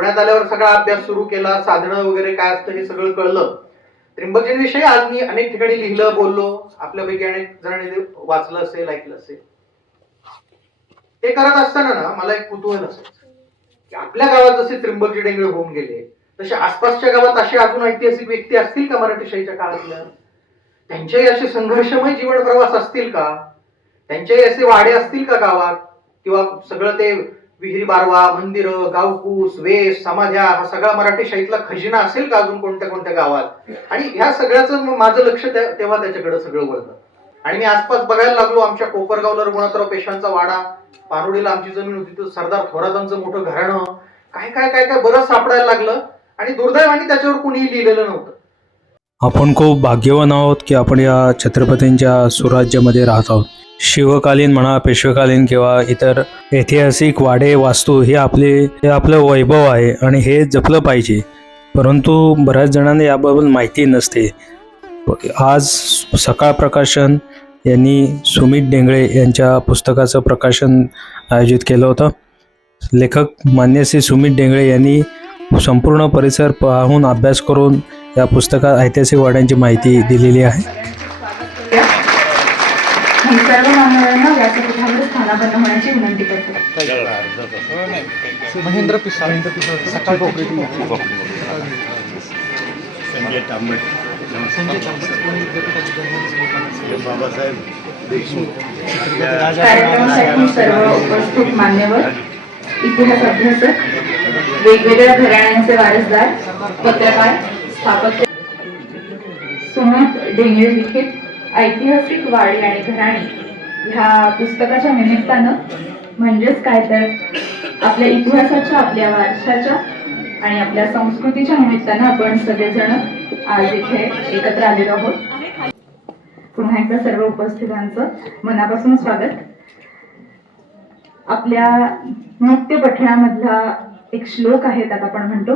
पुण्यात आल्यावर सगळा अभ्यास सुरू केला, साधनं वगैरे काय असतं हे सगळं कळलं. त्र्यंबकजनविषयी आज मी अनेक ठिकाणी लिहिलं, बोललो, आपल्यापैकी अनेक जणांनी वाचलं असेल, ऐकलं असेल. ते करत असताना ना मला एक कुतूहल असायचं की आपल्या गावात जसे त्र्यंबकजी डेंगळे होऊन गेले तसे आसपासच्या गावात असे अजून ऐतिहासिक व्यक्ती असतील का मराठेशाहीच्या काळातल्या? त्यांचेही असे संघर्षमय जीवन प्रवास असतील का? त्यांचेही असे वाडे असतील का गावात? किंवा सगळं ते विहिरी बारवा, मंदिरं, गावकूस, वेश, समाध्या हा सगळा मराठेशाहीतला खजिना असेल का अजून कोणत्या कोणत्या गावात? आणि ह्या सगळ्याचं माझं लक्ष तेव्हा त्याच्याकडे सगळं वळलं. आणि मी आसपास बघायला लागलो. आमच्या कोपरगावला रघुनाथराव पेशवांचा वाडा, पारोडीला आमची जमीन होती, तर सरदार थोरातांचं मोठं घराणं, काय काय काय काय बरंच सापडायला लागलं. आणि दुर्दैवाने त्याच्यावर कुणीही लिहिलेलं नव्हतं. आपण खूप भाग्यवान आहोत की आपण या छत्रपतींच्या सुराज्यामध्ये राहत आहोत. शिवकालीन म्हणा, पेशवेकालीन किंवा इतर ऐतिहासिक वाडे, वास्तू हे आपलं वैभव आहे आणि हे जपलं पाहिजे. परंतु बऱ्याच जणांना याबाबत माहिती नसते. आज सकाळ प्रकाशन यांनी सुमित डेंगळे यांच्या पुस्तकाचं प्रकाशन आयोजित केलं होतं. लेखक मान्य श्री सुमित डेंगळे यांनी संपूर्ण परिसर पाहून अभ्यास करून या पुस्तकात ऐतिहासिक वाड्यांची माहिती दिलेली आहे. सर्व मान्यवरांना व्यासपीठावर स्थानापन्न होण्याची विनंती करतो. महेंद्र पिसाळ, सकाळ बाबासाहेब देशमुख. कार्यक्रमासाठी सर्व उपस्थित मान्यवर, इतिहास अभ्यासक, वेगवेगळ्या घराण्यांचे वारसदार, पत्रकार, स्थापत्य, सुमित डेंगळे लिखित ऐतिहासिक वाडी आणि घराणी ह्या पुस्तकाच्या निमित्तानं, म्हणजेच काय तर आपल्या इतिहासाच्या, आपल्या वारशाच्या आणि आपल्या संस्कृतीच्या निमित्तानं आपण सगळेजण आज इथे एकत्र आलेलो आहोत. पुन्हा एकदा सर्व उपस्थितांचं मनापासून स्वागत. आपल्या नृत्य पठणामधला एक श्लोक आहे, त्यात आपण म्हणतो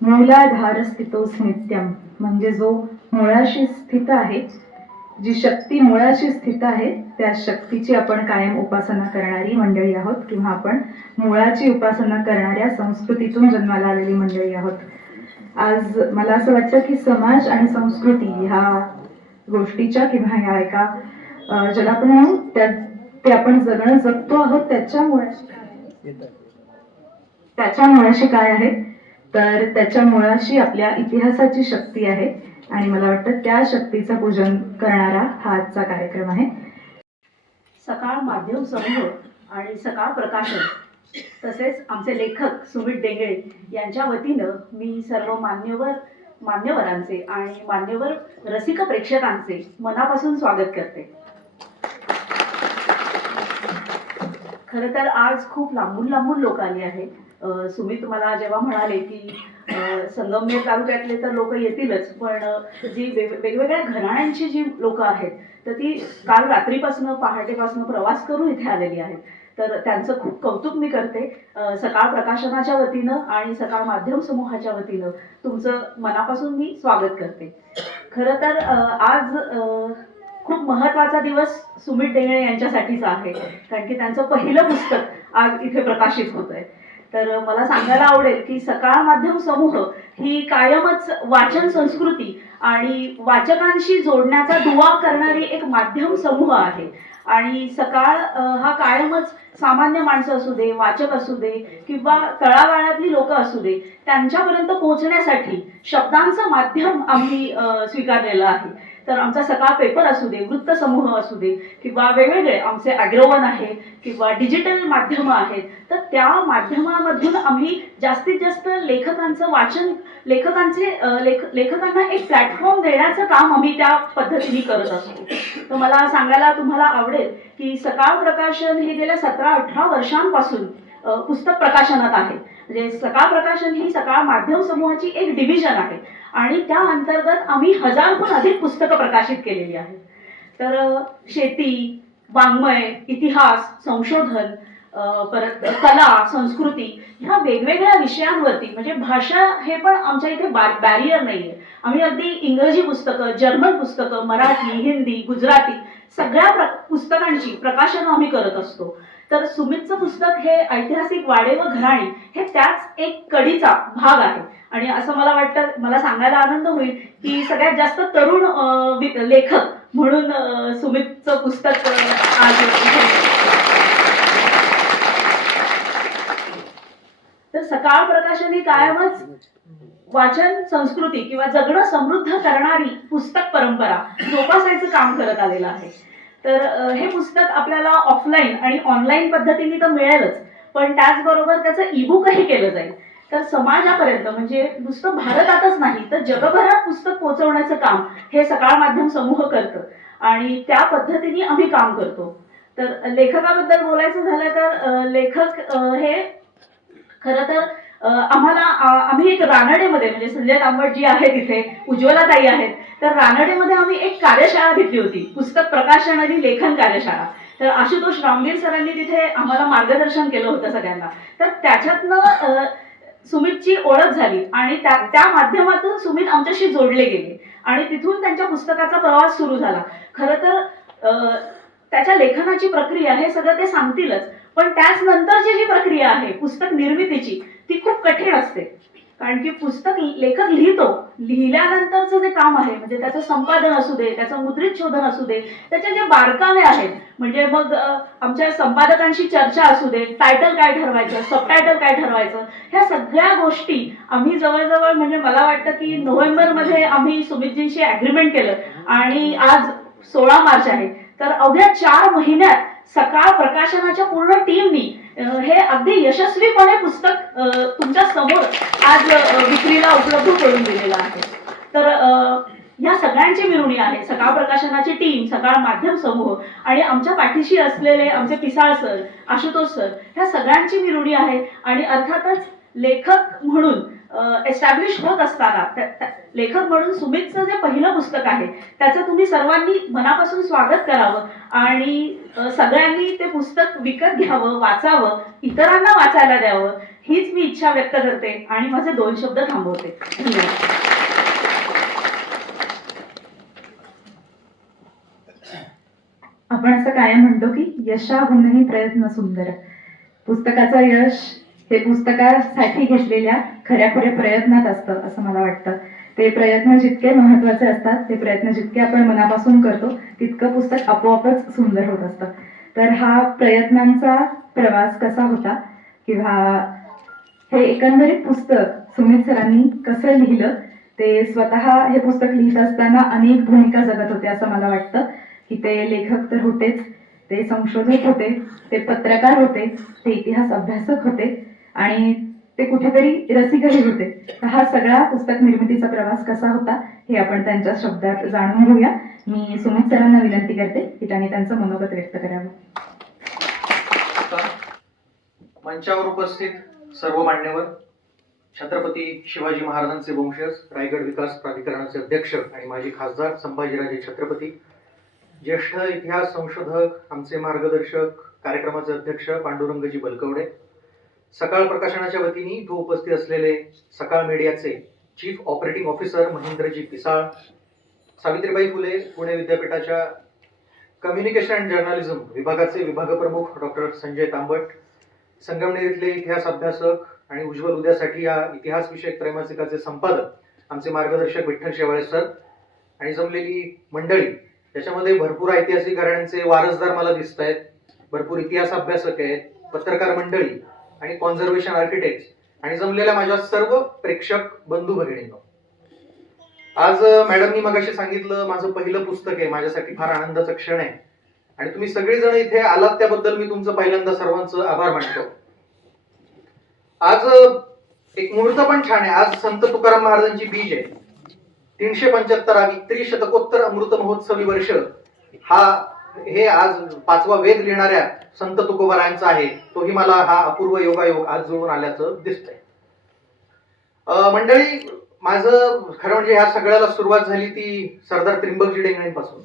मूलाधार स्थितोस नित्यम, म्हणजे जो मुळाशी स्थित आहे, जी शक्ती मुळाशी स्थित आहे, त्या शक्तीची आपण कायम उपासना करणारी मंडळी आहोत, किंवा आपण मुळाची उपासना करणाऱ्या संस्कृतीतून जन्माला आलेली मंडळी आहोत. आज मला असं वाटतं की समाज आणि संस्कृती ह्या गोष्टीच्या किंवा ह्या एका ज्याला आपण म्हणू ते आपण जगतो आहोत, त्याच्या मुळाशी काय आहे, तर त्याच्या मुळाशी आपल्या इतिहासाची शक्ती आहे. आणि मला वाटतं त्या शक्तीचं पूजन करणारा हा आजचा कार्यक्रम आहे. सकाळ माध्यम समूह आणि सकाळ प्रकाशन तसेच आमचे लेखक सुमित डेंगळे यांच्या वतीनं मी सर्व मान्यवरांचे आणि मान्यवर रसिक प्रेक्षकांचे मनापासून स्वागत करते. खरं तर आज खूप लांबून लोक आले आहेत. सुमित मला जेव्हा म्हणाले की संगमनेर तालुक्यातले तर लोक येतीलच, पण जी वेगवेगळ्या घराण्यांची जी लोक आहेत तर ती काल रात्रीपासून पहाटेपासून प्रवास करून इथे आलेली आहेत. तर त्यांचं खूप कौतुक मी करते. सकाळ प्रकाशनाच्या वतीनं आणि सकाळ माध्यम समूहाच्या वतीनं तुमचं मनापासून मी स्वागत करते. खरं तर आज खूप महत्त्वाचा दिवस सुमित डेंगळे यांच्यासाठीचा आहे, कारण की त्यांचं पहिलं पुस्तक आज इथे प्रकाशित होत आहे. तर मला सांगायला आवडेल की सकाळ माध्यम समूह ही कायमच वाचन संस्कृती आणि वाचकांशी जोडण्याचा दुवा करणारी एक माध्यम समूह आहे. आणि सकाळ हा कायमच सामान्य माणसं असू दे, वाचक असू दे किंवा तळागाळातली लोक असू दे, त्यांच्यापर्यंत पोहोचण्यासाठी शब्दांचं माध्यम आम्ही स्वीकारलेलं आहे. तर आमचा सकाळ पेपर असू दे, वृत्त समूह असू दे किंवा वेगवेगळे आमचे अग्रवन आहे किंवा डिजिटल माध्यमं आहेत, तर त्या माध्यमामधून आम्ही जास्तीत जास्त लेखकांचं वाचन, लेखकांना एक प्लॅटफॉर्म देण्याचं काम आम्ही त्या पद्धतीने करत असतो. तर मला सांगायला तुम्हाला आवडेल की सकाळ प्रकाशन हे गेल्या 17-18 वर्षांपासून पुस्तक प्रकाशनात आहे. म्हणजे सकाळ प्रकाशन ही सकाळ माध्यम समूहाची एक डिव्हिजन आहे आणि त्या अंतर्गत आम्ही 1000हून अधिक पुस्तकं प्रकाशित केलेली आहेत. तर शेती, वाङ्मय, इतिहास, संशोधन, परत कला, संस्कृती ह्या वेगवेगळ्या विषयांवरती, म्हणजे भाषा हे पण आमच्या इथे बॅरियर नाहीये. आम्ही अगदी इंग्रजी पुस्तकं, जर्मन पुस्तकं, मराठी, हिंदी, गुजराती सगळ्या पुस्तकांची प्रकाशनं आम्ही करत असतो. तर सुमितचं पुस्तक हे ऐतिहासिक वाडे व घराणी हे त्याच एक कडीचा भाग आहे. आणि असं मला वाटतं, मला सांगायला आनंद होईल की सगळ्यात जास्त तरुण लेखक म्हणून सुमितचं पुस्तक आज तर सकाळ प्रकाशनी कायमच वाचन संस्कृती किंवा जगणं समृद्ध करणारी पुस्तक परंपरा जोपासायचं काम करत आलेलं आहे. तर हे पुस्तक आपल्याला ऑफलाईन आणि ऑनलाईन पद्धतीने तर मिळेलच, पण त्याचबरोबर त्याचं ईबुकही केलं जाईल. तर समाजापर्यंत म्हणजे नुसतं भारतातच नाही तर जगभरात पुस्तक पोहोचवण्याचं काम हे सकाळ माध्यम समूह करतं आणि त्या पद्धतीने आम्ही काम करतो. तर लेखकाबद्दल बोलायचं झालं तर लेखक हे खरं तर आम्ही एक रानडेमध्ये म्हणजे संजय तांबट जी आहे तिथे, उज्ज्वला ताई आहेत, तर रानडेमध्ये आम्ही एक कार्यशाळा घेतली होती, पुस्तक प्रकाशन आणि लेखन कार्यशाळा. तर आशुतोष रामगीर सरांनी तिथे आम्हाला मार्गदर्शन केलं होतं सगळ्यांना. तर त्याच्यातनं सुमितची ओळख झाली आणि त्या माध्यमातून सुमित आमच्याशी जोडले गेले आणि तिथून त्यांच्या पुस्तकाचा प्रवास सुरू झाला. खरं तर त्याच्या लेखनाची प्रक्रिया हे सगळं ते सांगतीलच, पण त्याच नंतरची जी प्रक्रिया आहे पुस्तक निर्मितीची ती खूप कठीण असते. कारण की पुस्तक लेखक लिहिल्यानंतरचं जे काम आहे म्हणजे त्याचं संपादन असू दे, त्याचं मुद्रित शोधन असू दे, त्याचे जे बारकावे आहेत म्हणजे मग आमच्या संपादकांशी चर्चा असू दे, टायटल काय ठरवायचं, सबटायटल काय ठरवायचं, ह्या सगळ्या गोष्टी आम्ही जवळजवळ म्हणजे मला वाटतं की नोव्हेंबरमध्ये आम्ही सुमितजींशी ॲग्रीमेंट केलं आणि आज 16 मार्च आहे. तर अवघ्या 4 महिन्यात सकाळ प्रकाशनाच्या पूर्ण टीमनी हे अगदी यशस्वीपणे पुस्तक तुमच्या समोर आज विक्रीला उपलब्ध करून दिलेलं आहे. तर या सगळ्यांची मिळवणी आहे, सकाळ प्रकाशनाची टीम, सकाळ माध्यम समूह आणि आमच्या पाठीशी असलेले आमचे पिसाळ सर, आशुतोष सर, ह्या सगळ्यांची मिळवणी आहे. आणि अर्थातच लेखक म्हणून एस्टॅब्लिश होत असताना लेखक म्हणून सुमितचं जे पहिलं पुस्तक आहे त्याचं तुम्ही सर्वांनी मनापासून स्वागत करावं आणि सगळ्यांनी ते पुस्तक विकत घ्यावं, वाचावं, इतरांना वाचायला द्यावं, हीच मी इच्छा व्यक्त करते आणि माझे 2 शब्द थांबवते. धन्यवाद. आपण असं कायम म्हणतो की यशाहूनही प्रयत्न सुंदर. पुस्तकाचं यश हे पुस्तकासाठी घेतलेल्या खऱ्याखुऱ्या प्रयत्नात असतं असं मला वाटतं. ते प्रयत्न जितके महत्वाचे असतात, ते प्रयत्न जितके आपण मनापासून करतो तितकं पुस्तक आपोआपच सुंदर होत असतं. तर हा प्रयत्नांचा प्रवास कसा होता किंवा हे एकंदरीत पुस्तक सुमित सरांनी कसं लिहिलं, ते स्वतः हे पुस्तक लिहित असताना अनेक भूमिका जगत होते असं मला वाटतं. की ते लेखक तर होतेच, ते संशोधक होते, ते पत्रकार होते, ते इतिहास अभ्यासक होते आणि ते कुठेतरी रसिकही होते. तर हा सगळा पुस्तक निर्मितीचा प्रवास कसा होता हे आपण त्यांच्या शब्दात जाणून घेऊया. मी सुमित सरांना विनंती करते की त्यांनी त्यांचं मनोगत व्यक्त करावं. मंचावर उपस्थित सर्व मान्यवर, छत्रपती शिवाजी महाराजांचे वंशज, रायगड विकास प्राधिकरणाचे अध्यक्ष आणि माजी खासदार संभाजीराजे छत्रपती, ज्येष्ठ इतिहास संशोधक, आमचे मार्गदर्शक, कार्यक्रमाचे अध्यक्ष पांडुरंगजी बलकवडे, सकाळ प्रकाशनाच्या वतीने इथं उपस्थित असलेले सकाळ मीडियाचे चीफ ऑपरेटिंग ऑफिसर महेंद्रजी पिसाळ, सावित्रीबाई फुले पुणे विद्यापीठाच्या कम्युनिकेशन अँड जर्नलिझम विभागाचे विभाग प्रमुख डॉक्टर संजय तांबट, संगमनेर इथले इतिहास अभ्यासक आणि उज्ज्वल उद्यासाठी या इतिहास विषयक त्रैमासिकाचे संपादक आमचे मार्गदर्शक विठ्ठल शेवाळे सर आणि जमलेली मंडळी, त्याच्यामध्ये भरपूर ऐतिहासिक घराण्यांचे वारसदार मला दिसत आहेत, भरपूर इतिहास अभ्यासक आहेत, पत्रकार मंडळी आणि कॉन्झर्वेशन आर्किटेक्ट आणि जमलेल्या माझ्या सर्व प्रेक्षक बंधू भगिनींनो, आज मॅडमनी मगाशी सांगितलं माझं पहिलं पुस्तक आहे, माझ्यासाठी फार आनंदाचा क्षण आहे आणि तुम्ही सगळेजण इथे आलात त्याबद्दल मी तुमचं पहिल्यांदा सर्वांचं आभार मानतो. आज एक मुहूर्त पण छान आहे. आज संत तुकाराम महाराजांची बीज आहे. 375वी त्रिशतकोत्तर अमृत महोत्सवी वर्ष हे आज 5वा वेद लिहिणाऱ्या संत तुकोबारायांचा आहे. तोही मला हा अपूर्व योगायोग आज जुळून आल्याचं दिसतंय. मंडळी, माझं खरं म्हणजे ह्या सगळ्याला सुरुवात झाली ती सरदार त्रिंबकजी डेंगळेंपासून.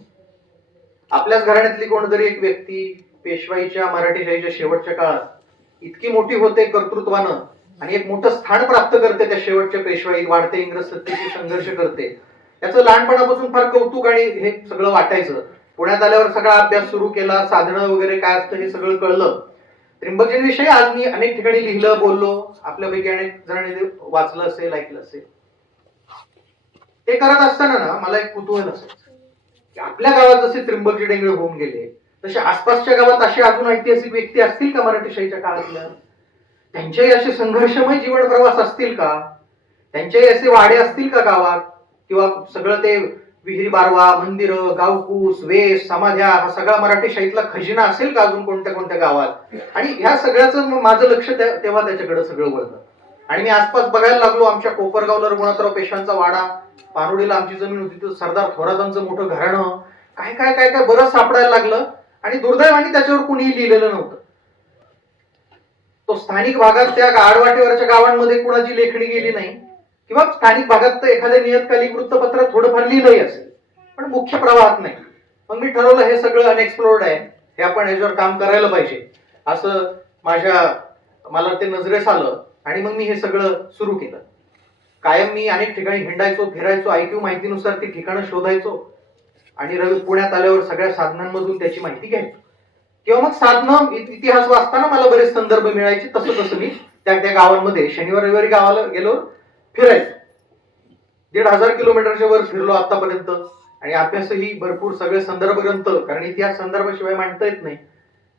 आपल्याच घराण्यातली कोणतरी एक व्यक्ती पेशवाईच्या मराठीशाहीच्या शेवटच्या काळात इतकी मोठी होते कर्तृत्वानं आणि एक मोठं स्थान प्राप्त करते त्या शेवटच्या पेशवाईत, वाढते इंग्रज सत्तेशी संघर्ष करते. याचं लहानपणापासून फार कौतुक आणि हे सगळं वाटायचं. पुण्यात आल्यावर सगळा अभ्यास सुरू केला, साधनं वगैरे काय असतं हे सगळं कळलं त्र्यंबकजन विषयी आज मी अनेक ठिकाणी लिहिलं, बोललो, आपल्यापैकी अनेक जणांनी वाचलं असेल, ऐकलं असेल. ते करत असताना ना मला एक कुतूहल असायचं की आपल्या गावात जसे त्र्यंबकजी डेंगळे होऊन गेले तसे आसपासच्या गावात असे अजून ऐतिहासिक व्यक्ती असतील का मराठेशाहीच्या काळातल्या? त्यांचेही असे संघर्षमय जीवन प्रवास असतील का? त्यांचेही असे वाडे असतील का गावात? किंवा सगळं ते विहिरी बारवा, मंदिरं, गावकूस, वेश, समाध्या हा सगळा मराठेशाहीतला खजिना असेल का अजून कोणत्या कोणत्या गावात? आणि ह्या सगळ्याचं माझं लक्ष तेव्हा त्याच्याकडे सगळं वळलं. आणि मी आसपास बघायला लागलो. आमच्या कोपरगावला रघुनाथराव पेशव्यांचा वाडा, पानोडीला आमची जमीन होती, तर सरदार थोरातांचं मोठं घराणं, काय काय काय काय बरंच सापडायला लागलं. आणि दुर्दैवाने त्याच्यावर कुणीही लिहिलेलं नव्हतं. तो स्थानिक भागात त्या आडवाटेवरच्या गावांमध्ये कुणाची लेखणी गेली नाही, किंवा स्थानिक भागात एखाद्या नियतकालिक वृत्तपत्रात थोडंफार लिहिलंही असेल, पण मुख्य प्रवाहात नाही. मग मी ठरवलं हे सगळं अनएक्सप्लोर्ड आहे, हे आपण ह्याच्यावर काम करायला पाहिजे असं मला ते नजरेस आलं. आणि मग मी हे सगळं सुरू केलं. कायम मी अनेक ठिकाणी हिंडायचो, फिरायचो, ऐकीव माहितीनुसार ती ठिकाणं शोधायचो आणि पुण्यात आल्यावर सगळ्या साधनांमधून त्याची माहिती घ्यायचो. किंवा मग साधनं इतिहास वाचताना मला बरेच संदर्भ मिळायचे. तसं मी त्या गावांमध्ये शनिवार रविवारी गावाला गेलो, फिरायचो. 1,500 किलोमीटरच्या वर फिरलो आतापर्यंत. आणि अभ्यासही भरपूर, सगळे संदर्भ ग्रंथ, कारण इतिहास संदर्भाशिवाय मांडता येत नाही.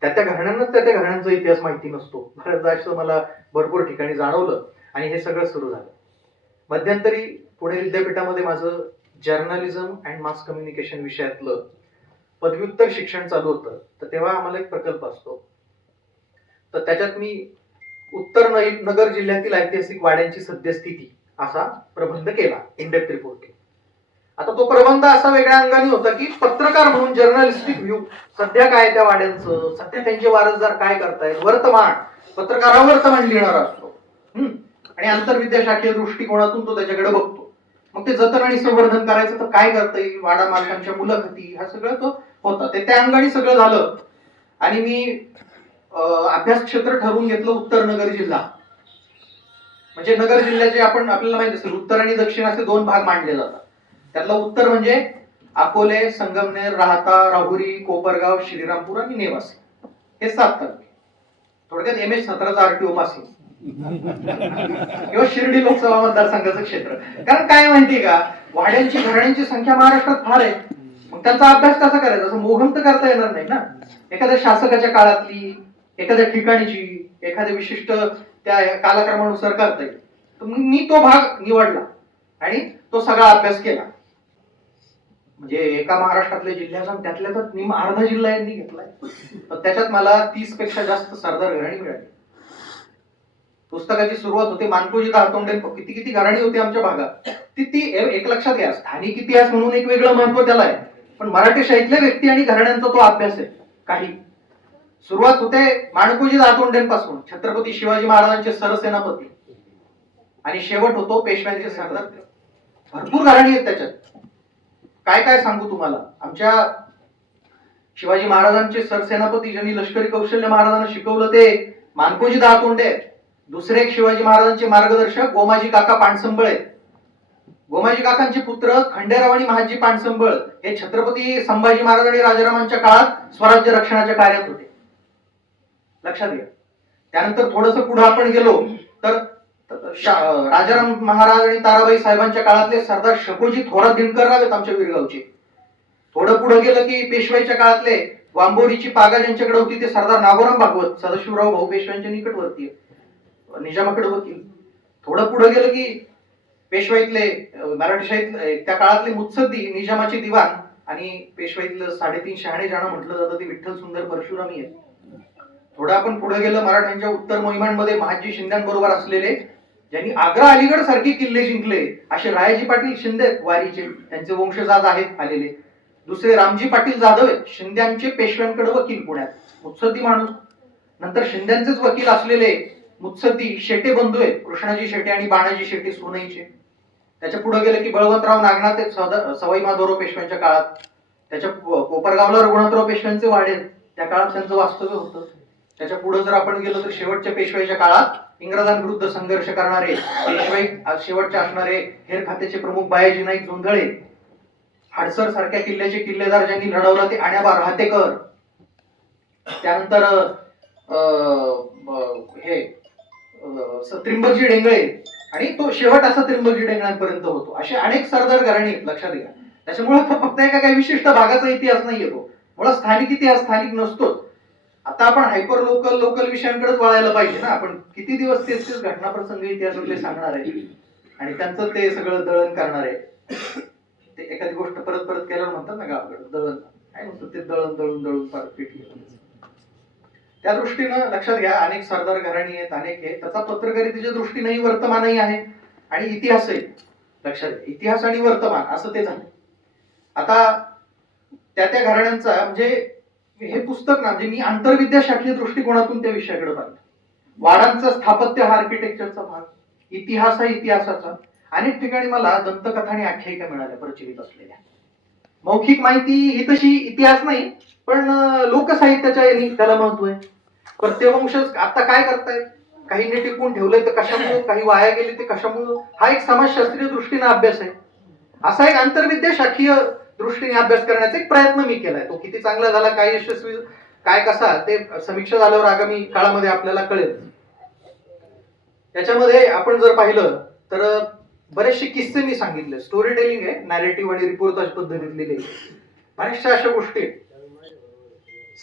त्या घराण्यांनाच त्या घराण्यांचा इतिहास माहिती नसतो. बऱ्याचदा असं मला भरपूर ठिकाणी जाणवलं. आणि हे सगळं सुरू झालं. मध्यंतरी पुणे विद्यापीठामध्ये माझं जर्नलिझम अँड मास कम्युनिकेशन विषयातलं पदव्युत्तर शिक्षण चालू होतं. तर तेव्हा आम्हाला एक प्रकल्प असतो. तर त्याच्यात मी उत्तर नगर जिल्ह्यातील ऐतिहासिक वाड्यांची सद्यस्थिती असा प्रबंध केला, इनडेप्थ रिपोर्ट केला. आता तो प्रबंध असा वेगळ्या अंगाने होता की पत्रकार म्हणून जर्नलिस्टिक व्ह्यू, सध्या काय त्या वाड्यांचं, सध्या त्यांचे वारसदार काय करतायत, वर्तमान, पत्रकारावर वर्तमान लिहिणारा असतो. आणि आंतरविद्याशाखीय दृष्टिकोनातून तो त्याच्याकडे बघतो. मग ते जतन आणि संवर्धन करायचं तर काय करता येईल, वाडा मालकांच्या मुलाखती, हा सगळं तो होता. ते त्या अंगाने सगळं झालं. आणि मी अभ्यास क्षेत्र ठरवून घेतलं उत्तर नगर जिल्हा. म्हणजे नगर जिल्ह्याचे आपल्याला माहिती असेल उत्तर आणि दक्षिण असे 2 भाग मांडले जातात. त्यातलं उत्तर म्हणजे अकोले, संगमनेर, राहाता, राहुरी, कोपरगाव, श्रीरामपूर आणि नेवासे, हे 7 तालुके. थोडक्यात MH17चा RTO पासिंग किंवा शिर्डी लोकसभा मतदारसंघाचं क्षेत्र. कारण काय माहितीये का, वाड्यांची घराण्यांची संख्या महाराष्ट्रात फार आहे. मग त्यांचा अभ्यास कसा करायचा, असं मोघम तर करता येणार नाही ना. एखाद्या शासकाच्या काळातली, एखाद्या ठिकाणीची, एखाद्या विशिष्ट त्या कालक्रमानुसार करता येईल. तर मी तो भाग निवडला आणि तो सगळा अभ्यास केला. म्हणजे एका महाराष्ट्रातल्या जिल्ह्याचा त्यातल्या तर अर्धा जिल्हा यांनी घेतलाय. तर त्याच्यात मला 30 पेक्षा जास्त सरदार घराणी मिळाली. पुस्तकाची सुरुवात होते मानकोजी दातोंडे, किती घराणी होती आमच्या भागात. ती एक लक्षात घ्या, स्थानिक इतिहास म्हणून एक वेगळं महत्व त्याला आहे, पण मराठी शाहीतल्या व्यक्ती आणि घराण्यांचा तो अभ्यास आहे. काही सुरुवात होते माणकोजी दातोंडेंपासून, छत्रपती शिवाजी महाराजांचे सरसेनापती, आणि शेवट होतो पेशव्यांचे सरदार. भरपूर घराणी आहेत त्याच्यात. काय काय सांगू तुम्हाला. आमच्या शिवाजी महाराजांचे सरसेनापती ज्यांनी लष्करी कौशल्य महाराजांना शिकवलं ते मानकोजी दातोंडे. दुसरे एक शिवाजी महाराजांचे मार्गदर्शक गोमाजी काका पानसंबळ आहेत. गोमाजी काकांचे पुत्र खंडेराव आणि महाजी पानसंबळ हे छत्रपती संभाजी महाराज आणि राजारामांच्या काळात स्वराज्य रक्षणाच्या कार्यात होते. लक्षात घ्या. त्यानंतर थोडस पुढे आपण गेलो तर राजाराम महाराज आणि ताराबाई साहेबांच्या काळातले सरदार शकोजी थोरात दिनकरराव आहेत आमच्या वीरगावचे. थोडं पुढे गेलं की पेशवाईच्या काळातले वांबोरीची पागा ज्यांच्याकडे होती ते सरदार नागोराम भागवत, सदाशिवराव भाऊ पेशव्यांच्या निकटवर्तीय, निजामाकडे वकील. थोडं पुढे गेलं की पेशवाईतले मराठीशाहीतले त्या काळातले मुत्सद्दी, निजामाचे दिवाण आणि पेशवाईतलं 3.5 शहाणे ज्यांना म्हटलं जातं ते विठ्ठल सुंदर परशुरामी आहेत. थोडं आपण पुढे गेलं मराठ्यांच्या उत्तर मोहिमांमध्ये महाजी शिंद्यांबरोबर असलेले, ज्यांनी आग्रा अलीगड सारखे किल्ले जिंकले, असे रायाजी पाटील शिंदे वारीचे, त्यांचे वंशजात आहेत आलेले. दुसरे रामजी पाटील जाधव आहेत, शिंद्यांचे पेशव्यांकडे वकील पुण्यात, मुत्सद्दी माणूस. नंतर शिंद्यांचेच वकील असलेले मुत्सद्दी शेटे बंधू आहेत, कृष्णाजी शेटे आणि बाणाजी शेटे सोनईचे. त्याच्या पुढे गेलं की बळवंतराव नागनाथ सवाई माधवराव पेशव्यांच्या काळात. त्याच्या कोपरगावला रघुनाथराव पेशव्यांचे वाडे, त्या काळात त्यांचं वास्तव्य होतं. त्याच्या पुढे जर आपण गेलो तर शेवटच्या पेशवाईच्या काळात इंग्रजांविरुद्ध संघर्ष करणारे पेशवाई शेवटचे असणारे हेर खात्याचे प्रमुख बायाजी नाईक जोंधळे, हडसर सारख्या किल्ल्याचे किल्लेदार ज्यांनी लढवला ते आण्याबा राहतेकर. त्यानंतर हे त्रिंबकजी डेंगळे आणि तो शेवट असा त्रिंबकजी डेंगळ्यांपर्यंत होतो. असे अनेक सरदार घराणी आहेत, लक्षात घ्या. त्याच्यामुळे तो फक्त एका काही विशिष्ट भागाचा इतिहास नाही येतो, मुळात स्थानिक इतिहास स्थानिक नसतोच. आता आपण हायपर लोकल लोकल विषयांकडेच वळायला पाहिजे ना. आपण किती दिवस तेच तेच घटना प्रसंग इतिहासातले सांगणार आहे आणि त्यांचं ते सगळं दळण करणार आहे. ते एखादी गोष्ट परत परत केल्यावर म्हणतात ना गावाकडे दळण, काय म्हणतात ते, दळण दळून दळून पिठली. त्या दृष्टीनं लक्षात घ्या, अनेक सरदार घराणी आहेत, अनेक आहेत. त्याचा पत्रकारितेच्या दृष्टीनेही वर्तमानही आहे आणि इतिहासही. लक्षात घ्या, इतिहास आणि वर्तमान असं ते झालं. आता त्या घराण्यांचा म्हणजे हे पुस्तक ना, म्हणजे मी आंतरविद्याशाखीय दृष्टिकोनातून त्या विषयाकडे पाहिलं. वाडांचं स्थापत्य हा आर्किटेक्चरचा भाग, इतिहास हा इतिहासाचा. अनेक ठिकाणी मला दंतकथा आणि आख्यायिका मिळाल्या प्रचलित असलेल्या. मौखिक माहिती ही तशी इतिहास नाही, पण लोकसाहित्याच्या याने त्याला महत्व आहे. प्रत्यवंश आता काय करतायत, काहींनी टिकून ठेवलंय तर कशामुळे, काही वाया गेले ते कशामुळे, हा एक समाजशास्त्रीय दृष्टीने अभ्यास आहे. असा एक आंतरविद्याशाखीय दृष्टीने अभ्यास करण्याचा एक प्रयत्न मी केलाय. तो किती चांगला झाला, काय यशस्वी, काय कसा, ते समीक्षा झाल्यावर आगामी काळामध्ये आपल्याला कळेल. त्याच्यामध्ये आपण जर पाहिलं तर बरेचसे किस्से मी सांगितले. स्टोरी टेलिंग आहे, नॅरेटिव्ह आणि रिपोर्टाज पद्धतीत लिहिले. बऱ्याचशा अशा गोष्टी आहेत.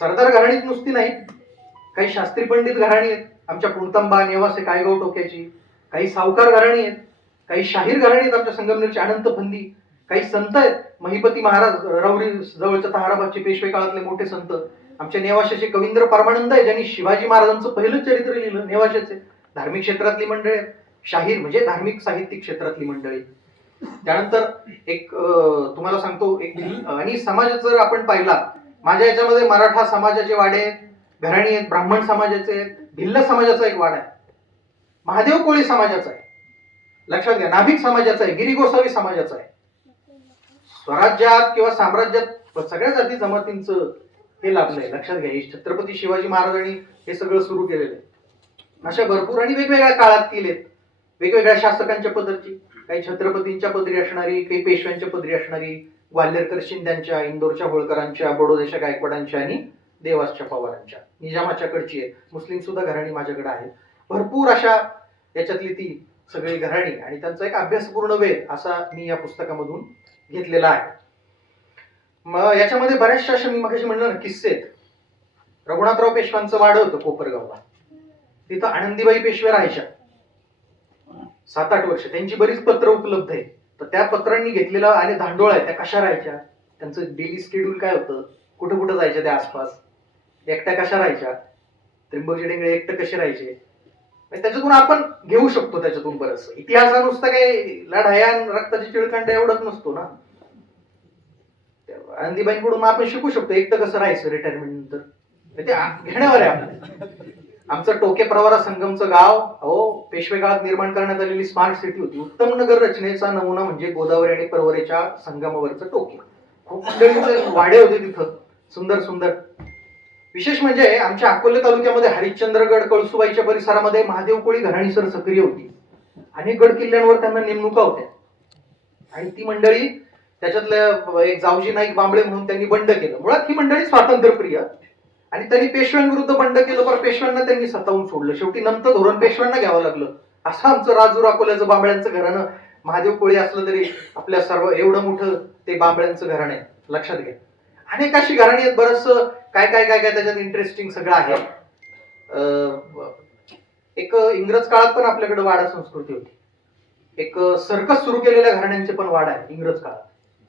सरदार घराणीच नुसती नाहीत, काही शास्त्री पंडित घराणी आहेत. आमच्या पुणतंबा, नेवासे, कायगाव टोक्याची. काही सावकार घराणी आहेत, काही शाहीर घराणी आहेत आमच्या संगमनेरची अनंत फंदी. काही संत आहेत, महिपती महाराज रवरी जवळच्या ताहराबादचे पेशवे काळातले मोठे संत. आमच्या नेवाशाचे कवींद्र परमानंद आहे, ज्यांनी शिवाजी महाराजांचं पहिलं चरित्र लिहिलं. नेवाशाचे धार्मिक क्षेत्रातली मंडळी आहेत. शाहीर म्हणजे धार्मिक साहित्यिक क्षेत्रातली मंडळी. त्यानंतर एक तुम्हाला सांगतो एक, आणि समाज जर आपण पाहिला, माझ्या याच्यामध्ये मराठा समाजाचे वाडे आहेत, घराणी आहेत, ब्राह्मण समाजाचे आहेत, भिल्ल समाजाचा एक वाडा आहे, महादेव कोळी समाजाचा आहे, लक्षात घ्या, नाभिक समाजाचा आहे, गिरी गोसावी समाजाचा आहे. स्वराज्यात किंवा साम्राज्यात सगळ्या जाती जमातींचं हे लाभलंय, लक्षात घ्या. छत्रपती शिवाजी महाराजांनी हे सगळं सुरू केलेलं आहे. अशा भरपूर आणि वेगवेगळ्या काळात केलेत, वेगवेगळ्या शासकांच्या पदरची, काही छत्रपतींच्या पदरी असणारी, काही पेशव्यांच्या पदरी असणारी, ग्वाल्हेरकर शिंद्यांच्या, इंदोरच्या होळकरांच्या, बडोद्याच्या गायकवाडांच्या आणि देवासच्या पवारांच्या, निजामाच्याकडची आहे. मुस्लिम सुद्धा घराणी माझ्याकडे आहेत. भरपूर अशा याच्यातली ती सगळी घराणी आणि त्यांचा एक अभ्यासपूर्ण वेध असा मी या पुस्तकामधून घेतलेला आहे. मग याच्यामध्ये बऱ्याचशा अशा मी मगाशी म्हणलं ना किस्से आहेत. रघुनाथराव पेशव्यांचं वाडं होतं कोपरगावला, तिथं आनंदीबाई पेशवे राहायच्या 7-8 वर्ष. त्यांची बरीच पत्र उपलब्ध आहेत. तर त्या पत्रांनी घेतलेला आणि धांडोळ आहे, त्या कशा राहायच्या, त्यांचं डेली शेड्यूल काय होतं, कुठं कुठं जायच्या त्या आसपास, एकट्या कशा राहायच्या, त्रिंबकजी डेंगळे एकटं कसे राहायचे, त्याच्यातून आपण घेऊ शकतो. त्याच्यातून बरंच इतिहास हा नुसता काही लढाया रक्ताची चिळकांड एवढंच नसतो ना. आनंदीबाईंकडून आपण शिकू शकतो एकटं कसं राहायचं रिटायरमेंट नंतर, ते घेण्यावर आहे आपलं. आमचं टोके प्रवरा संगमचं गाव पेशवे काळात निर्माण करण्यात आलेली स्मार्ट सिटी होती. उत्तम नगर रचनेचा नमुना म्हणजे गोदावरी आणि परवरेच्या संगमावरचं टोके. खूप मंडळींचे वाडे होते तिथं, सुंदर सुंदर. विशेष म्हणजे आमच्या अकोले तालुक्यामध्ये हरिश्चंद्रगड, कळसुबाईच्या परिसरामध्ये महादेव कोळी घराणीसर सक्रिय होती. अनेक गड किल्ल्यांवर त्यांना नेमणुका होत्या आणि ती मंडळी, त्याच्यातल्या एक जावजी नाईक बांबळे म्हणून त्यांनी बंड केलं. मुळात ही मंडळी स्वातंत्र्यप्रिय आणि त्यांनी पेशव्यांविरुद्ध बंड केलं, पण पेशव्यांना त्यांनी सतावून सोडलं. शेवटी नंतर धोरण पेशव्यांना घ्यावं लागलं. असं आमचं राजूर अकोल्याचं बांबळ्यांचं घराणं, महादेव कोळी असलं तरी आपल्या सर्व एवढं मोठं ते बांबळ्यांचं घराणं आहे, लक्षात घ्या. अनेक अशी घराणी आहेत. बरंच काय काय काय काय त्याच्यात इंटरेस्टिंग सगळं आहे. एक इंग्रज काळात पण आपल्याकडे वाडा संस्कृती होती. एक सर्कस सुरू केलेल्या घराण्यांचे पण वाडा आहे इंग्रज काळात.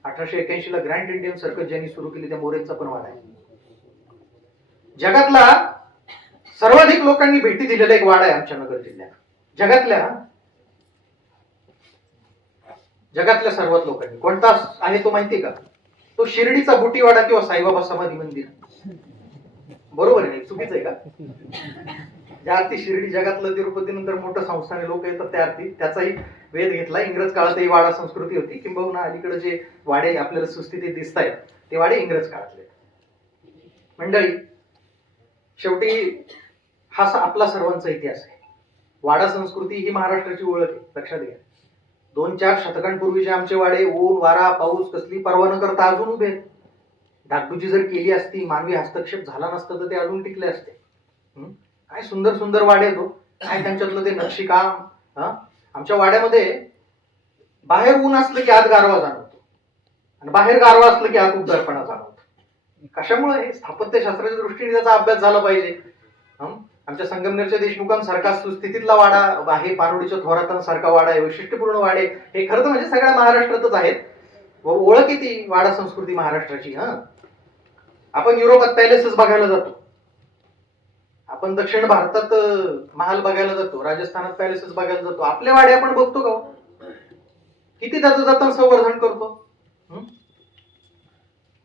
1881 ला ग्रँड इंडियन सर्कस ज्यांनी सुरू केली त्या मोरेंचा पण वाडा आहे. जगातला सर्वाधिक लोकांनी भेटी दिलेला एक वाडा आहे आमच्या नगर जिल्ह्यात. जगातल्या सर्वात लोकांनी. कोणता आहे तो माहितीये का? तो शिर्डीचा बुटीवाडा किंवा साईबाबा समाधी मंदिर. बरोबर आहे, चुकीचं आहे का? ज्या अर्थी शिर्डी जगातलं तिरुपती नंतर मोठं संस्थाने लोक येतात त्या अर्थी त्याचाही वेध घेतला. इंग्रज काळातही वाडा संस्कृती होती. किंबहुना अलीकडे जे वाडे आपल्याला सुस्थितीत दिसत आहेत ते वाडे इंग्रज काळातले. मंडळी, शेवटी हा आपला सर्वांचा इतिहास आहे. वाडा संस्कृती ही महाराष्ट्राची ओळख आहे, लक्षात घ्या. 2-4 शतकांपूर्वीचे आमचे वाडे ऊन वारा पाऊस कसली पर्वा न करता अजून उभे. डागडुजी जर केली असती, मानवी हस्तक्षेप झाला नसता तर ते अजून टिकले असते. काय सुंदर सुंदर वाडे तो, काय त्यांच्यातलं ते नक्षीकाम. हा, आमच्या वाड्यामध्ये बाहेर ऊन असलं की आत गारवा जाणवतो आणि बाहेर गारवा असलं की आत उबदारपणा जाणवतो. कशामुळे? हे स्थापत्यशास्त्राच्या दृष्टीने त्याचा अभ्यास झाला पाहिजे. आमच्या संगमनेरच्या देशमुखांसारखा सुस्थितीतला वाडा आहे, पारोडीच्या थोरातांसारखा वाडा आहे, वैशिष्ट्यपूर्ण वाडे हे खरं तर म्हणजे सगळ्या महाराष्ट्रातच आहेत. ओळख येते वाडा संस्कृती महाराष्ट्राची. आपण युरोपात पॅलेसेस बघायला जातो, आपण दक्षिण भारतात महाल बघायला जातो, राजस्थानात पॅलेसेस बघायला जातो. आपले वाडे आपण बघतो का? किती त्याचं जतन संवर्धन करतो.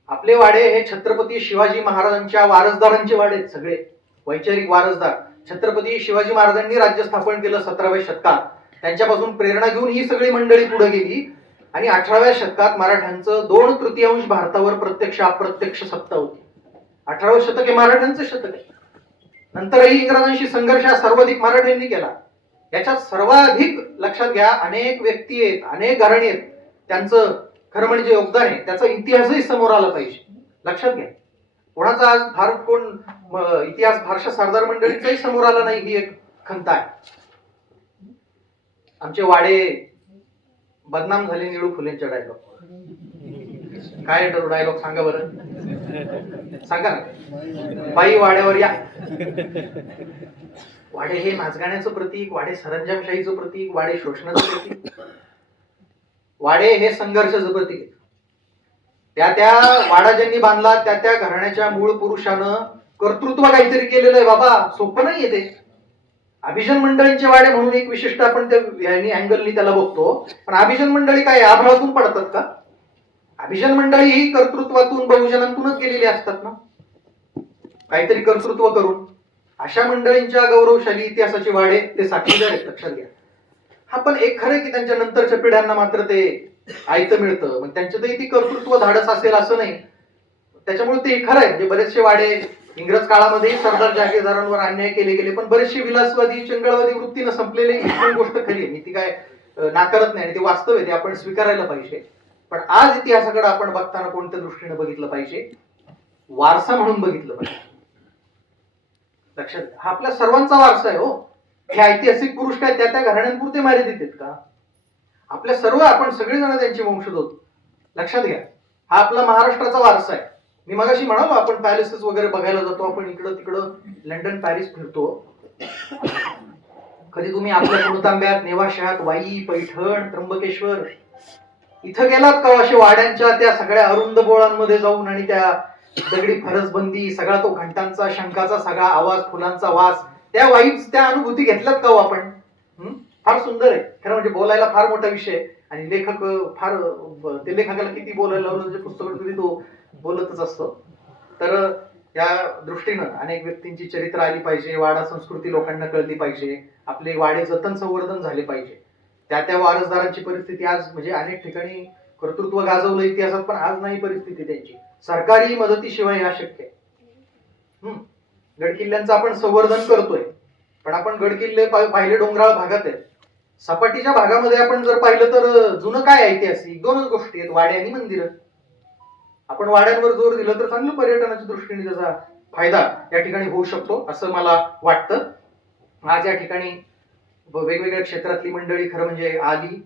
आपले वाडे हे छत्रपती शिवाजी महाराजांच्या वारसदारांचे वाडे आहेत, सगळे वैचारिक वारसदार. छत्रपती शिवाजी महाराजांनी राज्य स्थापन केलं 17व्या शतकात, त्यांच्यापासून प्रेरणा घेऊन ही सगळी मंडळी पुढे गेली आणि 18व्या शतकात मराठ्यांचं 2/3 भारतावर प्रत्यक्ष अप्रत्यक्ष सत्ता होती. 18वं शतक हे मराठ्यांचं शतक आहे. नंतरही इंग्रजांशी संघर्ष हा सर्वाधिक मराठ्यांनी केला. याच्यात सर्वाधिक लक्षात घ्या, अनेक व्यक्ती आहेत, अनेक घराणी आहेत, त्यांचं खरं म्हणजे योगदान आहे, त्याचा इतिहासही समोर आला पाहिजे. लक्षात घ्या, कोणाचा आज फार कोण इतिहास फारशा सरदार मंडळीचाही समोर आला नाही, ही एक खंत आहे. आमचे वाडे बदनाम झाले निळू फुलेंच्या डायलॉग. काय डायलॉग सांगा बरं, सांगा ना. बाई वाड्यावर या. वाडे हे नाचगाण्याचं प्रतीक, वाडे सरंजामशाहीचं प्रतीक, वाडे शोषणाचं प्रतीक, वाडे हे संघर्षाचं प्रतीक आहे. त्या वाडा ज्यांनी बांधला त्या घराण्याच्या मूळ पुरुषानं कर्तृत्व काहीतरी केलेलं आहे बाबा, सोपं नाहीये ते. अभिजन मंडळींचे वाडे म्हणून एक विशिष्ट आपण त्या अँगलनी त्याला बघतो, पण अभिजन मंडळी काय आभाळातून पडतात का? अभिजन मंडळी ही कर्तृत्वातून बहुजनांतूनच गेलेली असतात ना, काहीतरी कर्तृत्व करून. अशा मंडळींच्या गौरवशाली इतिहासाची वाडे ते साक्षीदार आहेत, लक्षात घ्या. हा, पण एक खरं की त्यांच्या नंतरच्या पिढ्यांना मात्र ते आयतं मिळतं, मग त्यांच्यातही ती कर्तृत्व धाडस असेल असं नाही. त्याच्यामुळे ते खरं आहे, म्हणजे बरेचसे वाडे इंग्रज काळामध्ये सरदार जागीरदारांवर अन्याय केले गेले, पण बरेचसे विलासवादी चंगळवादी वृत्तीनं संपलेले, ही गोष्ट खरी आहे, मी ती काय नाकारत नाही आणि ते वास्तव आहे, ते आपण स्वीकारायला पाहिजे. पण आज इतिहासाकडे आपण बघताना कोणत्या दृष्टीने बघितलं पाहिजे? वारसा म्हणून बघितलं पाहिजे. लक्षात, हा आपल्या सर्वांचा वारसा आहे हो. हे ऐतिहासिक पुरुष काय त्या घराण्यांपुरते मर्यादित आहेत का? आपल्या सर्व आपण सगळेजण त्यांचे वंशज होतो. लक्षात घ्या, हा आपला महाराष्ट्राचा वारसा आहे. मी मगाशी म्हणालो आपण पॅलेसेस वगैरे बघायला जातो, आपण इकडं तिकडं लंडन पॅरिस फिरतो. कधी तुम्ही आपल्या पुणतांब्यात, नेवाशात, वाई, पैठण, त्र्यंबकेश्वर इथं गेलात का? असे वाड्यांच्या त्या सगळ्या अरुंद बोळांमध्ये जाऊन आणि त्या दगडी फरसबंदी, सगळा तो घंटांचा शंखाचा सगळा आवाज, फुलांचा वास, त्या वाईब्स, त्या अनुभूती घेतल्यात का आपण? फार सुंदर आहे खरं म्हणजे, बोलायला फार मोठा विषय आणि लेखक फार, ते लेखकाला किती बोलायला लावलं म्हणजे पुस्तक तरी तो बोलतच असतो. तर त्या दृष्टीनं अनेक व्यक्तींची चरित्र आली पाहिजे, वाडा संस्कृती लोकांना कळली पाहिजे, आपले वाडे जतन संवर्धन झाले पाहिजे. त्या वारसदारांची परिस्थिती आज म्हणजे अनेक ठिकाणी कर्तृत्व गाजवलं इतिहासात, पण आज नाही परिस्थिती त्यांची. सरकारी मदतीशिवाय हे अशक्य आहे. गडकिल्ल्यांचं आपण संवर्धन करतोय, पण आपण गडकिल्ले पाहिले डोंगराळ भागात आहेत. सपाटीच्या भागामध्ये आपण जर पाहिलं तर जुनं काय ऐतिहासिक 2च गोष्टी आहेत, वाडे आणि मंदिरं. आपण वाड्यांवर जोर दिला तर चांगलं पर्यटनाच्या दृष्टीने त्याचा फायदा या ठिकाणी होऊ शकतो असं मला वाटतं. आज या ठिकाणी वेगवेगळ्या क्षेत्रातली मंडळी खरं म्हणजे आली,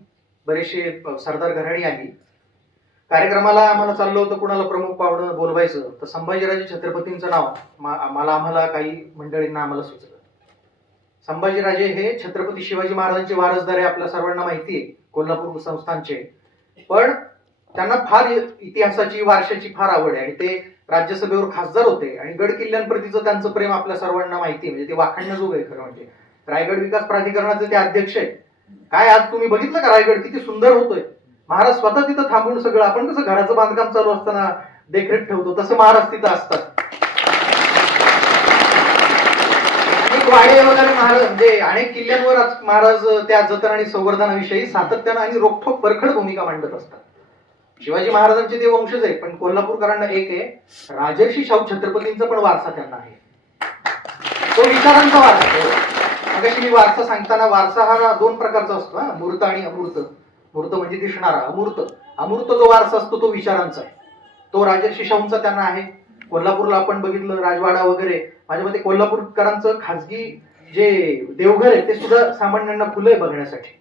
बरेचसे सरदार घराणी आली. कार्यक्रमाला आम्हाला चाललं होतं कुणाला प्रमुख पाहुणं बोलवायचं, तर संभाजीराजे छत्रपतींचं नाव आम्हाला काही मंडळींना आम्हाला सुचलं. संभाजीराजे हे छत्रपती शिवाजी महाराजांचे वारसदार आहे, आपल्या सर्वांना माहिती आहे, कोल्हापूर संस्थानचे. पण त्यांना फार इतिहासाची, वारशाची फार आवड आहे आणि ते राज्यसभेवर खासदार होते आणि गड किल्ल्यांप्रतीचं त्यांचं प्रेम आपल्या सर्वांना माहिती आहे, म्हणजे ते वाखाणण्याजोग आहे खरं म्हणजे. रायगड विकास प्राधिकरणाचे ते अध्यक्ष आहेत. काय आज तुम्ही बघितलं का रायगड किती सुंदर होतोय? महाराज स्वतः तिथं थांबून सगळं, आपण कसं घराचं बांधकाम चालू असताना देखरेख ठेवतो तसं महाराज तिथं असतात. अनेक वाडे वगैरे महाराज म्हणजे अनेक किल्ल्यांवर महाराज त्या जतन आणि संवर्धनाविषयी सातत्यानं आणि रोखठोक परखड भूमिका मांडत असतात. शिवाजी महाराजांचे ते वंशज आहे, पण कोल्हापूरकरांना एक आहे, राजर्षी शाहू छत्रपतींचा पण वारसा त्यांना आहे, तो विचारांचा वारसा. मगाशी मी वारसा सांगताना वारसा हा 2 प्रकारचा असतो, मूर्त आणि अमूर्त. मूर्त म्हणजे दिसणारा, अमूर्त जो वारसा असतो तो विचारांचा आहे, तो राजर्षी शाहूंचा त्यांना आहे. कोल्हापूरला आपण बघितलं राजवाडा वगैरे, माझ्या मते कोल्हापूरकरांचं खाजगी जे देवघर आहे ते सुद्धा सामान्यांना खुलं आहे बघण्यासाठी.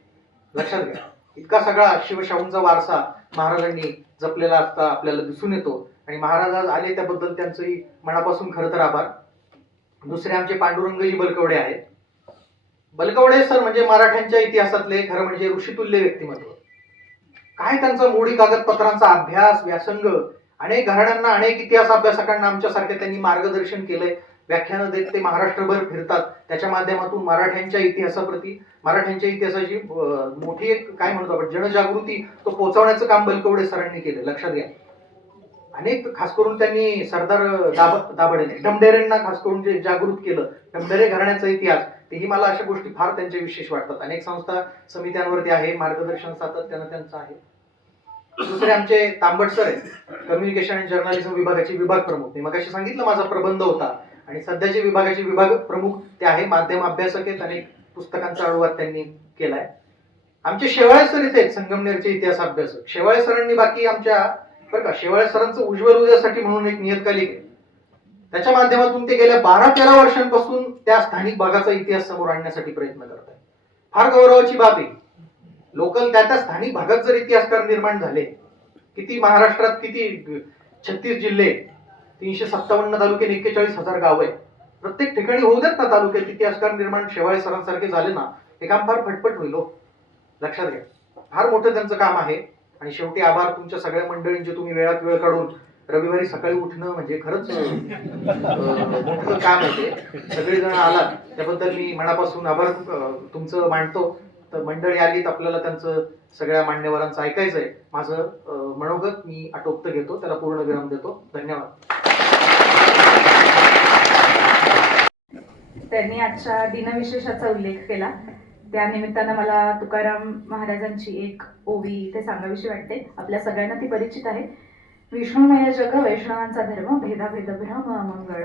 लक्षात घ्या, इतका सगळा शिवशाहूंचा वारसा महाराजांनी जपलेला असता आपल्याला दिसून येतो. आणि महाराज आज आले त्याबद्दल त्यांचंही मनापासून खरं तर आभार. दुसरे आमचे पांडुरंगजी बलकवडे आहेत. बलकवडे सर म्हणजे मराठ्यांच्या इतिहासातले खरं म्हणजे ऋषितुल्य व्यक्तिमत्व. काय त्यांचा मोडी कागदपत्रांचा अभ्यास, व्यासंग, अनेक घराण्यांना, अनेक इतिहास अभ्यासकांना आमच्यासारख्या त्यांनी मार्गदर्शन केलंय. व्याख्यानं देत ते महाराष्ट्रभर फिरतात. त्याच्या माध्यमातून मराठ्यांच्या इतिहासाप्रती, मराठ्यांच्या इतिहासाची मोठी एक काय म्हणतो आपण जनजागृती तो पोहोचवण्याचं काम बलकवडे सरांनी केलं. लक्षात घ्या, अनेक खास करून त्यांनी सरदार दाभाडे डमडेरेंना खास करून जे जागृत केलं, डमडेरे घराण्याचा इतिहास, तेही मला अशा गोष्टी फार त्यांच्या विशेष वाटतात. अनेक संस्था समित्यांवरती आहे, मार्गदर्शन सातत्यानं त्यांचं आहे. दुसरे आमचे तांबट सर आहेत, कम्युनिकेशन अँड जर्नलिझम विभागाचे विभाग प्रमुख. मी मगाशी सांगितलं माझा प्रबंध होता, आणि सध्याचे विभागाचे विभाग प्रमुख ते आहे. माध्यम अभ्यासक आहेत, अनेक पुस्तकांचा अनुवाद त्यांनी केलाय. आमचे शेवाळे सर इथे संगमनेरचे इतिहास अभ्यासक. शेवाळे सरांनी बाकी आमच्या बरं का, शेवाळे सरांचं उज्ज्वल उद्यासाठी म्हणून एक नियतकालिक आहे, त्याच्या माध्यमातून ते गेल्या 12-13 वर्षांपासून त्या स्थानिक भागाचा इतिहास समोर आणण्यासाठी प्रयत्न करत आहे. फार गौरवाची बाब आहे. लोकल त्या स्थानिक भागात जर इतिहासकार निर्माण झाले, किती महाराष्ट्रात किती 36 जिल्हे, 357 तालुके, 41,000 गाव आहे, प्रत्येक ठिकाणी होऊ देत ना तालुक्यात इतिहासकार निर्माण शेवाळे सरांसारखे झाले ना, हे काम फार फटफट होईल. लक्षात घ्या, फार मोठं त्यांचं काम आहे. आणि शेवटी आभार तुमच्या सगळ्या मंडळींचे. तुम्ही वेळात वेळ काढून रविवारी सकाळी उठणं म्हणजे खरंच मोठं काम आहे ते. सगळेजण आलात त्याबद्दल मी मनापासून आभार तुमचं मानतो. तर मंडळी आलीत, आपल्याला त्यांचं सगळ्या मान्यवरांचं ऐकायचंय. माझं मनोगत मी आटोपत घेतो, त्याला पूर्ण विराम देतो. धन्यवाद. त्यांनी आजच्या दिनविशेषाचा उल्लेख केला, त्या निमित्तानं मला तुकाराम महाराजांची एक ओवी इथे सांगावीशी वाटते. आपल्या सगळ्यांना ती परिचित आहे. विष्णुमय जग वैष्णवांचा धर्म, भेदाभेद भ्रम मंगळ.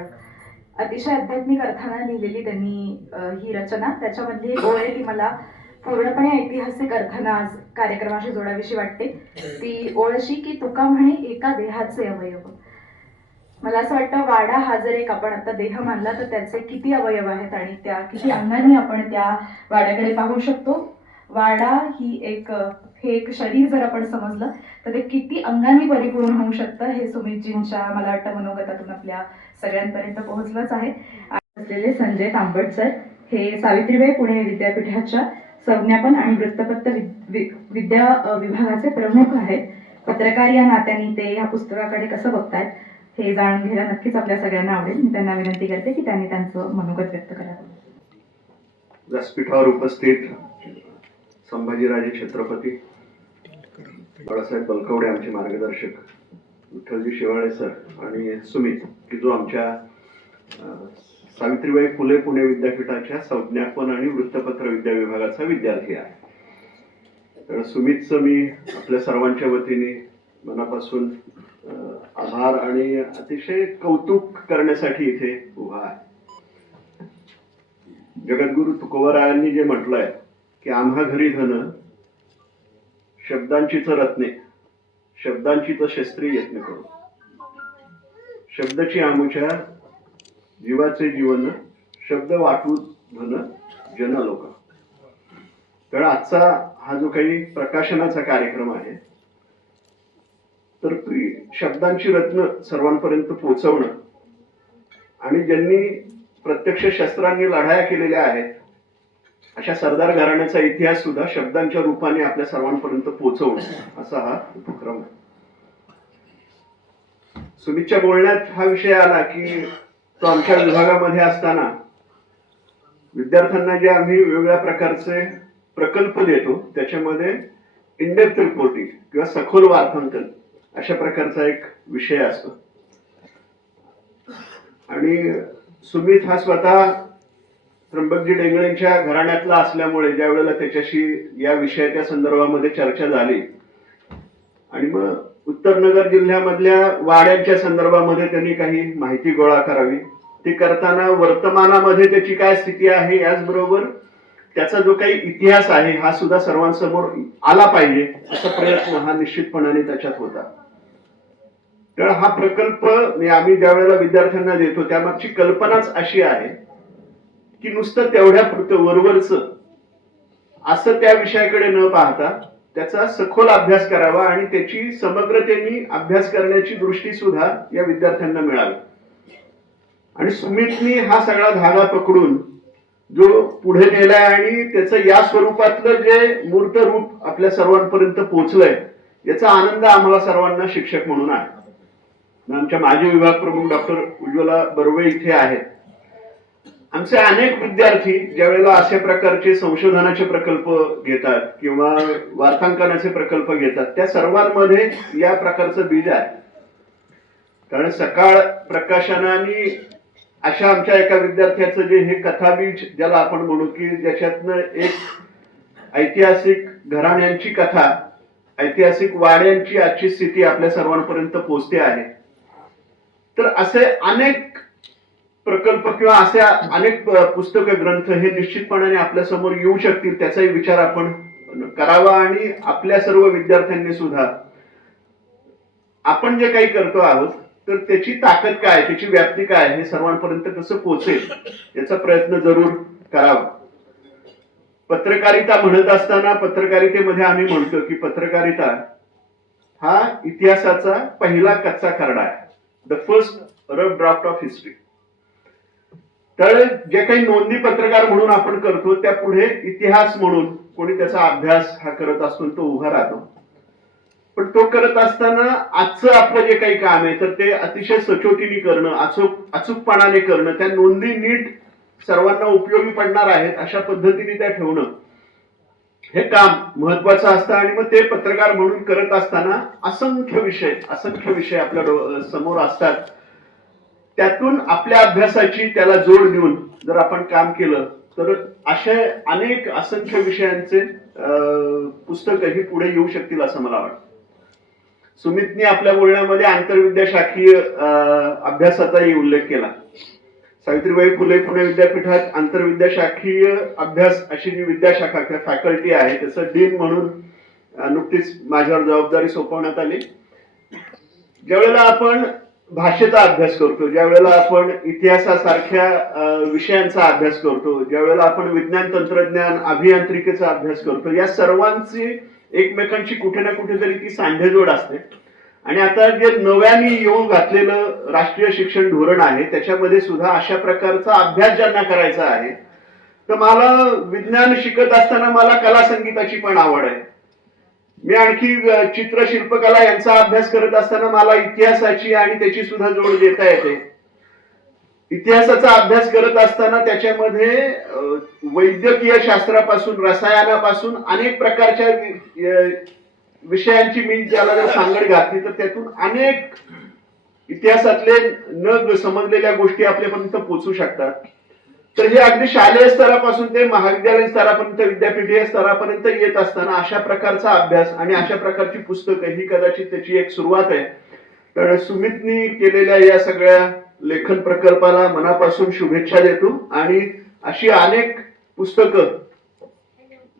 अतिशय आध्यात्मिक अर्थानं लिहिलेली त्यांनी ही रचना. त्याच्यामधली एक ओळ आहे ती मला पूर्णपणे ऐतिहासिक अर्थानं आज कार्यक्रमाशी जोडावीशी वाटते. ती ओळ अशी की तुका म्हणे एका देहाचे अवयव. मला असं वाटतं वाडा हा जर एक आपण आता देह मानला तर त्याचे किती अवयव आहेत आणि त्या किती अंगांनी आपण त्या वाड्याकडे पाहू शकतो. वाडा हे एक शरीर जर आपण समजलं तर ते किती अंगांनी परिपूर्ण होऊ शकतं हे सुमितजींच्या मला वाटतं मनोगतातून आपल्या सगळ्यांपर्यंत पोहोचलंच आहे. असलेले संजय तांबट सर हे सावित्रीबाई पुणे विद्यापीठाच्या संज्ञापन आणि वृत्तपत्र विद्या विभागाचे प्रमुख आहेत. पत्रकार या नात्याने ते या पुस्तकाकडे कसं बघतायत हे जाणून घ्यायला नक्कीच आपल्या सगळ्यांना आवडेल. मी त्यांना विनंती करते की त्यांनी त्यांचं मनोगत व्यक्त करावं. व्यासपीठावर उपस्थित संभाजीराजे छत्रपती, बाळासाहेब बलकवडे आमचे मार्गदर्शक, विठ्ठलजी शेवाळे सर आणि सुमित की जो आमच्या सावित्रीबाई फुले पुणे विद्यापीठाच्या संज्ञापन आणि वृत्तपत्र विद्या विभागाचा विद्यार्थी आहे. तर सुमितचं मी आपल्या सर्वांच्या वतीने मनापासून आभार आणि अतिशय कौतुक करण्यासाठी इथे उभा आहे. जगद्गुरु तुकोबरायांनी जे म्हटलंय की आम्हा घरी धन शब्दांचीच रत्ने, शब्दांचीच शस्त्री यत्न करू, शब्दाची आमुच्या जीवाचे जीवन, शब्द वाटू धन जन लोक. तर आजचा हा जो काही प्रकाशनाचा कार्यक्रम आहे तर शब्दांची रत्न सर्वांपर्यंत पोहोचवणं आणि ज्यांनी प्रत्यक्ष शस्त्रांनी लढाया केलेल्या आहेत अशा सरदार घराण्याचा इतिहास सुद्धा शब्दांच्या रूपाने आपल्या सर्वांपर्यंत पोहोचवणं असा हा उपक्रम आहे. सुमितच्या बोलण्यात हा विषय आला की तो आमच्या विभागामध्ये असताना विद्यार्थ्यांना जे आम्ही वेगवेगळ्या प्रकारचे प्रकल्प देतो त्याच्यामध्ये इनडेप्थ रिपोर्टिंग किंवा सखोल वार्तांकन अशा प्रकारचा एक विषय असतो. आणि सुमित हा स्वतः त्र्यंबकजी डेंगळेंच्या घराण्यातला असल्यामुळे ज्या वेळेला त्याच्याशी या विषयाच्या संदर्भामध्ये चर्चा झाली आणि मग उत्तरनगर जिल्ह्यामधल्या वाड्यांच्या संदर्भामध्ये त्यांनी काही माहिती गोळा करावी, ती करताना वर्तमानामध्ये त्याची काय स्थिती आहे याचबरोबर त्याचा जो काही इतिहास आहे हा सुद्धा सर्वांसमोर आला पाहिजे असा प्रयत्न हा निश्चितपणाने त्याच्यात होता. तर हा प्रकल्प आम्ही ज्या वेळेला विद्यार्थ्यांना देतो त्यामागची कल्पनाच अशी आहे की नुसतं तेवढ्या पुरतं वरवरच असं त्या विषयाकडे न पाहता त्याचा सखोल अभ्यास करावा आणि त्याची समग्रतेने अभ्यास करण्याची दृष्टी सुद्धा या विद्यार्थ्यांना मिळावी. आणि सुमितनी हा सगळा धागा पकडून जो पुढे नेलाय आणि त्याचं या स्वरूपातलं जे मूर्त रूप आपल्या सर्वांपर्यंत पोहोचलंय याचा आनंद आम्हाला सर्वांना शिक्षक म्हणून आहे. आमच्या माजी विभाग प्रमुख डॉक्टर उज्ज्वला बर्वे इथे आहेत. आमचे अनेक विद्यार्थी ज्या वेळेला अशा प्रकारचे संशोधनाचे प्रकल्प घेतात किंवा वार्तांकनाचे प्रकल्प घेतात त्या सर्वांमध्ये या प्रकारचं बीज आहे. कारण सकाळ प्रकाशनाने अशा आमच्या एका विद्यार्थ्याचं जे हे कथाबीज ज्याला आपण म्हणू की ज्याच्यातनं एक ऐतिहासिक घराण्यांची कथा, ऐतिहासिक वाड्यांची आजची स्थिती आपल्या सर्वांपर्यंत पोहोचते आहे. तर असे अनेक प्रकल्प किंवा असे अनेक पुस्तक ग्रंथ हे निश्चितपणाने आपल्या समोर येऊ शकतील त्याचाही विचार आपण करावा आणि आपल्या सर्व विद्यार्थ्यांनी सुद्धा आपण जे काही करतो आहोत तर त्याची ताकद काय, त्याची व्याप्ती काय, हे सर्वांपर्यंत कसं पोहोचेल याचा प्रयत्न जरूर करावा. पत्रकारिता म्हणत असताना पत्रकारितेमध्ये आम्ही म्हणतो की पत्रकारिता हा इतिहासाचा पहिला कच्चा खरडा आहे, the first rough draft of history. तर जे काही नोंदी पत्रकार म्हणून आपण करतो त्या पुढे इतिहास म्हणून कोणी त्याचा अभ्यास हा करत असतो तो उभा राहतो. पण तो करत असताना आजचं आपलं जे काही काम आहे तर ते अतिशय सचोटीने करणं, अचूकपणाने करणं, त्या नोंदी नीट सर्वांना उपयोगी पडणार आहेत अशा पद्धतीने त्या ठेवणं हे काम महत्वाचं असतं. आणि मग ते पत्रकार म्हणून करत असताना असंख्य विषय आपल्या समोर असतात. त्यातून आपल्या अभ्यासाची त्याला जोड देऊन जर आपण काम केलं तर अशा अनेक असंख्य विषयांचे पुस्तक ही पुढे येऊ शकतील असं मला वाटतं. सुमितनी आपल्या बोलण्यामध्ये आंतरविद्याशाखीय अभ्यासाचाही उल्लेख केला. सावित्रीबाई फुले पुणे विद्यापीठात आंतरविद्याशाखीय अभ्यास अशी जी विद्याशाखा किंवा फॅकल्टी आहे त्याचं डीन म्हणून नुकतीच माझ्यावर जबाबदारी सोपवण्यात आली. ज्यावेळेला आपण भाषेचा अभ्यास करतो, ज्या वेळेला आपण इतिहासासारख्या विषयांचा अभ्यास करतो, ज्या वेळेला आपण विज्ञान तंत्रज्ञान अभियांत्रिकेचा अभ्यास करतो, या सर्वांची एकमेकांची कुठे ना कुठेतरी ती सांधेजोड असते. आणि आता जे नव्याने येऊन घातलेलं राष्ट्रीय शिक्षण धोरण आहे त्याच्यामध्ये सुद्धा अशा प्रकारचा अभ्यास ज्यांना करायचा आहे तर मला विज्ञान शिकत असताना मला कला संगीताची पण आवड आहे. मी आणखी चित्र शिल्पकला यांचा अभ्यास करत असताना मला इतिहासाची आणि त्याची सुद्धा जोड देता येते. इतिहासाचा अभ्यास करत असताना त्याच्यामध्ये वैद्यकीय शास्त्रापासून रसायनापासून अनेक प्रकारच्या विषयांची मी ज्याला जर सांगड घातली तर त्यातून अनेक इतिहासातले न समजलेल्या गोष्टी आपल्यापर्यंत पोहोचू शकतात. तर हे अगदी शालेय स्तरापासून ते महाविद्यालयीन स्तरापर्यंत विद्यापीठीय स्तरापर्यंत येत असताना अशा प्रकारचा अभ्यास आणि अशा प्रकारची पुस्तकं ही कदाचित त्याची एक सुरुवात आहे. तर सुमितनी केलेल्या या सगळ्या लेखन प्रकल्पाला मनापासून शुभेच्छा देतो आणि अशी अनेक पुस्तकं,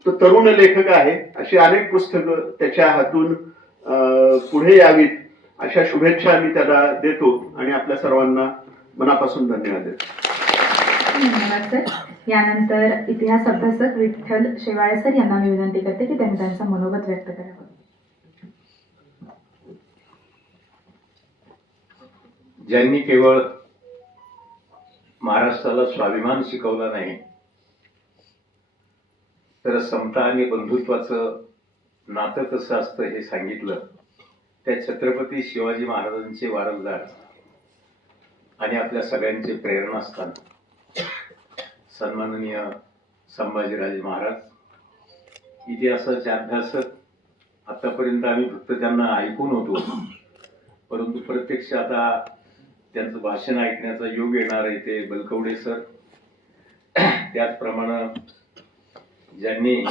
तो तरुण लेखक आहे, अशी अनेक पुस्तकं त्याच्या हातून पुढे यावीत अशा शुभेच्छा मी त्याला देतो आणि आपल्या सर्वांना मनापासून धन्यवाद देतो. धन्यवाद सर. यानंतर इतिहास अभ्यासक विठ्ठल शेवाळे सर यांना मी विनंती करते की त्यांनी त्यांचं मनोगत व्यक्त करावं. ज्यांनी केवळ महाराष्ट्राला स्वाभिमान शिकवला नाही तर समता आणि बंधुत्वाचं नातं कसं असतं हे सांगितलं, त्या छत्रपती शिवाजी महाराजांचे वारसदार आणि आपल्या सगळ्यांचे प्रेरणास्थान सन्माननीय संभाजीराजे महाराज, इतिहासाचे अभ्यासक. आतापर्यंत आम्ही फक्त त्यांना ऐकून होतो, परंतु प्रत्यक्ष आता त्यांचं भाषण ऐकण्याचा योग येणार आहे ते बलकवडे सर. त्याचप्रमाणे ज्यांनी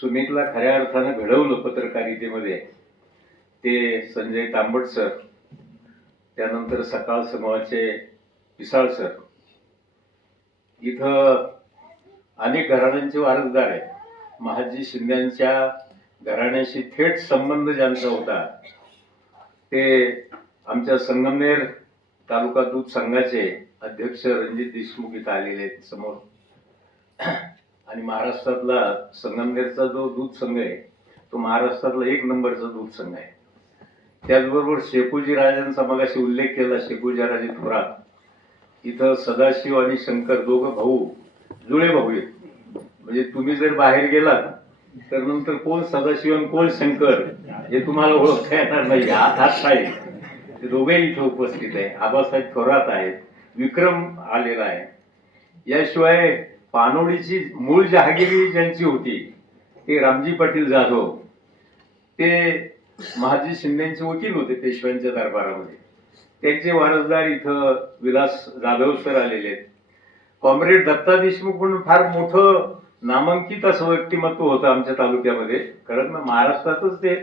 सुमितला खऱ्या अर्थानं घडवलं पत्रकारितेमध्ये ते संजय तांबट सर, त्यानंतर सकाळ समूहाचे पिसाळ सर. इथं अनेक घराण्यांचे वारसदार आहेत. महाजी शिंद्यांच्या घराण्याशी थेट संबंध ज्यांचा होता ते आमच्या संगमनेर तालुका दूध संघाचे अध्यक्ष रणजित देशमुख इथं आलेले आहेत समोर. आणि महाराष्ट्रातला संगमनेरचा जो दूध संघ आहे तो महाराष्ट्रातला 1 नंबरचा दूध संघ आहे. त्याचबरोबर शेकोजी राजांचा मगाशी उल्लेख केला, शेकोजी राजे थोरात. इथं सदाशिव आणि शंकर दोघं भाऊ, जुळे भाऊ आहेत. म्हणजे तुम्ही जर बाहेर गेलात तर नंतर कोण सदाशिव आणि कोण शंकर हे तुम्हाला ओळखता येणार नाही. हात आहे ते दोघे इथं उपस्थित आहे. आबासाहेब थोरात आहेत, विक्रम आलेला आहे. याशिवाय पानोडीची मूळ जहागिरी ज्यांची होती ते रामजी पाटील जाधव, ते महाजी शिंदेचे वकील होते पेशव्यांच्या दरबारामध्ये. त्यांचे वारसदार इथं विलास जाधव सर आलेले आहेत. कॉम्रेड दत्ता देशमुख म्हणून फार मोठं नामांकित असं व्यक्तिमत्व होतं आमच्या तालुक्यामध्ये. कारण महाराष्ट्रातच ते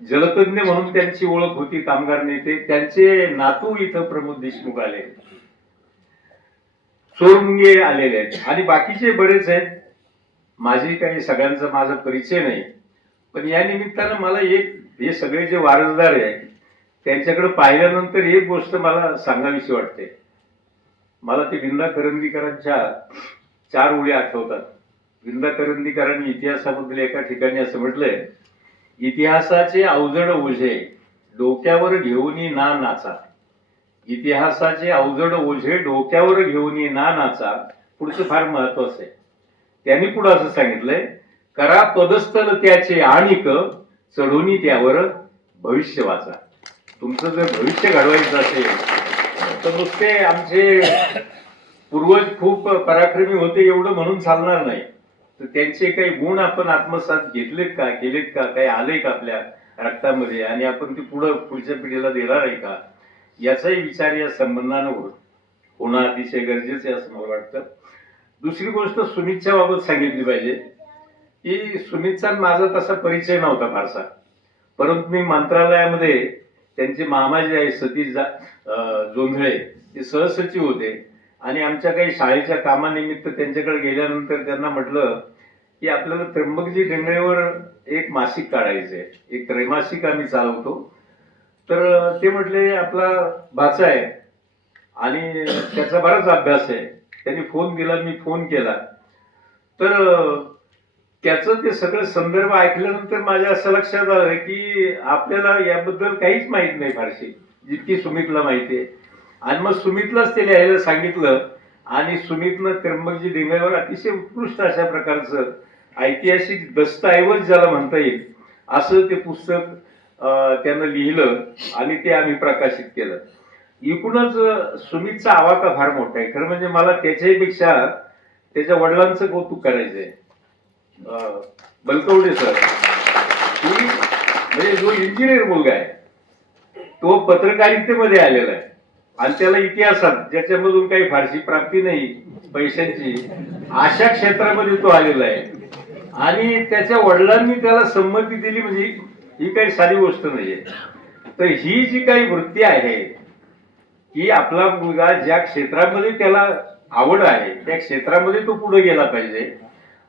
जलतज्ञ म्हणून त्यांची ओळख होती, कामगार नेते. त्यांचे नातू इथं प्रमोद देशमुख आले, चोरमुंगे आलेले आहेत आणि बाकीचे बरेच आहेत. माझी काही सगळ्यांचा माझा परिचय नाही, पण या निमित्तानं मला हे सगळे जे वारसदार आहेत त्यांच्याकडे पाहिल्यानंतर एक गोष्ट मला सांगावीशी वाटते. मला ते विंदा करंदीकरांच्या 4 ओळी आठवतात. विंदा करंदीकरांनी इतिहासाबद्दल एका ठिकाणी असं म्हटलंय, इतिहासाचे अवजड ओझे डोक्यावर घेऊन ना नाचा. इतिहासाचे अवजड ओझे डोक्यावर घेऊन ना नाचा. पुढचं फार महत्वाचं आहे. त्यांनी पुढे असं सांगितलंय, करा पदस्थल त्याचे आणिक चढून त्यावर भविष्य वाचा. तुमचं जर भविष्य घडवायचं असेल तर नुसते आमचे पूर्वज खूप पराक्रमी होते एवढं म्हणून चालणार नाही. तर त्यांचे काही गुण आपण आत्मसात घेतलेत का, केलेत का, काही आले का आपल्या रक्तामध्ये आणि आपण ते पुढच्या पिढीला देणार आहे का, याचाही विचार या संबंधानं होणं अतिशय गरजेचं आहे असं मला वाटतं. दुसरी गोष्ट सुमितच्या बाबत सांगितली पाहिजे की सुमितचा माझा तसा परिचय नव्हता फारसा, परंतु मी मंत्रालयामध्ये त्यांचे मामा जे आहे सतीश जोंधळे ते सहसचिव होते आणि आमच्या काही शाळेच्या कामानिमित्त त्यांच्याकडे गेल्यानंतर त्यांना म्हटलं की आपल्याला त्र्यंबकजी डेंगळेवर एक मासिक काढायचंय, एक त्रैमासिक आम्ही चालवतो. तर ते म्हटले आपला भाचा आहे आणि त्याचा बराच अभ्यास आहे. त्यांनी फोन दिला, मी फोन केला, तर त्याचं ते सगळं संदर्भ ऐकल्यानंतर माझ्या असं लक्षात आलं की आपल्याला याबद्दल काहीच माहित नाही फारशी, जितकी सुमितला माहिती आहे. आणि मग सुमितलाच ते लिहायला सांगितलं आणि सुमितनं त्र्यंबकजी डेंगळेवर अतिशय उत्कृष्ट अशा प्रकारचं ऐतिहासिक दस्तऐवज ज्याला म्हणता येईल असं ते पुस्तक त्यानं लिहिलं आणि ते आम्ही प्रकाशित केलं. एकूणच सुमितचा आवाका फार मोठा आहे. खरं म्हणजे मला त्याच्याही पेक्षा त्याच्या वडिलांचं कौतुक करायचंय. बलकवडे सर ही म्हणजे जो इंजिनियर मुलगा आहे तो पत्रकारितेमध्ये आलेला आहे आणि त्याला इतिहासात ज्याच्यामधून काही फारशी प्राप्ती नाही पैशांची अशा क्षेत्रामध्ये तो आलेला आहे आणि त्याच्या वडिलांनी त्याला संमती दिली म्हणजे ही काही साधी गोष्ट नाहीये. तर ही जी काही वृत्ती आहे की आपला मुलगा ज्या क्षेत्रामध्ये त्याला आवड आहे त्या क्षेत्रामध्ये तो पुढे गेला पाहिजे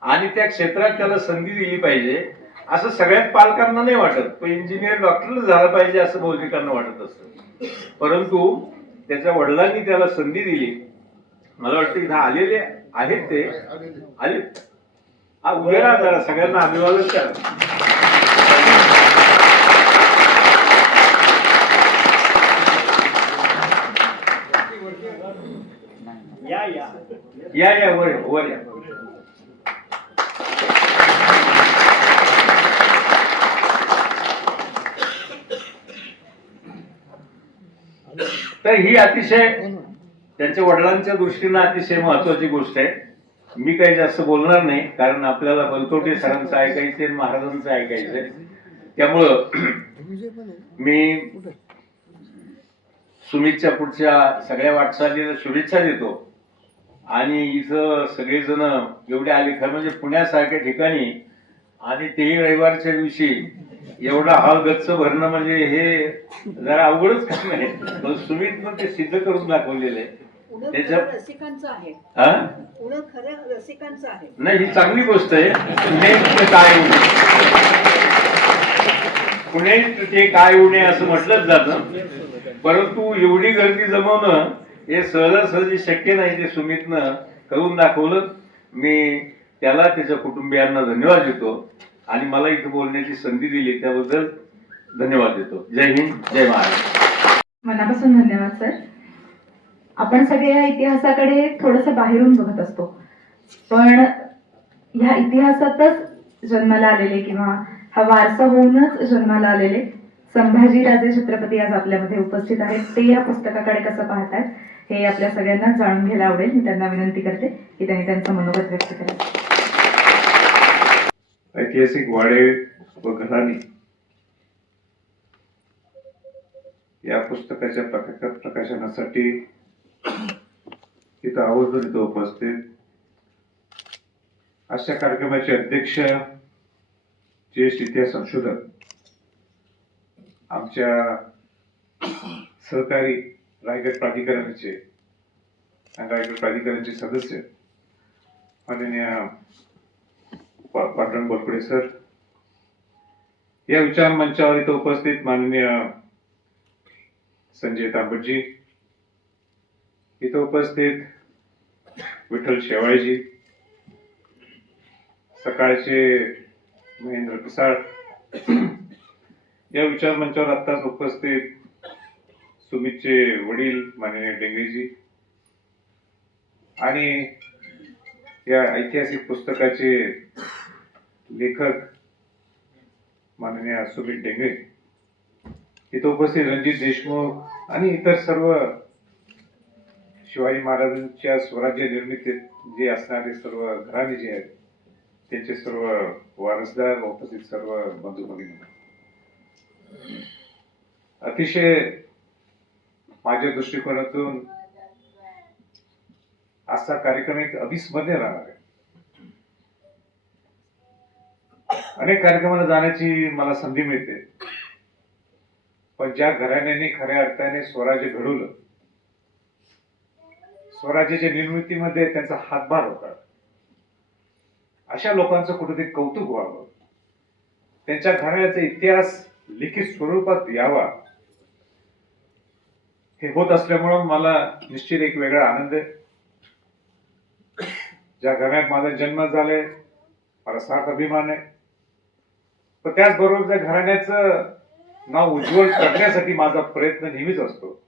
आणि त्या क्षेत्रात त्याला संधी दिली पाहिजे असं सगळ्याच पालकांना नाही वाटत. तो इंजिनियर डॉक्टर झाला पाहिजे असं बहुतेकांना वाटत असतं, परंतु त्याच्या वडिलांनी त्याला संधी दिली. मला वाटतं इथं आलेले आहेत ते आले उभे राहा जरा, सगळ्यांना अभिवादन करा. या वर या. तर ही अतिशय त्यांच्या वडिलांच्या दृष्टीनं अतिशय महत्वाची गोष्ट आहे. मी काही जास्त बोलणार नाही कारण आपल्याला बलकवडे सरांचं ऐकायचंय, महाराजांचं ऐकायचंय. त्यामुळं मी सुमितच्या पुढच्या सगळ्या वाटचालीला शुभेच्छा देतो. आणि इथं सगळेजण एवढे आले, खरं म्हणजे पुण्यासारख्या ठिकाणी आणि तेही रविवारच्या दिवशी एवढा हॉल गच्च भरणं म्हणजे हे जरा अवघडच काम आहे. पण सुमितनं ते सिद्ध करून दाखवलेलं आहे. त्याच्या रसिकांचं आहे हा पुढं खरं रसिकांचं आहे. नाही, ही चांगली गोष्ट आहे. पुणे ते काय उणे असं म्हटलंच जातं. परंतु एवढी गर्दी जमवणं हे सहजासहजी शक्य नाही. ते सुमितनं करून दाखवलं. मी त्याला त्याच्या कुटुंबियांना धन्यवाद देतो आणि मला इथं बोलण्याची संधी दिली त्याबद्दल धन्यवाद देतो. जय हिंद, जय महाराष्ट्र. मनापासून धन्यवाद सर. आपण सगळे या इतिहासाकडे थोडंसं बाहेरून बघत असतो, पण ह्या इतिहासातच जन्माला आलेले किंवा हा वारसा होऊनच जन्माला आलेले संभाजीराजे छत्रपती आज आपल्यामध्ये उपस्थित आहेत. ते या पुस्तकाकडे कसं पाहतात हे आपल्या सगळ्यांना जाणून घ्यायला आवडेल. मी त्यांना विनंती करते की त्यांनी त्यांचं मनोगत व्यक्त करावं. ऐतिहासिक वाडे व घराणी या पुस्तकाच्या प्रकाशनासाठी इथं आवर्जून इथं उपस्थित अशा कार्यक्रमाचे अध्यक्ष ज्येष्ठ इतिहास संशोधक आमच्या सहकारी रायगड प्राधिकरणाचे सदस्य माननीय पांडुरंग बोलपुडे सर, या विचार मंचावर इथं उपस्थित माननीय संजय तांबटजी, इथं उपस्थित विठ्ठल शेवाळेजी, सकाळचे महेंद्र पिसाळ, या विचार मंचावर आत्ताच उपस्थित सुमितचे वडील माननीय डेंगरेजी आणि या ऐतिहासिक पुस्तकाचे लेखक माननीय सुमित डेंगरे, इथं उपस्थित रणजित देशमुख आणि इतर सर्व शिवाजी महाराजांच्या स्वराज्य निर्मितीत जे असणारे सर्व घराणे जे आहेत त्यांचे सर्व वारसदार व उपस्थित सर्व बंधू भगिनी, अतिशय माझ्या दृष्टिकोनातून असा कार्यक्रम एक अविस्मरणीय राहणार आहे. अनेक कार्यक्रमाला जाण्याची मला संधी मिळते, पण ज्या घराण्याने खऱ्या अर्थाने स्वराज्य घडवलं, स्वराज्याच्या निर्मितीमध्ये त्यांचा हातभार होता, अशा लोकांचं कुठेतरी कौतुक व्हावं, त्यांच्या घराण्याचा इतिहास लिखित स्वरूपात यावा, हे होत असल्यामुळं मला निश्चित एक वेगळा आनंद आहे. ज्या घराण्यात माझा जन्म झालाय मला सार्थ अभिमान आहे, पण त्याचबरोबर त्या घराण्याचं नाव उज्ज्वल करण्यासाठी माझा प्रयत्न नेहमीच असतो.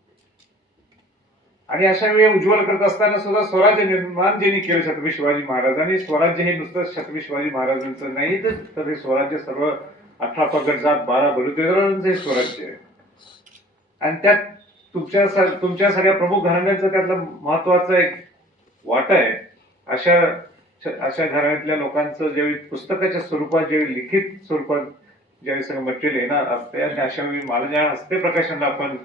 आणि अशा वेळी उज्ज्वल करत असताना सुद्धा स्वराज्य निर्माण ज्यांनी केलं छत्रपती शिवाजी महाराजांनी, स्वराज्य हे नुसतं छत्रपती शिवाजी महाराजांचं नाही तर हे स्वराज्य सर्व 18 पगड जात 12 बलुतेदारांचं हे स्वराज्य आहे. आणि त्यात तुमच्या सगळ्या प्रमुख घराण्यांचा त्यातला महत्वाचा एक वाटा आहे. अशा घराण्यातल्या लोकांचं ज्यावेळी पुस्तकाच्या स्वरूपात, ज्यावेळी लिखित स्वरूपात ज्यावेळी सगळं मटेरियल येणार असते आणि अशा वेळी मला ज्या हस्ते प्रकाशनला आपण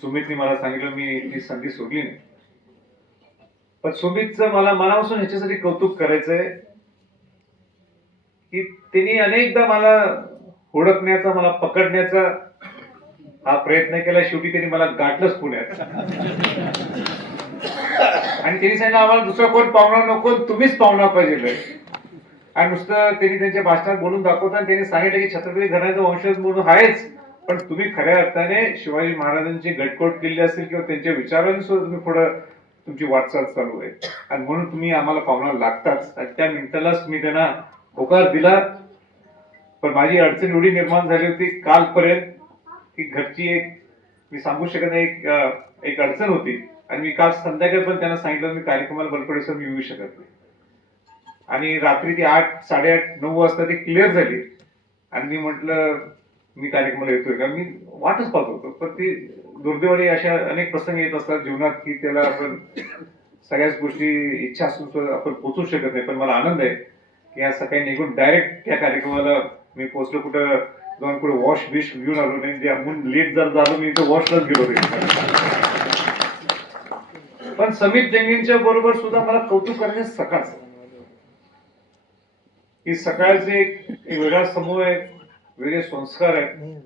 सुमितने मला सांगितलं, मी ती संधी सोडली नाही. पण सुमितचं मला मनापासून ह्याच्यासाठी कौतुक करायचंय की त्यांनी अनेकदा मला हुडकण्याचा, मला पकडण्याचा हा प्रयत्न केला. शेवटी त्यांनी मला गाठलंच पुण्यात आणि त्यांनी सांगितलं आम्हाला दुसरा कोण पाहुणा नको, तुम्हीच पाहुणा पाहिजे. आणि नुसतं त्यांनी त्यांच्या भाषणात बोलून दाखवताना त्यांनी सांगितलं की छत्रपती घराण्याचा वंशज म्हणून आहेच, पण तुम्ही खऱ्या अर्थाने शिवाजी महाराजांची गटकोट केली असेल किंवा त्यांच्या विचारांनी सुद्धा तुम्ही पुढं तुमची वाटचाल चालू आहे आणि म्हणून तुम्ही आम्हाला पाहुणा लागताच. आणि त्या मिनिटालाच मी त्यांना होकार दिला. पण माझी अडचण एवढी निर्माण झाली होती कालपर्यंत की घरची एक मी सांगू शकत नाही एक अडचण होती. आणि मी काल संध्याकाळी पण त्यांना सांगितलं मी कार्यक्रमाला बलपडेसर मी येऊ शकत नाही. आणि रात्री ती 8, 8:30, 9 वाजता ती क्लिअर झाली आणि मी म्हटलं मी कार्यक्रमाला येतोय का, मी वाटच पाहत होतो. पण ती दुर्दैवाने अशा अनेक प्रसंग येत असतात जीवनात की त्याला आपण सगळ्याच गोष्टी इच्छा असून आपण पोचू शकत नाही. पण मला आनंद आहे की आज सकाळी निघून डायरेक्ट त्या कार्यक्रमाला मी पोहोचलो. कुठं जाऊन पुढे वॉश बिश घेऊन आलो नाही, जे म्हणून लेट जर झालो मी इथे वॉशलाच गेलो होतो. पण समित डेंगेंच्या बरोबर सुद्धा मला कौतुक करणे सकाळचं की सकाळचे एक वेगळा समूह आहे, वेगळे संस्कार आहेत.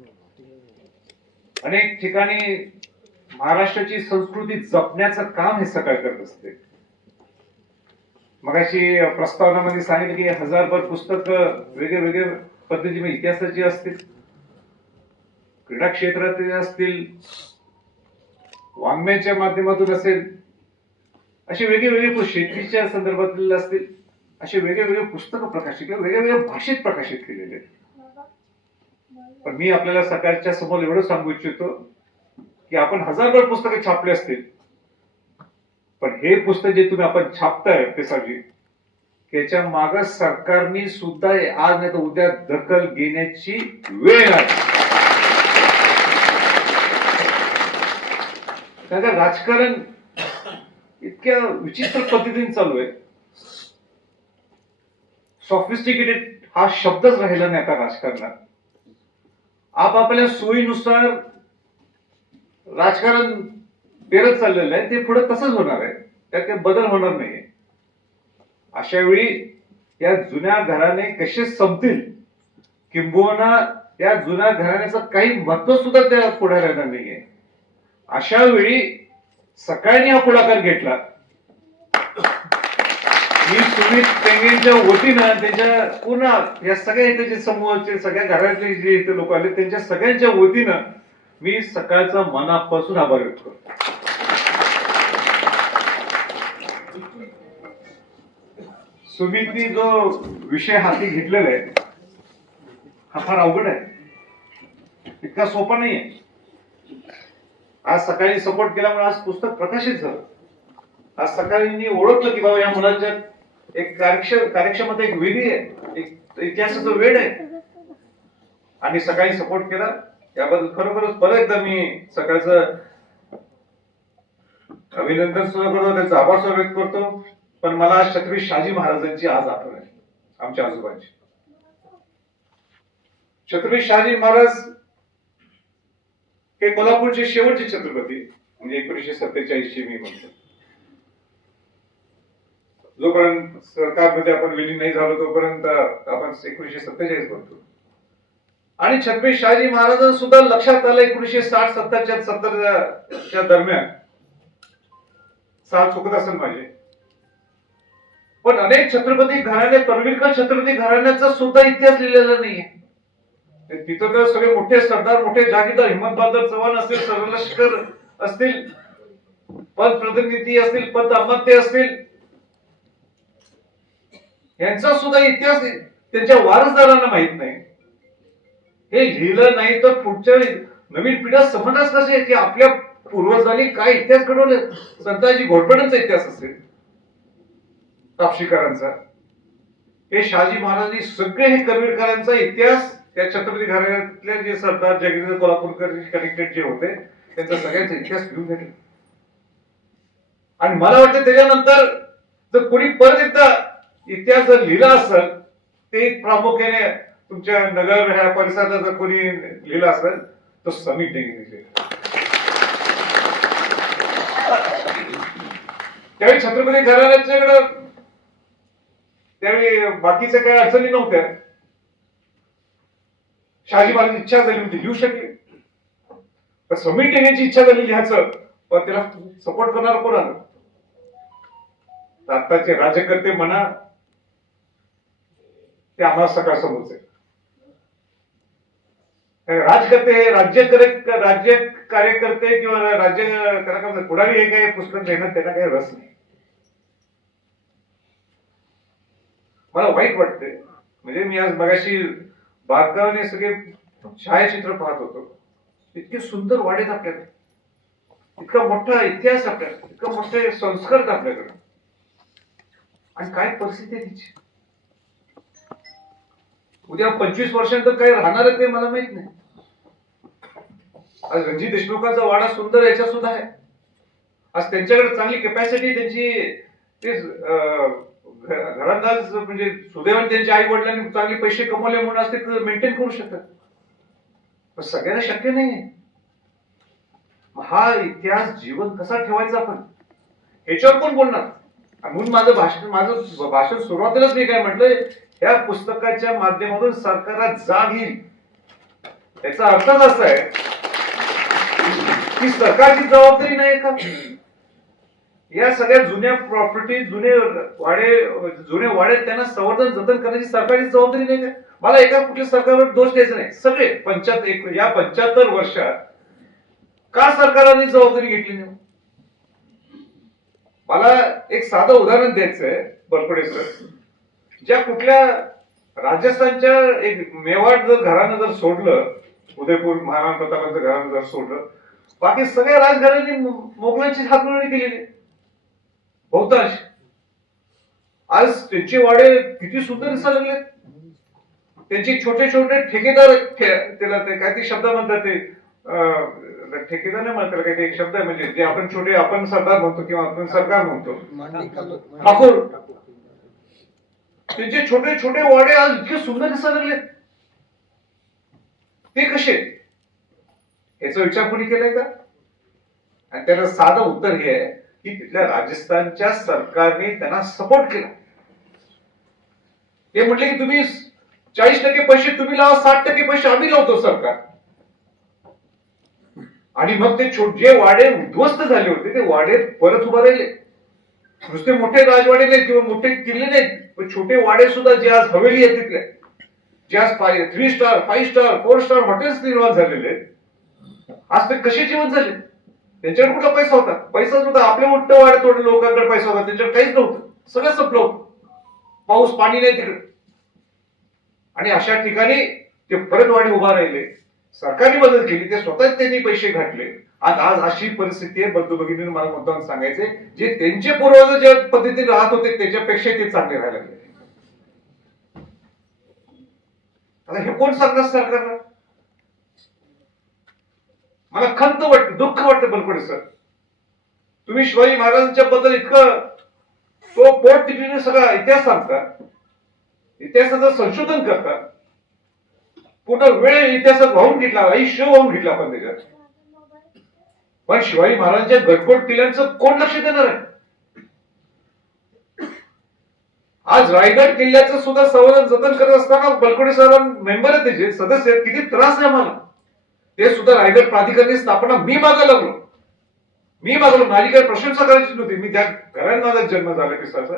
अनेक ठिकाणी महाराष्ट्राची संस्कृती जपण्याचं काम हे सकाळ करत असते. मगाशी प्रस्तावनामध्ये सांगितलं की 1000भर पुस्तकं वेगळे वेगळे पद्धतीने इतिहासाची असतील, क्रीडा क्षेत्रातील असतील, वाङ्मयाच्या माध्यमातून असेल, असे वेगवेगळे शेतीच्या संदर्भातील असतील, असे वेगवेगळे पुस्तकं प्रकाशित किंवा वेगवेगळ्या भाषेत प्रकाशित केलेले आहेत. पण मी आपल्याला सकाळच्या समोर एवढं सांगू इच्छितो की आपण हजारभर पुस्तकं छापले असतील, पण हे पुस्तक जे तुम्ही आपण छापताय पेसाजी, त्याच्या माग सरकारने सुद्धा आज नाही तर उद्या दखल घेण्याची वेळ आहे. कारण राजकारण इतक्या विचित्र पद्धतीने चालू आहे. सॉफिस्टिकेटेड हा शब्दच राहिला नाही आता राजकारणात. आपापल्या सोयीनुसार राजकारण पेरत चाललेलं आहे, ते पुढे तसंच होणार आहे, त्यात काही बदल होणार नाही. अशा वेळी या जुन्या घराणे कसे संपतील, किंबहुना या जुन्या घराण्याचं काही महत्व सुद्धा त्या पुढे राहणार नाहीये. अशा वेळी सकाळी हा पुढाकार घेतला. मी सुमित टेंगेंच्या वतीनं त्यांच्या पूर्ण या सगळ्या इथे जे समूहाचे सगळ्या घरातले जे इथे लोक आले त्यांच्या सगळ्यांच्या वतीनं मी सकाळचा मनापासून आभार व्यक्त करतो. सुमितनी जो विषय हाती घेतलेला आहे हा फार अवघड आहे, इतका सोपा नाहीये. आज सकाळी सपोर्ट केल्यामुळे आज पुस्तक प्रकाशित झालं. आज सकाळी मी ओळखलं की बाबा या मुलांच्या एक कार्यक्षमता एक वेगळी आहे, एक इतिहासाचा वेळ आहे, आणि सकाळी सपोर्ट केला. याबद्दल खरोखरच परत एकदा मी सकाळचं अभिनंदन सुद्धा करतो, त्यांचा आभार सुद्धा व्यक्त करतो. पण मला आज छत्रपती शहाजी महाराजांची आज आठवण आहे, आमच्या आजोबांची. छत्रपती शहाजी महाराज हे कोल्हापूरचे शेवटचे छत्रपती, म्हणजे 1947 मी म्हणतो. जोपर्यंत सरकारमध्ये आपण विलीन नाही झालो तोपर्यंत आपण 1947 म्हणतो. आणि छत्रपती शहाजी महाराज सुद्धा लक्षात आलं 1960-70च्या दरम्यान, साल चुकत असेल माझे, पण अनेक छत्रपती घराणे, तळवीरकर छत्रपती घराण्याचा सुद्धा इतिहास लिहिलेला नाहीये. तिथं तर सगळे मोठे सरदार, मोठे जागीरदार, हिम्मतबहादर चव्हाण असतील, सरलष्कर असतील, पद प्रतिनिधी असतील, पद अमात्य असतील, यांचा सुद्धा इतिहास त्यांच्या वारसदारांना माहित नाही. हे लिहिलं नाही तर पुढच्या नवीन पिढ्या समजच कसे की आपल्या पूर्वजांनी काय इतिहास घडवले. संताजी घोरपड्यांचा इतिहास असेल, कापशीकरांचा, हे शहाजी महाराजांनी सगळे हे करवीरकरांचा इतिहास त्या छत्रपती घराण्यातल्या जे सरदार, जगदीश कोल्हापूरकर कनेक्टेड जे होते त्यांचा सगळ्यांचा इतिहास लिहून घेतला. आणि मला वाटतं त्याच्यानंतर जर कोणी परत एकदा इतिहास जर लिहिला असेल, ते प्रामुख्याने तुमच्या नगर ह्या परिसरात जर कोणी लिहिला असेल तर समीर टेंगे लिहिला. त्यावेळी छत्रपती घराण्याच्याकडं त्यावेळी बाकीच्या काही अडचणी नव्हत्या. शहाजी महाराजांची इच्छा झाली होती लिहू शकले, पण समीर टेंगेची इच्छा झाली लिहायचं, पण त्याला सपोर्ट करणार कोण आलं? आताचे राज्यकर्ते म्हणा, ते आम्हाला सकाळ समोरचे राजकर्ते, राज्य कार्यकर्ते किंवा राज्य त्याला पुढारी हे काही पुस्तक देण्यात त्यांना काही रस नाही. मला वाईट वाटते. म्हणजे मी आज मगाशी बारकाईने सगळे छायाचित्र पाहत होतो. इतके सुंदर वाडेत आपल्याकडे, इतका मोठा इतिहास आपल्याकडे, इतके मोठे संस्कार आपल्याकडे, आणि काय परिस्थिती आहे तिची. उद्या 25 वर्षांतर काही राहणार आहे ते मला माहित नाही. आज रणजित देशमुखांचा वाडा सुंदर याच्यात सुद्धा आहे. आज त्यांच्याकडे चांगली कॅपॅसिटी, त्यांची ते घरात म्हणजे सुदैवाने त्यांच्या आई वडिलांनी चांगले पैसे कमवले म्हणून आज ते मेंटेन करू शकतात. पण सगळ्यांना शक्य नाहीये. हा इतिहास जीवन कसा ठेवायचा आपण याच्यावर कोण बोलणार? म्हणून माझं भाषण सुरुवातीलाच मी काय म्हटलं, या पुस्तकाच्या माध्यमातून सरकारला जाग येईल. त्याचा अर्थच असा आहे की सरकारची जबाबदारी नाही का या सगळ्या जुन्या प्रॉपर्टी, जुने वाडे त्यांना संवर्धन जतन करण्याची सरकारची जबाबदारी नाही का? मला एका कुठल्या सरकारवर दोष द्यायचा नाही. सगळे 75 वर्षात का सरकारने जबाबदारी घेतली नाही? मला एक साधं उदाहरण द्यायचंय बरपडे सर. ज्या कुठल्या राजस्थानच्या एक मेवाड जर घरानं जर सोडलं, उदयपूर महाराणा प्रतापांचं घरानं जर सोडलं, बाकी सगळ्या राजघरांनी मोगलांची हातमिळवणी केलेली बहुतांश. आज त्यांचे वाडे किती सुंदर दिसायला लागले. त्यांचे छोटे छोटे ठेकेदार त्याला ते काय ते शब्द म्हणतात ते ठेकेदार नाही म्हणतात, काही एक शब्द आहे म्हणजे जे आपण छोटे आपण सरदार म्हणतो किंवा आपण सरकार म्हणतो, ठाकूर. त्यांचे छोटे छोटे वाडे आज इतके सुंदर दिसायला लागले. ते कसे? याचा विचार कोणी केलाय का? आणि त्याला साधं उत्तर हे आहे की तिथल्या राजस्थानच्या सरकारने त्यांना सपोर्ट केला. ते म्हटले की तुम्ही 40% पैसे तुम्ही लावा, 60% पैसे आम्ही लावतो सरकार. आणि मग ते जे वाडे उद्ध्वस्त झाले होते ते वाडे परत उभा राहिले. नुसते मोठे राजवाडे नाहीत किंवा मोठे किल्ले नाहीत, पण छोटे वाडे सुद्धा जे आज हवेली आहेत तिथल्या, जे आज 3 स्टार 5 स्टार 4 स्टार हॉटेल्स निर्माण झालेले आहेत, आज ते कसे जीवन झाले? त्यांच्याकडे कुठला पैसा होता? पैसा सुद्धा आपल्या उलट वाड्यात थोडे लोकांकडे पैसा होता, त्यांच्याकडे काहीच नव्हतं. सगळं संपलं होतं. पाऊस पाणी नाही तिकडे. आणि अशा ठिकाणी ते परत वाडे उभा राहिले. सरकारने मदत केली, ते स्वतःच त्यांनी पैसे घातले. आज अशी परिस्थिती आहे. बंधू भगिनींनी मला मुद्दाम सांगायचे, जे त्यांचे पूर्वज ज्या पद्धतीने राहत होते त्याच्यापेक्षा ते चांगले राहायला लागले. आता हे कोण सांगणार सरकारला? मला खंत वाटते, दुःख वाटतं बलपडे सर. तुम्ही शिवाजी महाराजांच्या बद्दल इतकं तो पोट तिकडे सगळा इतिहास सांगता, इतिहासाचं संशोधन करता, पूर्ण वेळ इतिहासात वाहून घेतला, आयुष्य वाहून घेतला आपण त्याच्यात. पण शिवाजी महाराजांच्या गडकोट किल्ल्यांचं कोण लक्ष देणार आहे? आज रायगड किल्ल्याचं सुद्धा संवर्धन जतन करत असताना बलकोडे सर मेंबर आहेत, त्याचे सदस्य आहेत. किती त्रास आहे आम्हाला. ते सुद्धा रायगड प्राधिकरणाची स्थापना मी मागायला लागलो. माझी काही प्रशंसा करायची नव्हती. मी त्या घरात माझा जन्म झाला पिसाचा,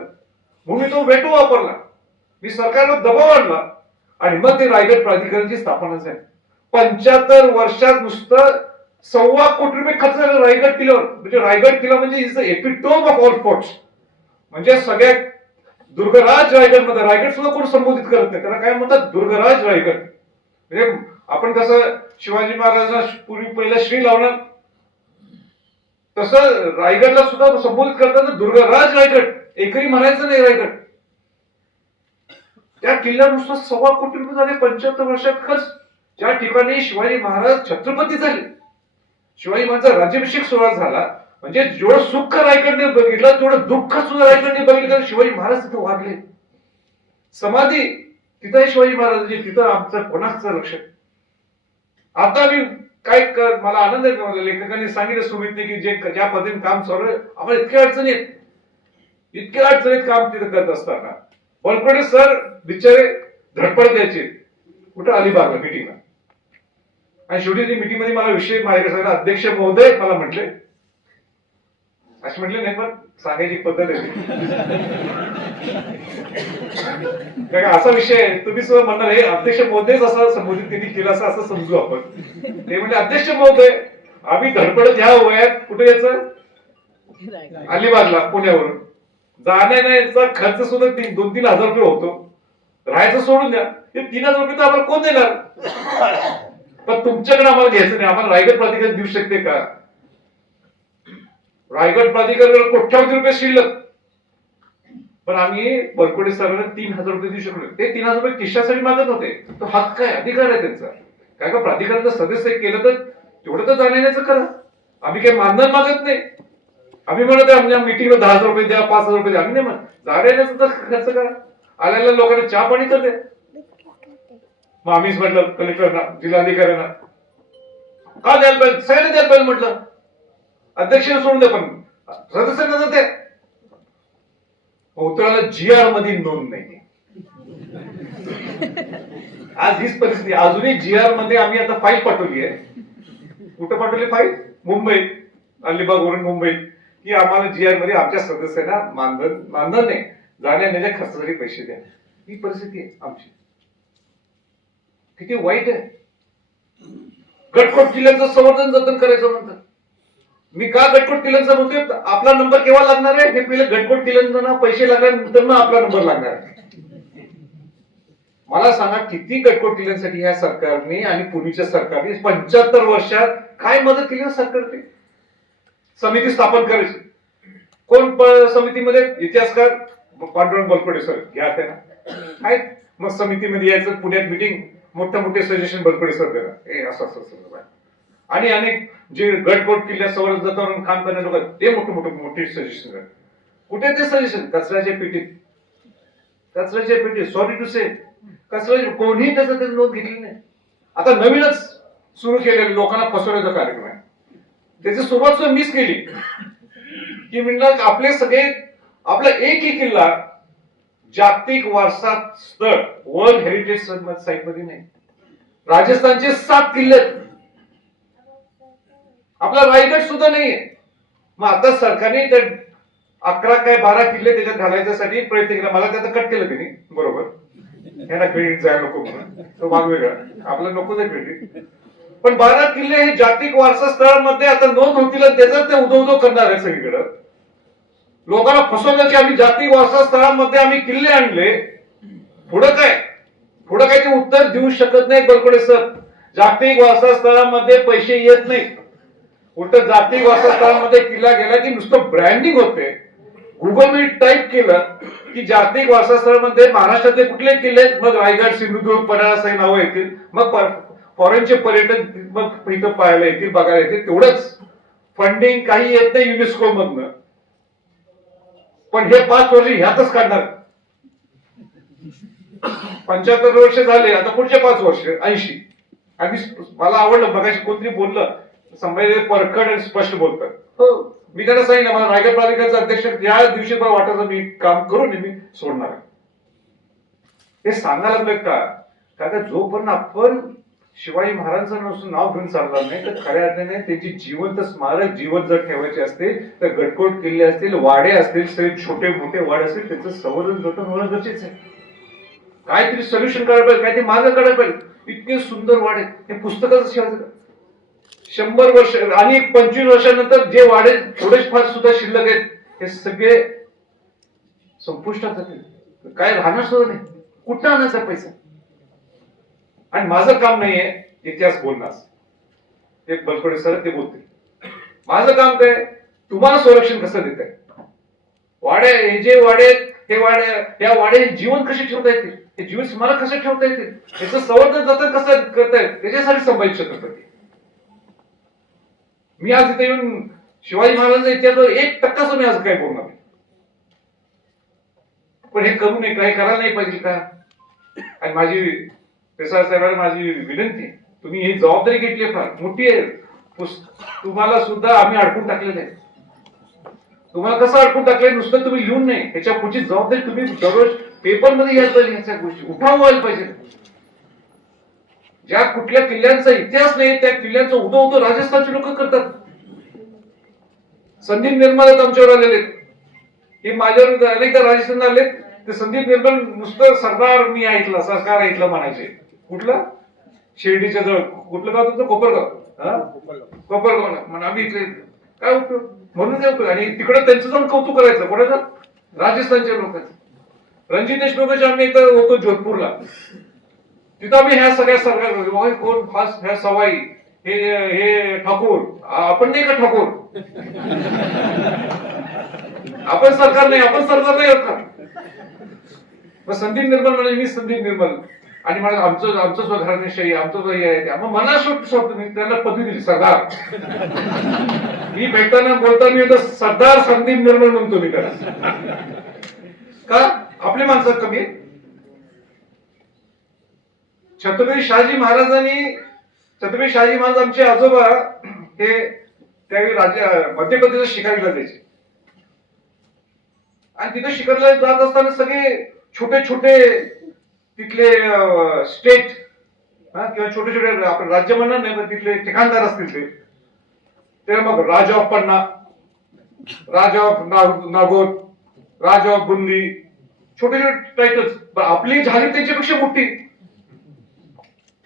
म्हणून मी तो वेटो वापरला. मी सरकारवर दबाव आणला आणि मग ते रायगड प्राधिकरणाची स्थापना झाली. 75 वर्षात नुसतं 1.25 कोटी रुपये खर्च झाला रायगड किल्ल्यावर. म्हणजे रायगड किल्ला म्हणजे is the epitome of all forts. म्हणजे सगळ्यात दुर्गराज रायगड मध्ये, रायगड सुद्धा कोण संबोधित करत नाही, त्याला काय म्हणतात? दुर्गराज रायगड. म्हणजे आपण कसं शिवाजी महाराजांना पूर्वी पहिला श्री लावणार, तसं रायगडला सुद्धा संबोधित करताना दुर्गराज रायगड, एकरी म्हणायचं नाही रायगड. त्या किल्ल्यावर नुसतं 1.25 कोटी रुपये झाले 75 वर्षात खर्च. ज्या ठिकाणी शिवाजी महाराज छत्रपती झाले, शिवाजी महाराजांचा राज्याभिषेक सोहळा झाला, म्हणजे जेवढं सुख रायगडने बघितलं तेवढं दुःख सुद्धा रायगडने बघितलं. शिवाजी महाराज तिथं वाढले, समाधी तिथं आहे शिवाजी महाराजांची. तिथं आमचं कोणाचं लक्ष? आता मी काय मला आनंद आहे, मला लेखकांनी सांगितलं सुमितने की ज्या पद्धतीने काम चालू आहे, आम्हाला इतक्या अडचणीत काम तिथं करत असताना बलकोडे सर बिचारे धडपड द्यायचे कुठं अलिबागला मिटिंगला. आणि शेवटी ती मिटिंग मध्ये मला विषय माझ्याकडे सांगितला, अध्यक्ष महोदय मला म्हटले, असे म्हटले नाही पण सांगायची पद्धत आहे असा विषय आहे. तुम्ही सुद्धा म्हणणार हे अध्यक्ष महोदयच असा संबोधित त्यांनी केला असं समजू आपण. ते म्हणजे अध्यक्ष महोदय आम्ही धडपडत ह्या वयात कुठे यायचं? अलिबागला पुण्यावरून जाण्याचा खर्च सुद्धा 2-3 हजार रुपये होतो. राहायचं सोडून द्या, हे 3,000 रुपये तर आम्हाला कोण देणार? पण तुमच्याकडे आम्हाला घ्यायचं नाही. आम्हाला रायगड प्राधिकरण देऊ शकते का? रायगड प्राधिकरण कोट्यावधी रुपये शिल्लक, पण आम्ही बलकोडे सरांना 3,000 रुपये देऊ शकलो. ते 3,000 रुपये खिशासाठी मागत होते. तो हक्क आहे, अधिकार आहे त्यांचा. काय का प्राधिकरणाचं सदस्य केलं तर तेवढं तर जाण्याचं करा. आम्ही काही मानधन मागत नाही. आम्ही म्हणत आमच्या मिटिंगला 10,000 रुपये द्या, 5,000 रुपये द्या. आम्ही नाही म्हणत. जाण्याचं तर खर्च करा. आलेल्या लोकांना चहा पाणी तर द्या. मग आम्हीच म्हटलं कलेक्टरना, जिल्हाधिकाऱ्यांना का द्यायला पाहिजे? सगळ्यांना द्यायला पाहिजे म्हटलं. अध्यक्षांना सोडून द्या, पण सदस्यांना तर द्या. उत्तराला GR मध्ये नोंद नाही. आज हीच परिस्थिती. अजूनही GR मध्ये आम्ही आता फाईल पाठवली आहे. कुठं पाठवली फाईल? मुंबईत, अलिबाग वरून मुंबईत, की आम्हाला GR मध्ये आमच्या सदस्यांना मानधन नाही, जाण्याच्या खर्चासाठी पैसे द्या. ही परिस्थिती आहे आमची. किती वाईट आहे. गडकोट किल्ल्याचं संवर्धन जतन करायचं म्हणतात. मी का गटकोट किल्ल्यांचा बोलतोय, आपला नंबर केव्हा लागणार आहे हे पहिले गटकोट किल्ल्यांना पैसे लागल्यानंतर मग आपला नंबर लागणार आहे. मला सांगा किती गटकोट किल्ल्यांसाठी ह्या सरकारने आणि पूर्वीच्या सरकारने 75 वर्षात काय मदत केली हो सरकारने? समिती स्थापन करायची. कोण समितीमध्ये? इतिहासकार पांडुरंग बलकोटे सर घ्या त्यांना काय. मग समितीमध्ये यायचं, पुण्यात मिटिंग, मोठे मोठे सजेशन बलकोटे सर देणार, हे असं असं असं. आणि अनेक जे गटकोट किल्ल्या संवर्धन काम करणारे लोक आहेत ते मोठे सजेशन देणार. कुठे ते सजेशन? कचऱ्याच्या पेटीत. सॉरी टू से कचरा कोणीही त्याचं नोंद घेतली नाही. आता नवीनच सुरू केलेलं लोकांना फसवण्याचा कार्यक्रम आहे. त्याची सुरुवात सुद्धा मिस केली की म्हणलं आपला एकही किल्ला जागतिक वारसा स्थळ वर्ल्ड हेरिटेज साईट मध्ये नाही. राजस्थानचे 7 किल्ले, आपला रायगड सुद्धा नाहीये. मग आता सरकारने 11 काय 12 किल्ले त्याच्यात घालायच्यासाठी प्रयत्न केला. मला त्याचं कट केलं त्यांनी, बरोबर, ह्याला क्रेडिट जायला नको म्हणून, तो भाग वेगळा, आपला नको आहे क्रेडिट. पण 12 किल्ले हे जागतिक वारसा स्थळामध्ये आता नोंद होतील आणि त्याच ते उदो करणार आहे सगळीकडे. लोकांना फसवलं की आम्ही जागतिक वारसा स्थळामध्ये आम्ही किल्ले आणले, पुढं काय ते उत्तर देऊ शकत नाही बलकोटे सर. जागतिक वारसा स्थळामध्ये पैसे येत नाही, उलट जागतिक वारसा स्थळामध्ये किल्ला गेला की नुसतं ब्रँडिंग होते. गुगल मी टाईप केलं की जागतिक वारसा स्थळामध्ये महाराष्ट्रातले कुठले किल्ले, मग रायगड, सिंधुदुर्ग, पन्हाळा असे नावं येतील. मग फॉरेनचे पर्यटन मग इथं पाहायला येतील, बघायला येतील. तेवढंच फंडिंग काही येत नाही युनेस्को मधनं. पण हे 5 वर्ष ह्यातच काढणार. 75 वर्ष झाले, आता पुढचे 5 वर्ष 80. आणि मला आवडलं मगाशी कोणतरी बोललं, संभाजी परखड आणि स्पष्ट बोलतात. हो, मी त्यांना सांगितलं मला रायगड पालिकेचा अध्यक्ष या दिवशी मला वाटायचं मी काम करून मी सोडणार आहे. हे सांगायला लागलं का जोपर्यंत आपण शिवाजी महाराजांचं नाव घेऊन चालणार नाही तर खऱ्या अर्थाने त्यांची जिवंत स्मारक जिवंत जर ठेवायचे असतील तर गटकोट किल्ले असतील, वाडे असतील, छोटे मोठे वाडे असतील, त्याचं संवर्धन जतन होणं गरजेचं आहे. काहीतरी सोल्युशन करायला पाहिजे, काहीतरी मार्ग काढायला पाहिजे. इतके सुंदर वाडे, हे पुस्तकाचं शिवायचं 100 वर्ष आणि 25 वर्षानंतर जे वाडे थोडेच फार सुद्धा शिल्लक आहेत हे सगळे संपुष्टात जातील. काय राहणार सुद्धा नाही. कुठं आणायचा पैसा? आणि माझं काम नाहीये इतिहास बोलणार, ते बलकोटे सर ते बोलतील. माझं काम काय, तुम्हाला संरक्षण कसं देत आहे. वाडे हे जे वाडे या वाडे जीवन कसे ठेवता येतील, हे जीवन स्मारक कसं ठेवता येतील, याचं संवर्धन जतन कसं करता येईल, त्याच्यासाठी संभाजी छत्रपती. मी आज इथे येऊन शिवाजी महाराजांचा इतिहासावर 1% मी आज काय बोलणार नाही. पण हे करू नये, काही करायला नाही पाहिजे का? आणि माझी पेसाळ साहेबांना माझी विनंती, तुम्ही ही जबाबदारी घेतली फार मोठी आहे. तुम्हाला सुद्धा आम्ही अडकून टाकलेलं आहे. तुम्हाला कसं अडकून टाकलंय नुसतं तुम्ही लिहून नाही, त्याच्या पुढची जबाबदारी तुम्ही दररोज पेपरमध्ये यायला पाहिजे. ह्याच्या गोष्टी उठाव व्हायला पाहिजे. ज्या कुठल्या किल्ल्यांचा इतिहास नाही त्या किल्ल्यांचा उदो राजस्थानचे लोक करतात. संदीप निर्मल आमच्यावर आलेले, हे माझ्यावर अनेकदा राजस्थान आले. ते संदीप निर्मल नुसतं सरदार मी ऐकलं, सरकार ऐकलं म्हणायचे. कुठलं? शिर्डीच्या जवळ कुठलं गाव तुमचं? कोपरगाव म्हणा. आम्ही इथे काय उपयोग म्हणून काय उपयोग. आणि तिकडे त्यांचं जाऊन कौतुक करायचं. कोणाचं? राजस्थानच्या लोकांचं. रणजित देशमुखाचे आम्ही एकदा होतो जोधपूरला. तिथं आम्ही ह्या सगळ्या सरकार कोण खास ह्या सवाई हे ठाकूर, आपण नाही का ठाकूर? आपण सरकार नाही होत का? मग संदीप निर्मल म्हणजे मी संदीप निर्मल आणि मला आमचं जो घराणेशाही आमचं जो हे आहे मग मला त्यांना पदवी दिली सरदार. मी भेटताना बोलताना सरदार संदीप निर्मल म्हणतो मी त्याला. का? आपली माणसं कमी आहे. छत्रपती शहाजी महाराज आमचे आजोबा हे त्यावेळी मध्य प्रदेश शिकारीला जायचे. आणि तिथे शिकारीला जात असताना सगळे छोटे छोटे तिथले स्टेट किंवा छोटे छोटे आपण राज्य म्हणणार नाही पण तिथले ठिकाणदार असतील ते मग raja of Panna, raja of Nagaur, raja of Bundi, छोटे छोटे टायटल्स. आपली जहागीर त्यांच्यापेक्षा मोठी.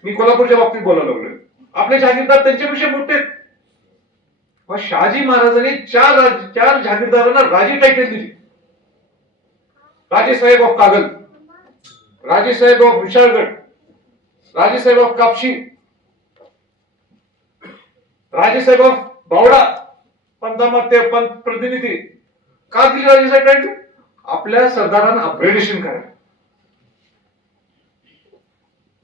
मी कोल्हापूरच्या बाबतीत बोलायला लागलोय. आपले जहागीरदार त्यांच्यापेक्षा मोठे. मग शहाजी महाराजांनी चार जहागीरदारांना राजे टायटल दिली. Rajesaheb of Kagal, Rajesaheb of Vishalgad, Rajesaheb of Kapshi, Rajesaheb of Bawda, Pantamatya Pant Pratinidhi. का दिली राजेसाहेब टायटल? आपल्या सरदारांना अपग्रेडेशन करायला.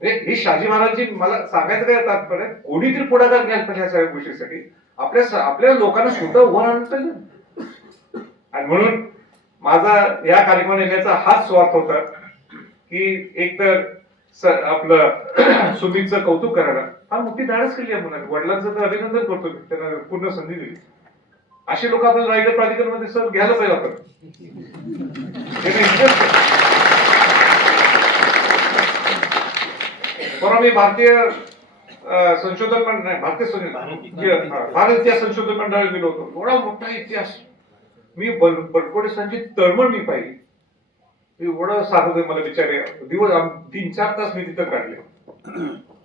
हे शहाजी महाराजांची मला सांगायचं काय तात्पर्य, कोणी तरी पुढाकार घ्यायला पाहिजे या सगळ्या गोष्टीसाठी. आपल्या लोकांना स्वतः उभं राहणं पाहिजे. आणि म्हणून माझा या कार्यक्रमाला येण्याचा हाच स्वार्थ होता की एकतर आपलं सुमितचं कौतुक करायला. फार मोठी धाडस केली आहे मुलांनी. वडिलांचं तर अभिनंदन करतो मी, त्यांना पूर्ण संधी दिली. असे लोक आपल्याला रायगड प्राधिकरणामध्ये सर घ्यायला पाहिजे आपण. परवा मी भारतीय संशोधन मंडळ, भारत इतिहास संशोधन मंडळात गेलो होतो. एवढा मोठा इतिहास मी बलकोटे संचित तळमळ मी पाहिली. एवढं सांगत मला बिचारे दिवस 3-4 तास मी तिथं काढले.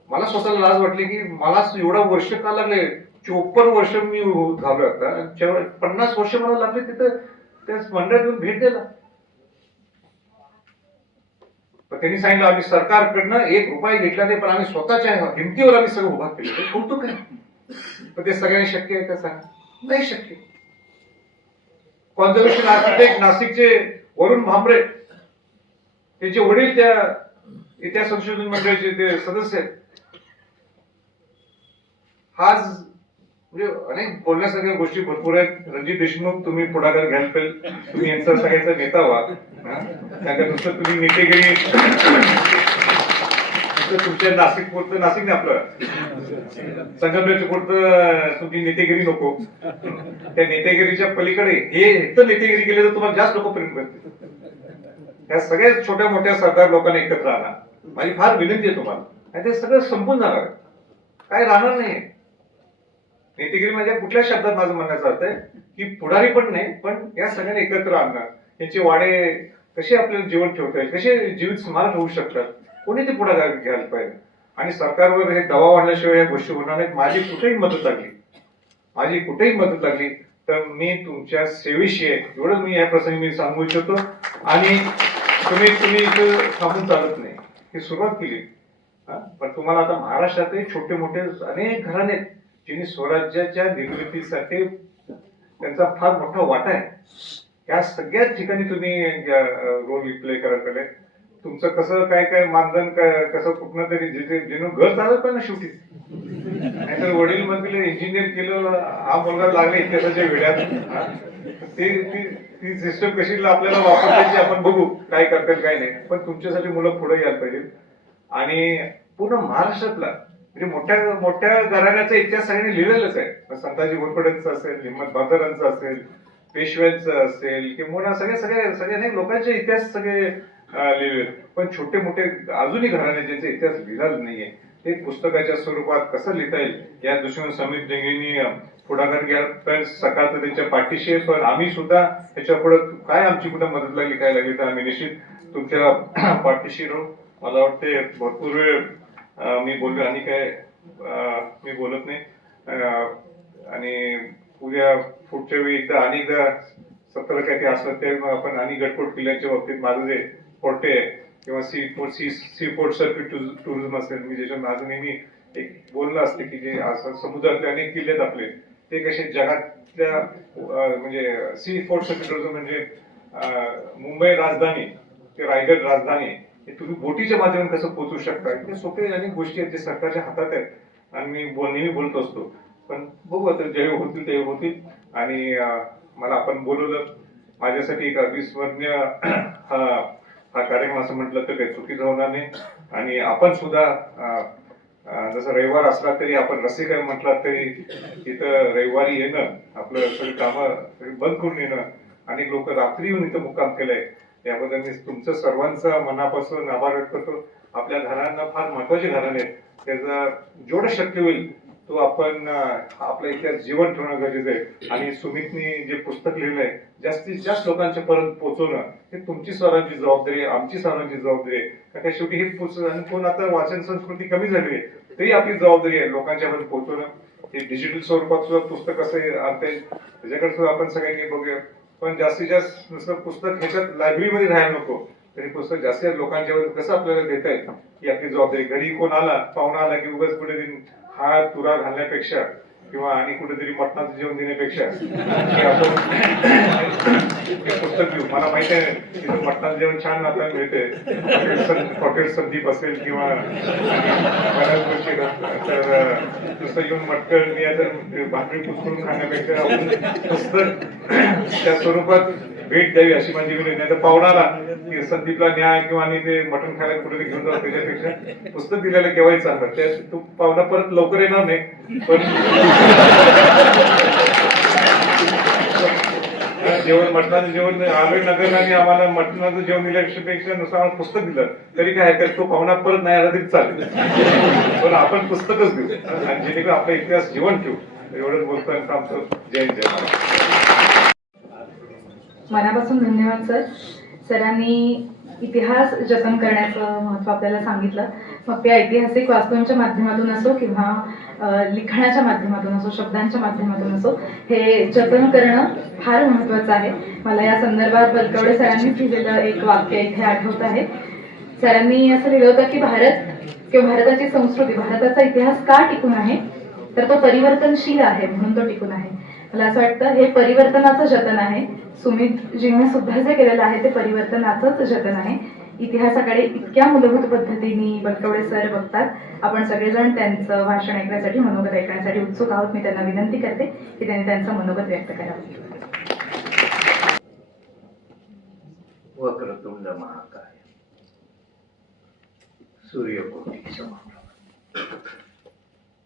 मला स्वतःला लाज वाटली की मला एवढा वर्ष का लागले. 54 वर्ष मी झालो आता. 50 वर्ष मला लागले तिथं त्या मंडळात येऊन भेट द्यायला. त्यांनी सांगितलं आम्ही सरकारकडनं 1 रुपया घेतला नाही, पण आम्ही स्वतःच्या हिमतीवर आम्ही सगळं उभा केलं. कौतुक आहे. पण ते सगळ्यांनी शक्य आहे का सांगा? नाही शक्य. कॉन्झर्वेशन आर्किटेक्ट नाशिकचे वरुण भांबरे, त्यांचे वडील त्या इतिहास संशोधन मंडळाचे ते सदस्य आहेत. आज म्हणजे अनेक बोलण्यासारख्या गोष्टी भरपूर आहेत. रणजित देशमुख, तुम्ही पुढाकार घ्यायला पाहिजे. तुम्ही यांचा सगळ्यांचा नेता व्हा. त्याच्यानुसार तुम्ही नेतेगिरी तुमच्या नाशिक पुरतं, नाशिक नाही आपलं संगमनेरच्या पुरतं तुमची नेतेगिरी नको. त्या नेतेगिरीच्या पलीकडे हे तर नेतेगिरी केली तर तुम्हाला जास्त लोक प्रेम करतील. त्या सगळ्या छोट्या मोठ्या सरदार लोकांना एकत्र राहणार. माझी फार विनंती आहे तुम्हाला. आणि ते सगळं संपून जाणार, काय राहणार नाही. नेतेगिरी माझ्या कुठल्या शब्दात माझं म्हणण्याचा अर्थ आहे की पुढारी पण नाही, पण या सगळ्यांना एकत्र आणणार. त्यांचे वाडे कसे आपल्याला जीवन ठेवता येईल, कसे जीवित स्मारक होऊ शकतात, कोणी ते पुढाकार घ्यायला पाहिजे. आणि सरकारवर हे दबाव आणल्याशिवाय या गोष्टी होणार नाहीत. माझी कुठेही मदत लागली तर मी तुमच्या सेवेशी आहे, एवढं मी या प्रसंगी मी सांगू इच्छितो. आणि तुम्ही इथं थांबून चालत नाही, ही सुरुवात केली. पण तुम्हाला आता महाराष्ट्रातही छोटे मोठे अनेक घराणे आहेत ज्यांनी स्वराज्याच्या निर्मितीसाठी त्यांचा फार मोठा वाटा आहे. या सगळ्याच ठिकाणी तुम्ही रोल प्ले करायला पाहिजे. तुमचं कसं काय मानधन कसं कुठनं तरी जिथे घर चालत पण ना शेवटी. नाहीतर वडील म्हणतील इंजिनियर केलं, हा मुलगा लागला इतिहासाच्या वेड्यात. ती सिस्टम कशी आपल्याला वापरायची आपण बघू काय करतात काय नाही. पण तुमच्यासाठी मुलं पुढे यायला पाहिजे. आणि पूर्ण महाराष्ट्रातला म्हणजे मोठ्या मोठ्या घराण्याचा इतिहास सगळ्यांनी लिहिलेलाच आहे. संताजी घोरपड्यांचा असेल, हिम्मत बाजारांचा असेल, पेशव्यांचा असेल किंवा सगळे अनेक लोकांचे इतिहास सगळे लिहिले. पण छोटे मोठे अजूनही घराणे ज्यांचा इतिहास लिहिला नाहीये ते पुस्तकाच्या स्वरूपात कसं लिहिता येईल या दृष्टीने समित डेंगेंनी पुढाकार घ्यायला सकाळचं त्यांच्या पाठीशी. पण आम्ही सुद्धा त्याच्या पुढे काय आमची कुठं मदत लागली काय लागली तर आम्ही निश्चित तुमच्या पाठीशी राहू. मला वाटते भरपूर वेळ मी बोललो आणि काय मी बोलत नाही. आणि उद्या पुढच्या वेळी एकदा अनेकदा सत्र काय ते असलं ते आपण आणि गटकोट किल्ल्याच्या बाबतीत माझं जे पोर्टे किंवा सी पोर्ट सर्किट टुरिझम असेल, मी ज्याच्या माझं नेहमी एक बोलणं असते की जे असं समुद्रातले अनेक किल्ले आहेत आपले ते कसे जगातल्या म्हणजे सी पोर्ट सर्किट टुरिझम म्हणजे मुंबई राजधानी ते रायगड राजधानी हे तुम्ही बोटीच्या माध्यमातून कसं पोहोचू शकता. ते सोपे अनेक गोष्टी आहेत जे सरकारच्या हातात आहेत आणि मी नेहमी बोलत असतो. पण बघू आता जेव्हा होतील तेव्हा होतील. आणि मला आपण बोलवलं माझ्यासाठी एक अविस्मरणीय हा कार्यक्रम असं म्हटलं तर काही चुकीचं होणार नाही. आणि आपण सुद्धा जसं रविवार असला तरी आपण रसिक म्हटलं तरी तिथं रविवारी येणं आपलं सगळी कामं बंद करून येणं. अनेक लोक रात्री येऊन इथं मुक्काम केलंय त्याबद्दल मी तुमचं सर्वांचा मनापासून आभार व्यक्त करतो. आपल्या घरांना फार महत्वाचे घराणे आहेत, त्याचा जेवढं शक्य होईल तो आपण आपल्या इतिहास जीवन ठेवणं गरजेचं आहे. आणि सुमितनी जे पुस्तक लिहिलं आहे जास्तीत जास्त लोकांच्या पर्यंत पोहोचवणं हे तुमची सर्वांची जबाबदारी आहे, आमची सर्वांची जबाबदारी आहे. कारण शेवटी हे पुस्तक आणि कोण आता वाचन संस्कृती कमी झाली आहे तरी आपली जबाबदारी आहे लोकांच्या पर्यंत पोहोचवणं. हे डिजिटल स्वरूपात सुद्धा पुस्तक कसं आणता येईल त्याच्याकडे सुद्धा आपण सगळ्यांनी बघूया. पण जास्तीत जास्त नुसतं पुस्तक ह्याच्यात लायब्ररीमध्ये राहायला नको, तरी पुस्तक जास्तीत लोकांच्या वेळेस कसं आपल्याला देता येईल ही आपली जबाबदारी. घरी कोण आला पाहुणा आला की उगाच कुठेतरी हा तुरा घालण्यापेक्षा किंवा आणि कुठेतरी मटणाचं जेवण देण्यापेक्षा की आपण हे पुस्तक घेऊ. मला माहिती आहे तिथं मटणाचं जेवण छान आता मिळते, हॉटेल संदीप असेल किंवा बऱ्याच गोष्टी. तर नुसतं येऊन मटण भाकरी कुसकरून खाण्यापेक्षा आपण पुस्तक त्या स्वरूपात भेट द्यावी अशी माझी विनंती. नाही तर पाहुणाला की संदीपला न्याय किंवा आणि ते मटण खायला कुठेतरी घेऊन जाऊ त्याच्यापेक्षा पुस्तक दिलेलं केव्हाही चांगलं. त्या तू पाहुणा परत लवकर येणार नाही, पण जेवण मटणाचं जेवण आलोय नगरला आणि आम्हाला मटणाचं जेवण दिल्यापेक्षा नुसतं आम्हाला पुस्तक दिलं तरी काय हरकत, तो पाहुणा परत नाही आला तरी चालेल, पण आपण पुस्तकच देऊ आणि जेणेकरून आपला इतिहास जीवन ठेवू. एवढंच बोलतोय आमचं. जय जय महाराज. मनापासून धन्यवाद सर. सरांनी इतिहास जतन करण्याचं महत्त्व आपल्याला सांगितलं. मग ते ऐतिहासिक वास्तूंच्या माध्यमातून असो किंवा लिखाणाच्या माध्यमातून असो, शब्दांच्या माध्यमातून असो, हे जतन करणं फार महत्त्वाचं आहे. मला या संदर्भात बलकवडे सरांनीच लिहिलेलं एक वाक्य इथे आठवत आहे. सरांनी असं लिहिलं होतं की भारत किंवा भारताची संस्कृती, भारताचा इतिहास का टिकून आहे तर तो परिवर्तनशील आहे म्हणून तो टिकून आहे. मला असं वाटतं हे परिवर्तनाचं जतन आहे. सुमितजींनी सुद्धा जे केलेलं आहे ते परिवर्तनाचंच जतन आहे. इतिहासाकडे इतक्या मूलभूत पद्धतीने बलकवडे सर बघतात. आपण सगळेजण त्यांचं भाषण ऐकण्यासाठी, मनोगत ऐकण्यासाठी उत्सुक आहोत. मी त्यांना विनंती करते की त्यांनी त्यांचं मनोगत व्यक्त करावं. वक्रतुंड महाकाय सूर्यकोटि समप्रभ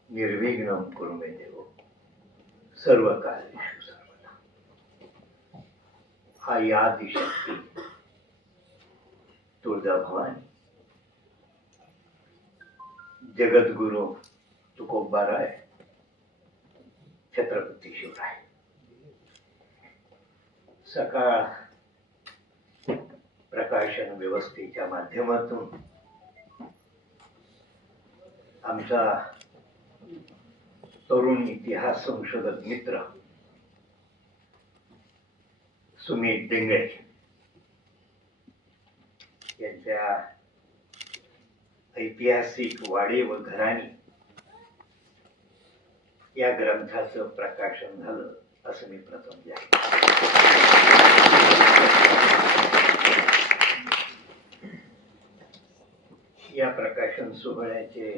निर्विघ्नं कुरु मे देव सर्वकार्येषु सर्वदा. आई आदिशक्ती तुळजा भवानी, जगद्गुरु तुकोबाराय, छत्रपती शिवराय. सकाळ प्रकाशन व्यवस्थेच्या माध्यमातून आमचा तरुण इतिहास संशोधक मित्र सुमित डेंगळे यांच्या ऐतिहासिक वाडे व घराणी या ग्रंथाचं प्रकाशन झालं असं मी प्रथम जाहीर. या प्रकाशन सोहळ्याचे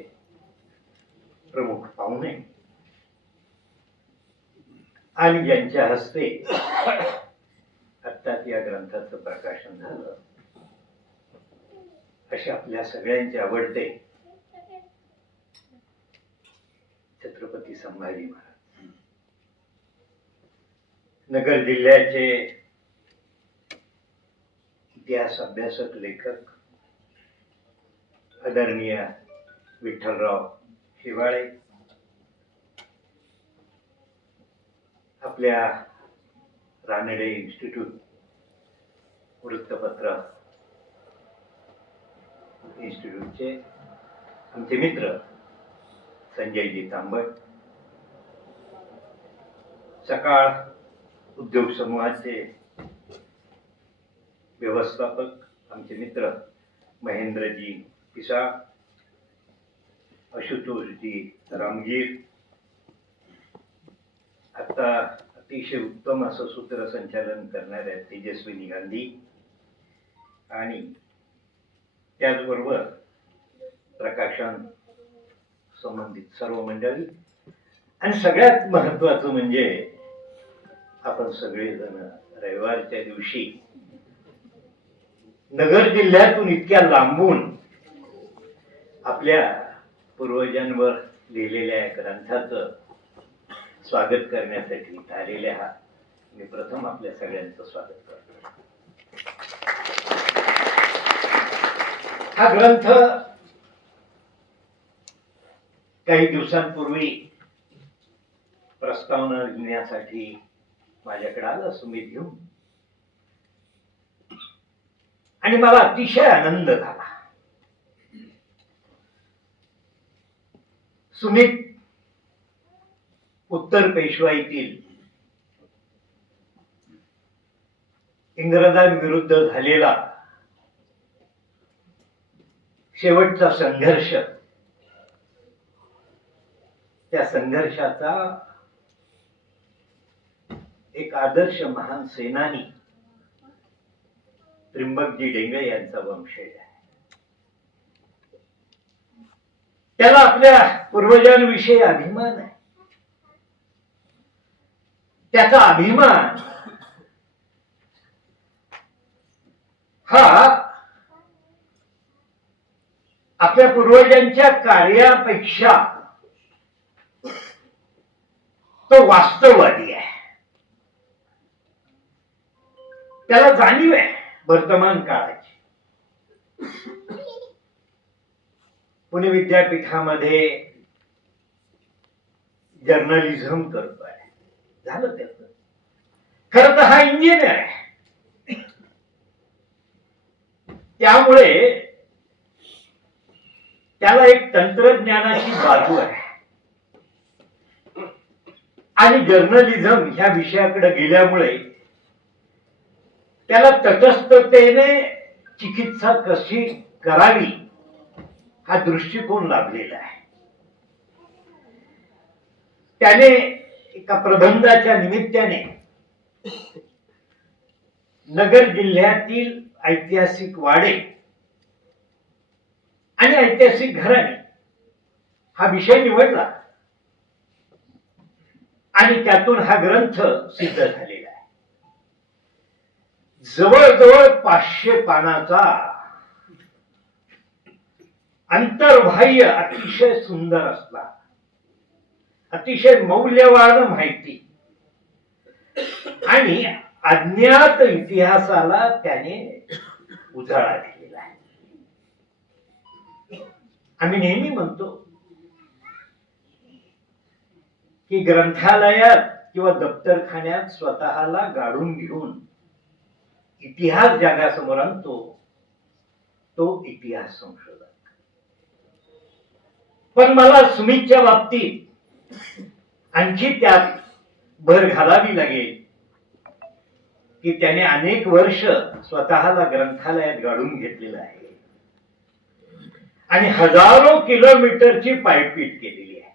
प्रमुख पाहुणे आणि ज्यांच्या हस्ते आत्ताच या ग्रंथाचं प्रकाशन झालं असे आपल्या सगळ्यांचे आवडते छत्रपती संभाजी महाराज, नगर जिल्ह्याचे इतिहास अभ्यासक, लेखक आदरणीय विठ्ठलराव शिवाळे, आपल्या रानडे इन्स्टिट्यूट वृत्तपत्र इन्स्टिट्यूटचे आमचे मित्र संजयजी तांबट, सकाळ उद्योग समूहाचे व्यवस्थापक आमचे मित्र महेंद्रजी पिसाळ, आशुतोषजी रामगीर, आता अतिशय उत्तम असं सूत्रसंचालन करणाऱ्या तेजस्विनी गांधी आणि त्याचबरोबर प्रकाशन संबंधित सर्व मंडळी आणि सगळ्यात महत्वाचं म्हणजे आपण सगळेजण रविवारच्या दिवशी नगर जिल्ह्यातून इतक्या लांबून आपल्या पूर्वजांवर लिहिलेल्या ग्रंथाचं स्वागत करण्यासाठी आलेले आहात. मी प्रथम आपल्या सगळ्यांचं स्वागत करतो. हा ग्रंथ काही दिवसांपूर्वी प्रस्तावना लिहिण्यासाठी माझ्याकडे आला सुमित घेऊन आणि मला अतिशय आनंद झाला. सुमित उत्तर पेशवाईतील इंग्रजांविरुद्ध झालेला शेवटचा संघर्ष, त्या संघर्षाचा एक आदर्श महान सेनानी त्र्यंबकजी डेंगळे यांचा वंशज आहे. त्याला आपल्या पूर्वजांविषयी अभिमान आहे. त्याचा अभिमान हा आपल्या पूर्वजांच्या कार्यापेक्षा तो वास्तववादी आहे. त्याला जाणीव आहे वर्तमान काळाची. पुणे विद्यापीठामध्ये जर्नलिझम करतोय. झालं त्याच. खरं तर हा इंजिनियर आहे. त्यामुळे त्याला एक तंत्रज्ञानाची बाजू आहे आणि जर्नलिझम ह्या विषयाकडे गेल्यामुळे त्याला तटस्थतेने चिकित्सा कशी करावी हा दृष्टिकोन लाभलेला आहे. त्याने एका प्रबंधाच्या निमित्ताने नगर जिल्ह्यातील ऐतिहासिक वाडे आणि ऐतिहासिक घराणे हा विषय निवडला आणि त्यातून हा ग्रंथ सिद्ध झालेला आहे. जवळजवळ 500 पानाचा अंतर्बाह्य अतिशय सुंदर असला, अतिशय मौल्यवान माहिती आणि अज्ञात इतिहासाला त्याने उजाळा दिलेला आहे. आम्ही नेहमी म्हणतो की ग्रंथालयात किंवा दप्तरखान्यात स्वतःला गाडून घेऊन इतिहास जगासमोर आणतो तो इतिहास संशोधक. पण मला सुमितच्या बाबतीत आणखी त्यात भर घालावी लागेल की त्याने अनेक वर्ष स्वतःला ग्रंथालयात गाडून घेतलेलं आहे आणि हजारो किलोमीटरची पायपीट केलेली आहे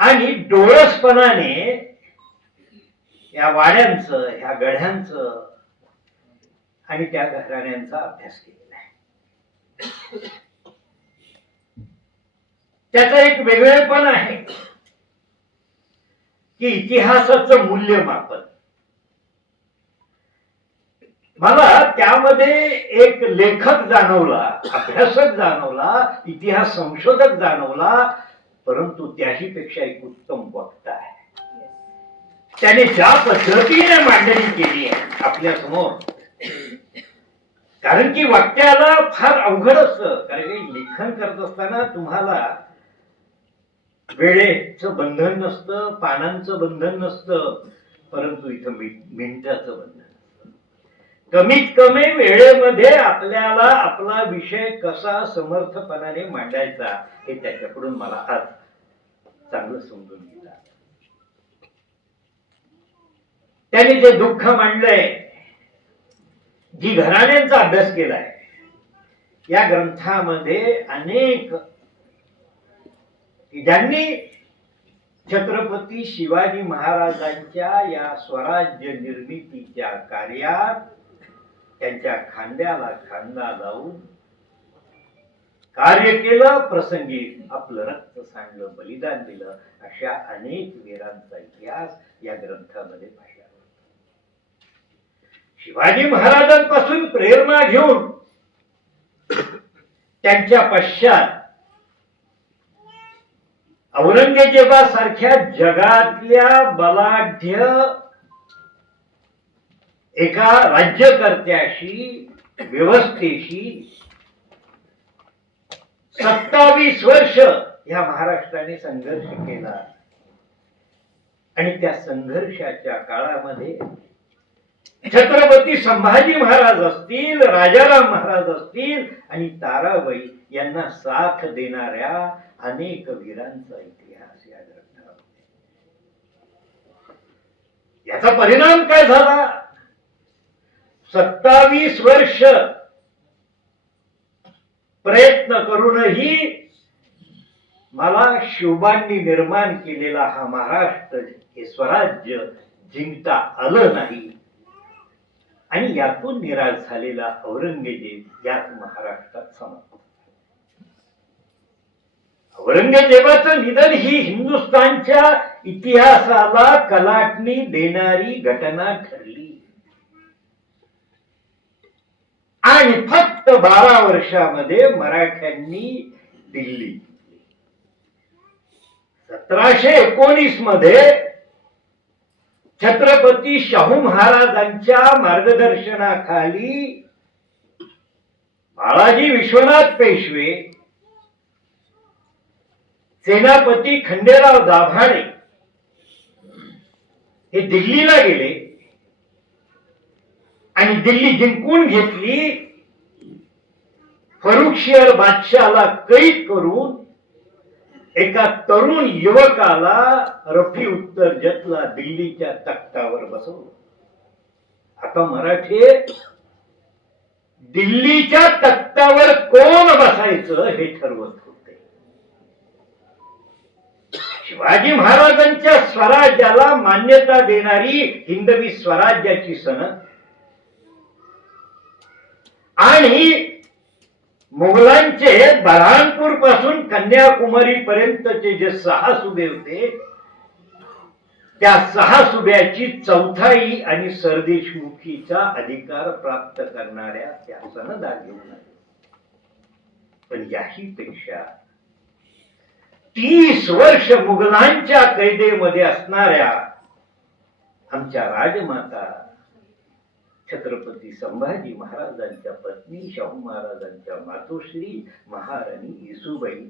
आणि डोळसपणाने या वाड्यांचं, ह्या गढ्यांचं आणि त्या घराण्यांचा अभ्यास केलेला आहे. त्याचा एक वेगळेपण आहे की इतिहासाचं मूल्यमापन. मला त्यामध्ये एक लेखक जाणवला, अभ्यासक जाणवला, इतिहास संशोधक जाणवला, परंतु त्याही पेक्षा एक उत्तम वक्ता आहे. त्याने ज्या पद्धतीने मांडणी केली आहे आपल्या समोर, कारण की वक्त्याला फार अवघड असतं. कारण की लेखन करत असताना तुम्हाला वेळेचं बंधन नसतं, पानांचं बंधन नसतं, परंतु इथं मिनिटाचं बंधन. कमीत कमी वेळेमध्ये आपल्याला आपला विषय कसा समर्थपणाने मांडायचा हे त्याच्याकडून मला आज चांगलं समजून घेतलं. त्याने जे दुःख मांडलंय, जी घराण्यांचा अभ्यास केलाय, या ग्रंथामध्ये अनेक ज्यांनी छत्रपती शिवाजी महाराजांच्या या स्वराज्य निर्मितीच्या कार्यात त्यांच्या खांद्याला खांदा लावून कार्य केलं, प्रसंगी आपलं रक्त सांडलं, बलिदान दिलं, अशा अनेक वीरांचा इतिहास या ग्रंथामध्ये पाहिला. शिवाजी महाराजांपासून प्रेरणा घेऊन त्यांच्या पश्चात औरंगजेबासारख्या जगातल्या बलाढ्य एका राज्यकर्त्याशी, व्यवस्थेशी 27 वर्ष या महाराष्ट्राने संघर्ष केला आणि त्या संघर्षाच्या काळामध्ये छत्रपती संभाजी महाराज असतील, राजाराम महाराज असतील आणि ताराबाई यांना साथ देणाऱ्या अनेक वीरांचा इतिहास या ग्रंथामध्ये. त्याचा परिणाम काय झाला? 27 वर्ष प्रयत्न करूनही मला शिवबांनी निर्माण केलेला हा महाराष्ट्र हे स्वराज्य जिंकता आलं नाही आणि यातून निराश झालेला औरंगजेब याच महाराष्ट्रात समाप्त. औरंगजेबाचं निधन ही हिंदुस्थानच्या इतिहासाला कलाटणी देणारी घटना ठरली आणि फक्त 12 वर्षामध्ये मराठ्यांनी दिल्ली 1719 मध्ये छत्रपती शाहू महाराजांच्या मार्गदर्शनाखाली बाळाजी विश्वनाथ पेशवे, सेनापती खंडेराव दाभाडे हे दिल्लीला गेले आणि दिल्ली जिंकून घेतली. फरुखशियर बादशाहला कैद करून एका तरुण युवकाला रफी उत्तर जतला दिल्लीच्या तख्तावर बसवलं. आता मराठे दिल्लीच्या तख्तावर कोण बसायचं हे ठरवत होते. शिवाजी महाराजांच्या स्वराज्याला मान्यता देणारी हिंदवी स्वराज्याची सनद आणि मुघलांचे बऱ्हाणपूर पासून कन्याकुमारी पर्यंतचे जे 6 सुबे होते त्या 6 सुब्याची चौथाई आणि सरदेशमुखीचा अधिकार प्राप्त करणाऱ्या त्या सनदा घेऊन आल्या. पण याही पेक्षा 30 वर्ष मुघलांच्या कैदेमध्ये असणाऱ्या आमच्या राजमाता छत्रपती संभाजी महाराजांच्या पत्नी शाहू महाराजांच्या मातोश्री महाराणी येसूबाई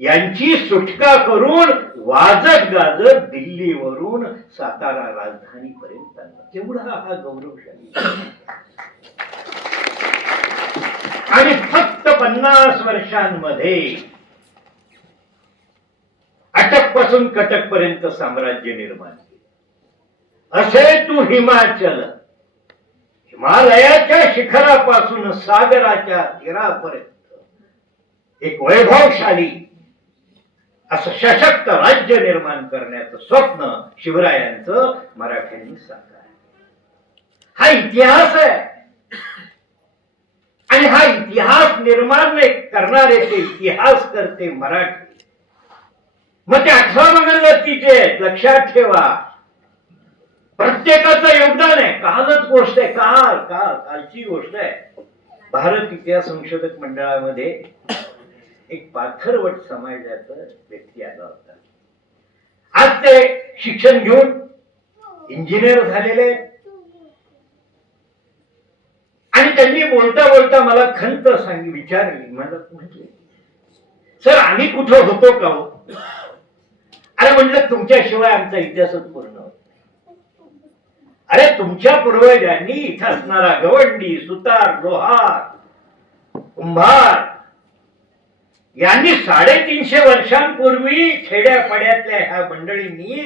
यांची सुटका करून वाजत गाजत दिल्लीवरून सातारा राजधानीपर्यंत आणला. केवढा हा गौरवशाली. आणि फक्त 50 वर्षांमध्ये अटकपासून कटकपर्यंत साम्राज्य निर्माण केले. असे तू हिमाचल, हिमालयाच्या शिखरापासून सागराच्या तीरापर्यंत एक वैभवशाली असं सशक्त राज्य निर्माण करण्याचं स्वप्न शिवरायांचं मराठ्यांनी साकारलं. हा इतिहास आहे आणि हा इतिहास निर्माण करणारे ते इतिहास करते मराठी. मग ते 18 वगैरे आहेत, लक्षात ठेवा. प्रत्येकाचं योगदान आहे. कालच गोष्ट आहे, कालची गोष्ट आहे. भारत इतिहास संशोधक मंडळामध्ये एक पाथरवट समाजाचा व्यक्ती आला होता. आज ते शिक्षण घेऊन इंजिनियर झालेले आणि त्यांनी बोलता बोलता मला खंत विचारली. म्हटले सर आम्ही कुठं होतो का हो? अरे म्हटलं तुमच्याशिवाय आमचा इतिहासच पूर्ण होत. अरे तुमच्या पूर्वजांनी इथं असणारा गवंडी, सुतार, लोहार, कुंभार यांनी 350 वर्षांपूर्वी खेड्यापाड्यातल्या ह्या मंडळींनी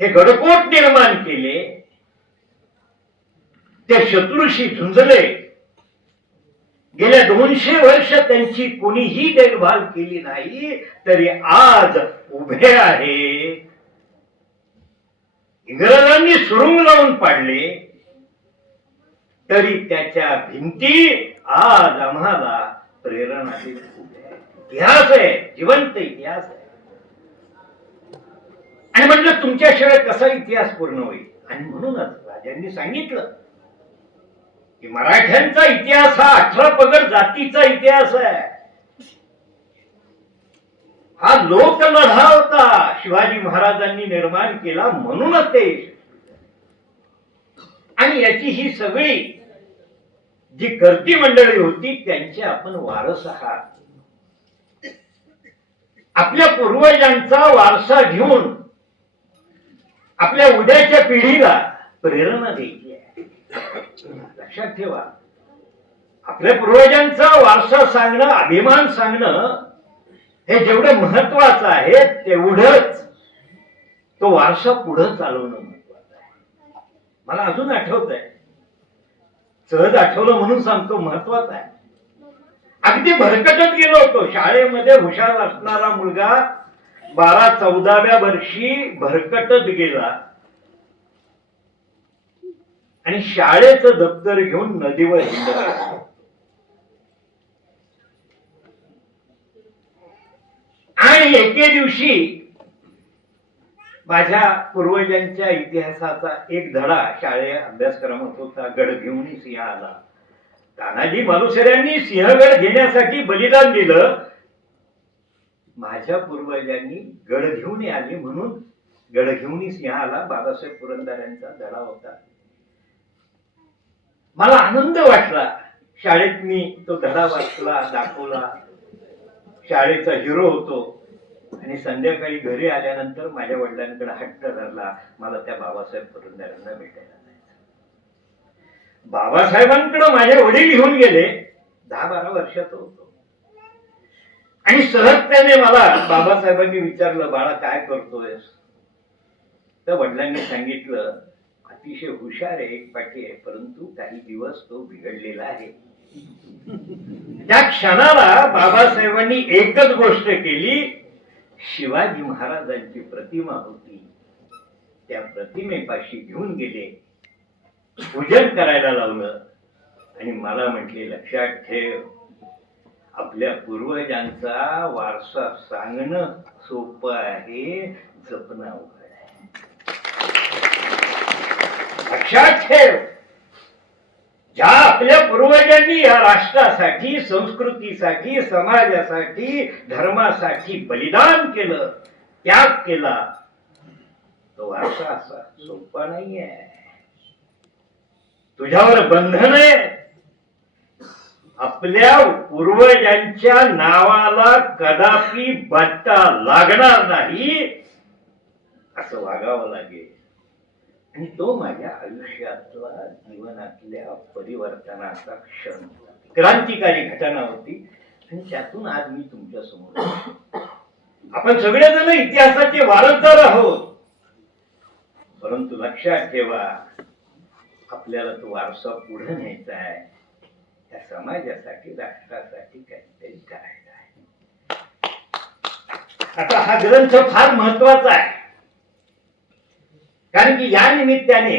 हे गडकोट निर्माण केले. ते शत्रूशी झुंजले. गेल्या 200 वर्ष त्यांची कोणीही देखभाल केली नाही, तरी आज उभे आहे. इंग्रजांनी सुरुंग लावून पाडले तरी त्याच्या भिंती आज आम्हाला प्रेरणा देत उभ्या आहेत. इतिहास आहे, जिवंत इतिहास आहे. आणि म्हटलं तुमच्याशिवाय कसा इतिहास पूर्ण होईल? आणि म्हणूनच राजांनी सांगितलं की मराठ्यांचा इतिहास हा 18 पगड जातीचा इतिहास आहे. हा लोकलढा होता, शिवाजी महाराजांनी निर्माण केला म्हणूनच ते. आणि याची ही सगळी जी कर्ती मंडळी होती त्यांचे आपण वारस आहात. आपल्या पूर्वजांचा वारसा घेऊन आपल्या उद्याच्या पिढीला प्रेरणा द्यायची आहे. लक्षात ठेवा, आपल्या पूर्वजांचा वारसा सांगणं, अभिमान सांगणं हे जेवढं महत्वाचं आहे तेवढंच तो वारसा पुढे चालवणं महत्वाचं. मला अजून आठवत आहे, सहज आठवलं म्हणून सांगतो, महत्वाचं आहे. अगदी भरकटत गेलो होतो. शाळेमध्ये हुशार असणारा मुलगा 12-14व्या वर्षी भरकटत गेला आणि शाळेचं दप्तर घेऊन नदीवर हिंडत. आणि एके दिवशी माझ्या पूर्वजांच्या इतिहासाचा एक धडा शाळेत अभ्यासक्रमात होता. गड घेऊन सिंह आला. तानाजी मालुसऱ्यांनी सिंहगड घेण्यासाठी बलिदान दिलं. माझ्या पूर्वजांनी गड घेऊन आले म्हणून गड घेऊन सिंह आला बाबासाहेब पुरंदरेंचा धडा होता. मला आनंद वाटला. शाळेत मी तो धडा वाचला, दाखवला. शाळेचा हिरो होतो. आणि संध्याकाळी घरी आल्यानंतर माझ्या वडिलांकडे हट्ट धरला, मला त्या बाबासाहेब पुरंदरेंना भेटायला जायचं. बाबासाहेबांकडे माझे वडील घेऊन गेले. 10-12 वर्षाचा होतो. आणि सहजतेने मला बाबासाहेबांनी विचारलं, बाळा काय करतोयस? तर वडिलांनी सांगितलं, अतिशय हुशार आहे, एक पाठी आहे, परंतु काही दिवस तो बिघडलेला आहे. त्या क्षणाला बाबासाहेबांनी एकच गोष्ट केली. शिवाजी महाराजांची प्रतिमा होती, त्या प्रतिमेपाशी घेऊन गेले, पूजन करायला लावलं आणि मला म्हटले, लक्षात ठेव, आपल्या पूर्वजांचा वारसा सांगणं सोपं आहे, जपणं अवघड आहे. लक्षात ठेव, ज्या आपल्या पूर्वजांनी या राष्ट्रासाठी, संस्कृतीसाठी, समाजासाठी, धर्मासाठी बलिदान केलं, त्याग केला, तो वारसा असा सोपा नाहीये. तुझ्यावर बंधन आहे. आपल्या पूर्वजांच्या नावाला कदापि बट्टा लागणार नाही असं वागावं लागेल. आणि तो माझ्या आयुष्यातला, जीवनातल्या परिवर्तनाचा क्षण होता, क्रांतिकारी घटना होती. आणि त्यातून आज मी तुमच्या समोर. आपण सगळेजण इतिहासाचे वारसदार आहोत, परंतु लक्षात ठेवा, आपल्याला तो वारसा पुढे न्यायचा आहे. त्या समाजासाठी, राष्ट्रासाठी काहीतरी करायचं आहे. आता हा ग्रंथ फार महत्वाचा आहे, कारण की या निमित्ताने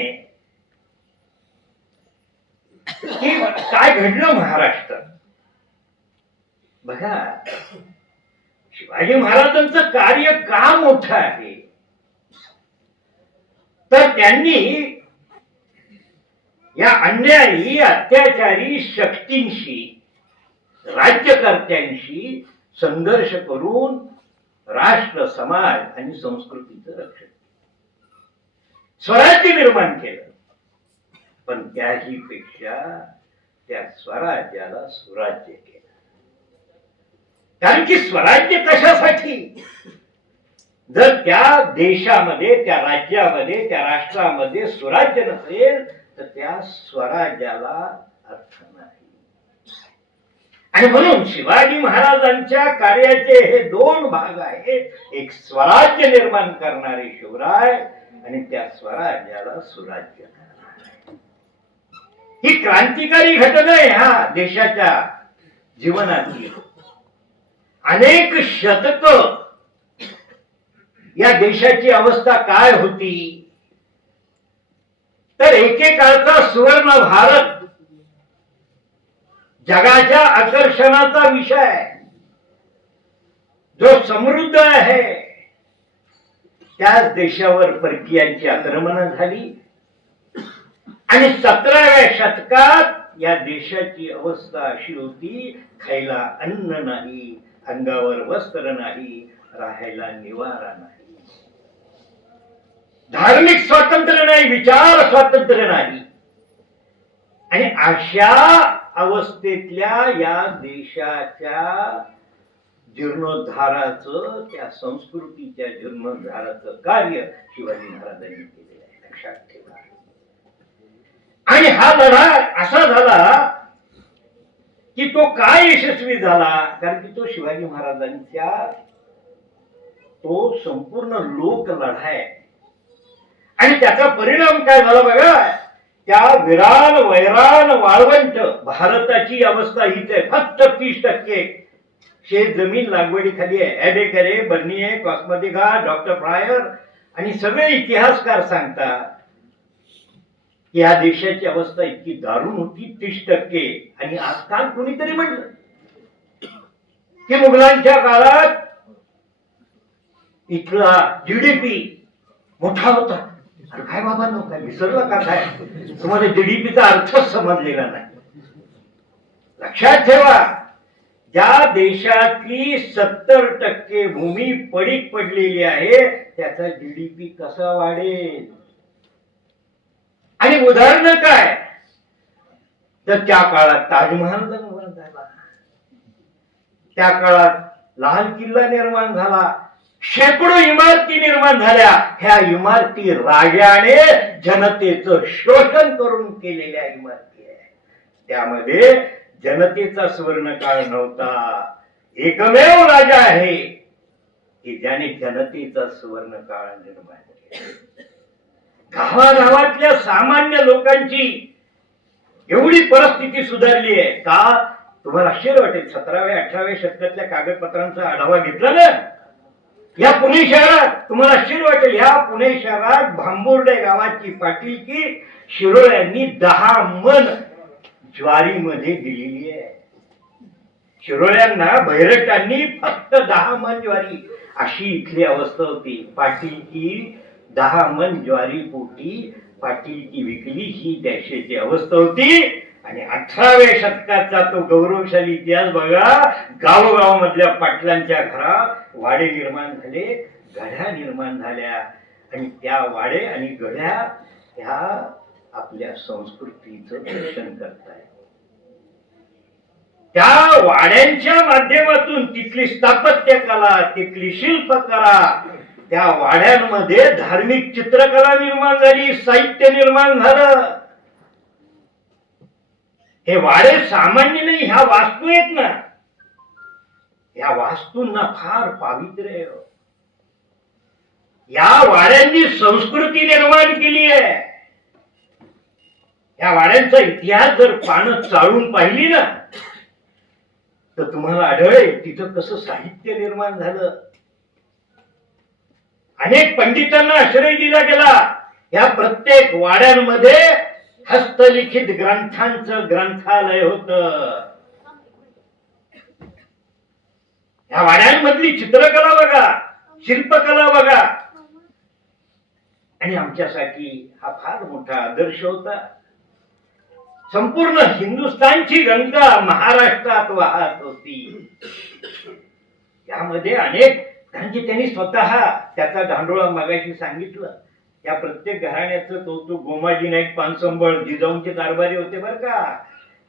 की काय घडलं महाराष्ट्रात. बघा, शिवाजी महाराजांचं कार्य का मोठं आहे, तर त्यांनी या अन्यायी, अत्याचारी शक्तींशी, राज्यकर्त्यांशी संघर्ष करून राष्ट्र, समाज आणि संस्कृतीचं रक्षण, स्वराज्य निर्माण केलं. पण त्याही पेक्षा त्या स्वराज्याला सुराज्य केलं. कारण की स्वराज्य कशासाठी? जर त्या देशामध्ये, त्या राज्यामध्ये, त्या राष्ट्रामध्ये स्वराज्य नसेल तर त्या स्वराज्याला अर्थ नाही. आणि म्हणून शिवाजी महाराजांच्या कार्याचे हे 2 भाग आहेत. एक स्वराज्य निर्माण करणारे शिवराय आणि त्या स्वराज्याला सुराज्य करणारे. ही क्रांतिकारी घटना आहे ह्या देशाच्या जीवनातली. अनेक शतक या देशाची अवस्था काय होती, तर एकेकाळचा सुवर्ण भारत जगाच्या आकर्षणाचा विषय, जो समृद्ध आहे, त्याच देशावर परकीयांची आक्रमणं झाली. आणि 17व्या शतकात या देशाची अवस्था अशी होती, खायला अन्न नाही, अंगावर वस्त्र नाही, राहायला निवारा नाही, धार्मिक स्वातंत्र्य नाही, विचार स्वातंत्र्य नाही. आणि अशा अवस्थेतल्या या देशाच्या जीर्णोद्धाराचं, त्या संस्कृतीच्या जीर्णोद्धाराचं कार्य शिवाजी महाराजांनी केलेलं आहे. लक्षात ठेवा. आणि हा लढा असा झाला की तो काय यशस्वी झाला, कारण की तो शिवाजी महाराजांच्या तो संपूर्ण लोक लढा आहे. आणि त्याचा परिणाम काय झाला बघा. त्या विरान वैरान वाळवंट भारताची अवस्था हीच आहे. फक्त 30% शेत जमीन लागवडीखाली आहे. एडेकरे, बर्निये, कॉस्मोटिका, डॉक्टर फ्रायर आणि सगळे इतिहासकार सांगतात की या देशाची अवस्था इतकी दारुण होती. 30%. आणि आजकाल कुणीतरी म्हटलं की मुघलांच्या काळात इथला जीडीपी मोठा होता. अरे काय बाबा नो, काय विसरलं का काय? तुम्हाला जीडीपीचा अर्थच समजलेला नाही. लक्षात ठेवा, ज्या देशातली 70% भूमी पडीक पडलेली आहे त्याचा जीडीपी कसा वाढेल? आणि उदाहरण काय, तर त्या काळात ताजमहाल निर्माण झाला, त्या काळात लाल किल्ला निर्माण झाला, शेकडो इमारती निर्माण झाल्या. ह्या इमारती राजाने जनतेचं शोषण करून केलेल्या इमारती आहे. त्यामध्ये जनतेचा सुवर्णकाळ नव्हता. एकमेव राजा आहे की ज्याने जनतेचा सुवर्णकाळ निर्माण केला. गावागावातल्या सामान्य लोकांची एवढी परिस्थिती सुधारली आहे का? तुम्हाला आश्चर्य वाटेल. 17व्या 18व्या शतकातल्या कागदपत्रांचा आढावा घेतला ना या पुणे शहरात, तुम्हाला आश्चर्य वाटेल. या पुणे शहरात भांबुर्डे गावाची पाटीलकी शिरोळ्यांनी 10 मन ज्वारीमध्ये दिलेली आहे. शिरोळ्यांना बैरटांनी फक्त 10 मन ज्वारी, अशी इथली अवस्था होती. पाटीलकी 10 मन ज्वारी पोटी पाटीलकी विकली, ही देशाची अवस्था होती. आणि 18व्या शतकाचा तो गौरवशाली इतिहास बघा. गावोगावामधल्या पाटलांच्या घरात वाडे निर्माण झाले, गढ्या निर्माण झाल्या. आणि त्या वाडे आणि गढ्या ह्या आपल्या संस्कृतीचं दर्शन करतायत. त्या वाड्यांच्या माध्यमातून तिथली स्थापत्य कला, तिथली शिल्पकला, त्या वाड्यांमध्ये धार्मिक चित्रकला निर्माण झाली, साहित्य निर्माण झालं. हे वाडे सामान्य नाही, ह्या वास्तू आहेत ना, या वास्तूंना फार पावित्र्य आहे. या वाड्यांनी संस्कृती निर्माण केली आहे. या वाड्यांचा इतिहास जर पानं चाळून पाहिली ना तर तुम्हाला आढळेल तिथं कसं साहित्य निर्माण झालं. अनेक पंडितांना आश्रय दिला गेला. या प्रत्येक वाड्यांमध्ये हस्तलिखित ग्रंथांचं ग्रंथालय होत. या वाड्यांमधली चित्रकला बघा, शिल्पकला बघा. आणि आमच्यासाठी हा फार मोठा आदर्श होता. संपूर्ण हिंदुस्थानची गंगा महाराष्ट्रात वाहत होती. यामध्ये अनेक त्यांनी स्वतः त्याचा धांडोळा मागाशी सांगितलं. या प्रत्येक घराण्याचं कौतुक गोमाजी नाईक पानसंबळ जिजाऊंचे कारभारी होते बरं का.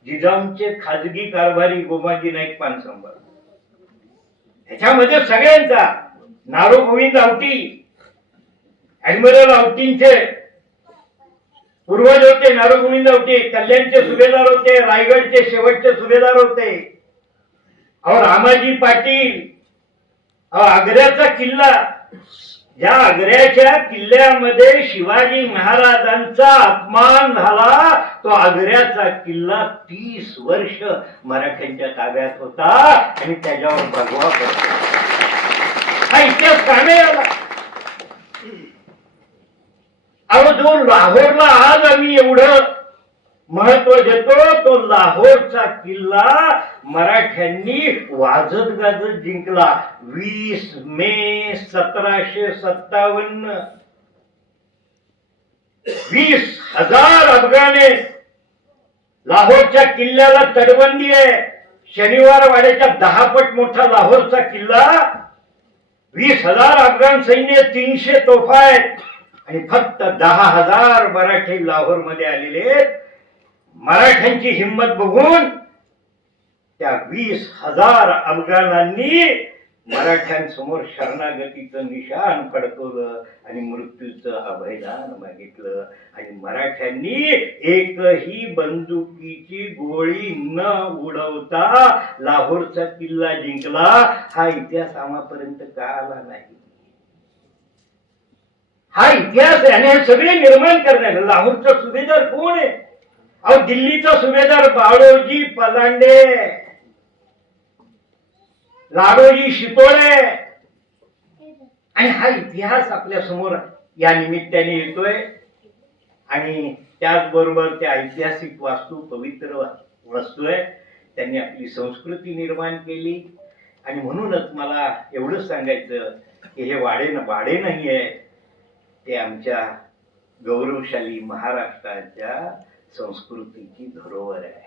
जिजाऊंचे खाजगी कारभारी गोमाजी नाईक पानसंबळ. त्याच्यामध्ये सगळ्यांचा नारो गोविंद आवटी, ऍडमिरल आवटींचे पूर्वज होते. नारो गोविंद आवटी कल्याणचे सुभेदार होते, रायगडचे शेवटचे सुभेदार होते. अहो रामाजी पाटील, आग्र्याचा किल्ला, ज्या आग्र्याच्या किल्ल्यामध्ये शिवाजी महाराजांचा अपमान झाला, तो आग्र्याचा किल्ला 30 वर्ष मराठ्यांच्या ताब्यात होता आणि त्याच्यावर भगवा पडला. हा इतिहास कामे आला. अहो जो लाहोरला आज आम्ही एवढं महत्व देतो, तो लाहोरचा किल्ला मराठ्यांनी वाजत गाजत जिंकला. 20 मे 1757. 20,000 अफगाणे. लाहोरच्या किल्ल्याला तटबंदी आहे. शनिवार वाड्याच्या 10 पट मोठा लाहोरचा किल्ला. 20,000 अफगाण सैन्य, 300 तोफा आहेत आणि फक्त 10,000 मराठी लाहोर मध्ये आलेले. मराठ्यांची हिंमत बघून त्या 20,000 अफगाणांनी मराठ्यांसमोर शरणागतीचं निशाण फडकवलं आणि मृत्यूचं अभयदान मागितलं. आणि मराठ्यांनी एकही बंदुकीची गोळी न उडवता लाहोरचा किल्ला जिंकला. हा इतिहास आम्हापर्यंत का आला नाही? हा इतिहास आहे. आणि हे सगळे निर्माण करण्यात लाहोरचा सुभेदार कोण आहे? अहो दिल्लीचा सुभेदार बाळोजी पलांडे, लाडोजी शितोळे. आणि हा इतिहास आपल्या समोर या निमित्ताने येतोय. आणि त्याचबरोबर त्या ऐतिहासिक वास्तू, पवित्र वस्तू आहे, त्यांनी आपली संस्कृती निर्माण केली. आणि म्हणूनच मला एवढंच सांगायचं की हे वाडे नाही आहे, ते आमच्या गौरवशाली महाराष्ट्राच्या संस्कृतीची धरोहर आहे.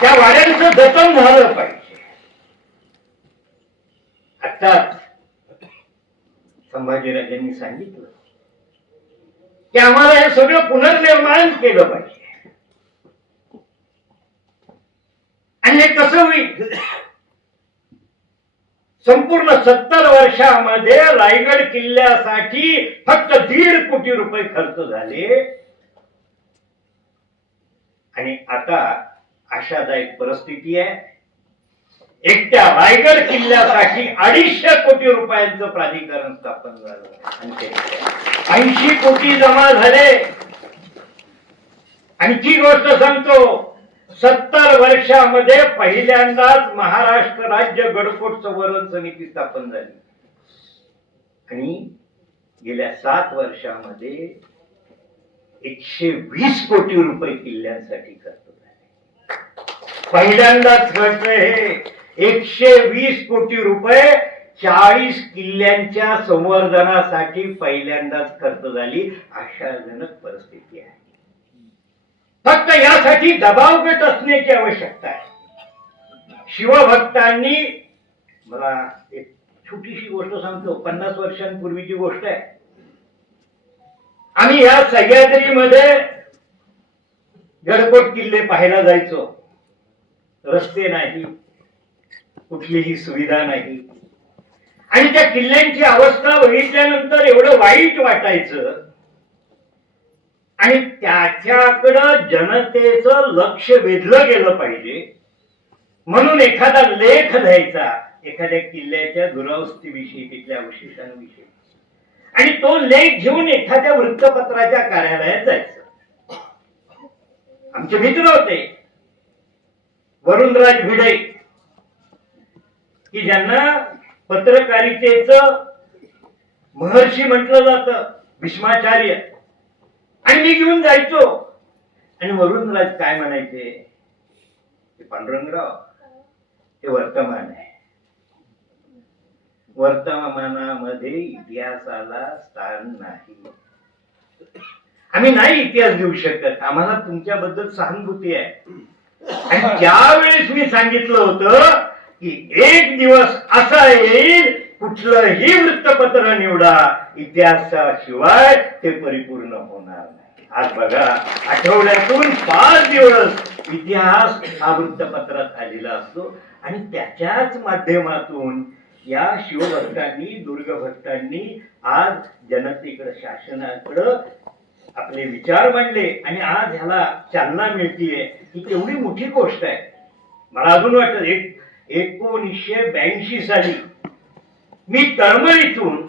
त्या वाड्यांचं जतन झालं पाहिजे. आताच संभाजीराजांनी सांगितलं की आम्हाला हे सगळं पुनर्निर्माण केलं पाहिजे. आणि हे कसं होईल? संपूर्ण 70 वर्षामध्ये रायगड किल्ल्यासाठी फक्त 1.5 कोटी रुपये खर्च झाले. आणि आता आशादायक परिस्थिती आहे. एकट्या रायगड किल्ल्यासाठी 250 कोटी रुपयांचं प्राधिकरण स्थापन झालं. आणि ते 80 कोटी जमा झाले. आणखी गोष्ट सांगतो, 70 वर्षामध्ये पहिल्यांदाच महाराष्ट्र राज्य गडकोट संवर्धन समिती स्थापन झाली. आणि गेल्या 7 वर्षामध्ये 120 कोटी रुपये किल्ल्यांसाठी खर्च झाले. पहिल्यांदाच खर्च हे 120 कोटी रुपये 40 किल्ल्यांच्या संवर्धनासाठी पहिल्यांदाच खर्च झाली. आशाजनक परिस्थिती आहे. फक्त यासाठी दबावगट असण्याची आवश्यकता आहे. शिवभक्तांनी, मला एक छोटीशी गोष्ट सांगतो, 50 वर्षांपूर्वीची गोष्ट आहे. आम्ही या सह्याद्रीमध्ये गडकोट किल्ले पाहायला जायचो. रस्ते नाही, कुठलीही सुविधा नाही. आणि त्या किल्ल्यांची अवस्था बघितल्यानंतर एवढं वाईट वाटायचं. आणि त्याच्याकडं जनतेचं लक्ष वेधलं गेलं पाहिजे म्हणून एखादा लेख लिहायचा एखाद्या किल्ल्याच्या दुरावस्थेविषयी, तिथल्या अवशेषांविषयी. आणि तो लेख घेऊन एखाद्या वृत्तपत्राच्या कार्यालयात जायचं. आमचे मित्र होते वरुणराज भिडे, की ज्यांना पत्रकारितेचं महर्षी म्हटलं जातं, भीष्माचार्य. आणि मी घेऊन जायचो. आणि वरुणराज काय म्हणायचे, पांडुरंगराव, हे वर्तमान आहे, वर्तमानामध्ये इतिहासाला स्थान नाही. आम्ही नाही इतिहास घेऊ शकत, आम्हाला तुमच्याबद्दल सहानुभूती आहे. आणि त्यावेळेस मी सांगितलं होतं की एक दिवस असा येईल, कुठलंही वृत्तपत्र निवडा, इतिहासाशिवाय ते परिपूर्ण होणार नाही. आज बघा, आठवड्यातून 5 दिवस इतिहास हा वृत्तपत्रात आलेला असतो. आणि त्याच्याच माध्यमातून या शिवभक्तांनी, दुर्गभक्तांनी आज जनतेकडे, शासनाकडे आपले विचार मांडले. आणि आज ह्याला चालना मिळतीये, ही केवढी मोठी गोष्ट आहे. मला अजून वाटतं 1982 साली मी तळमळीतून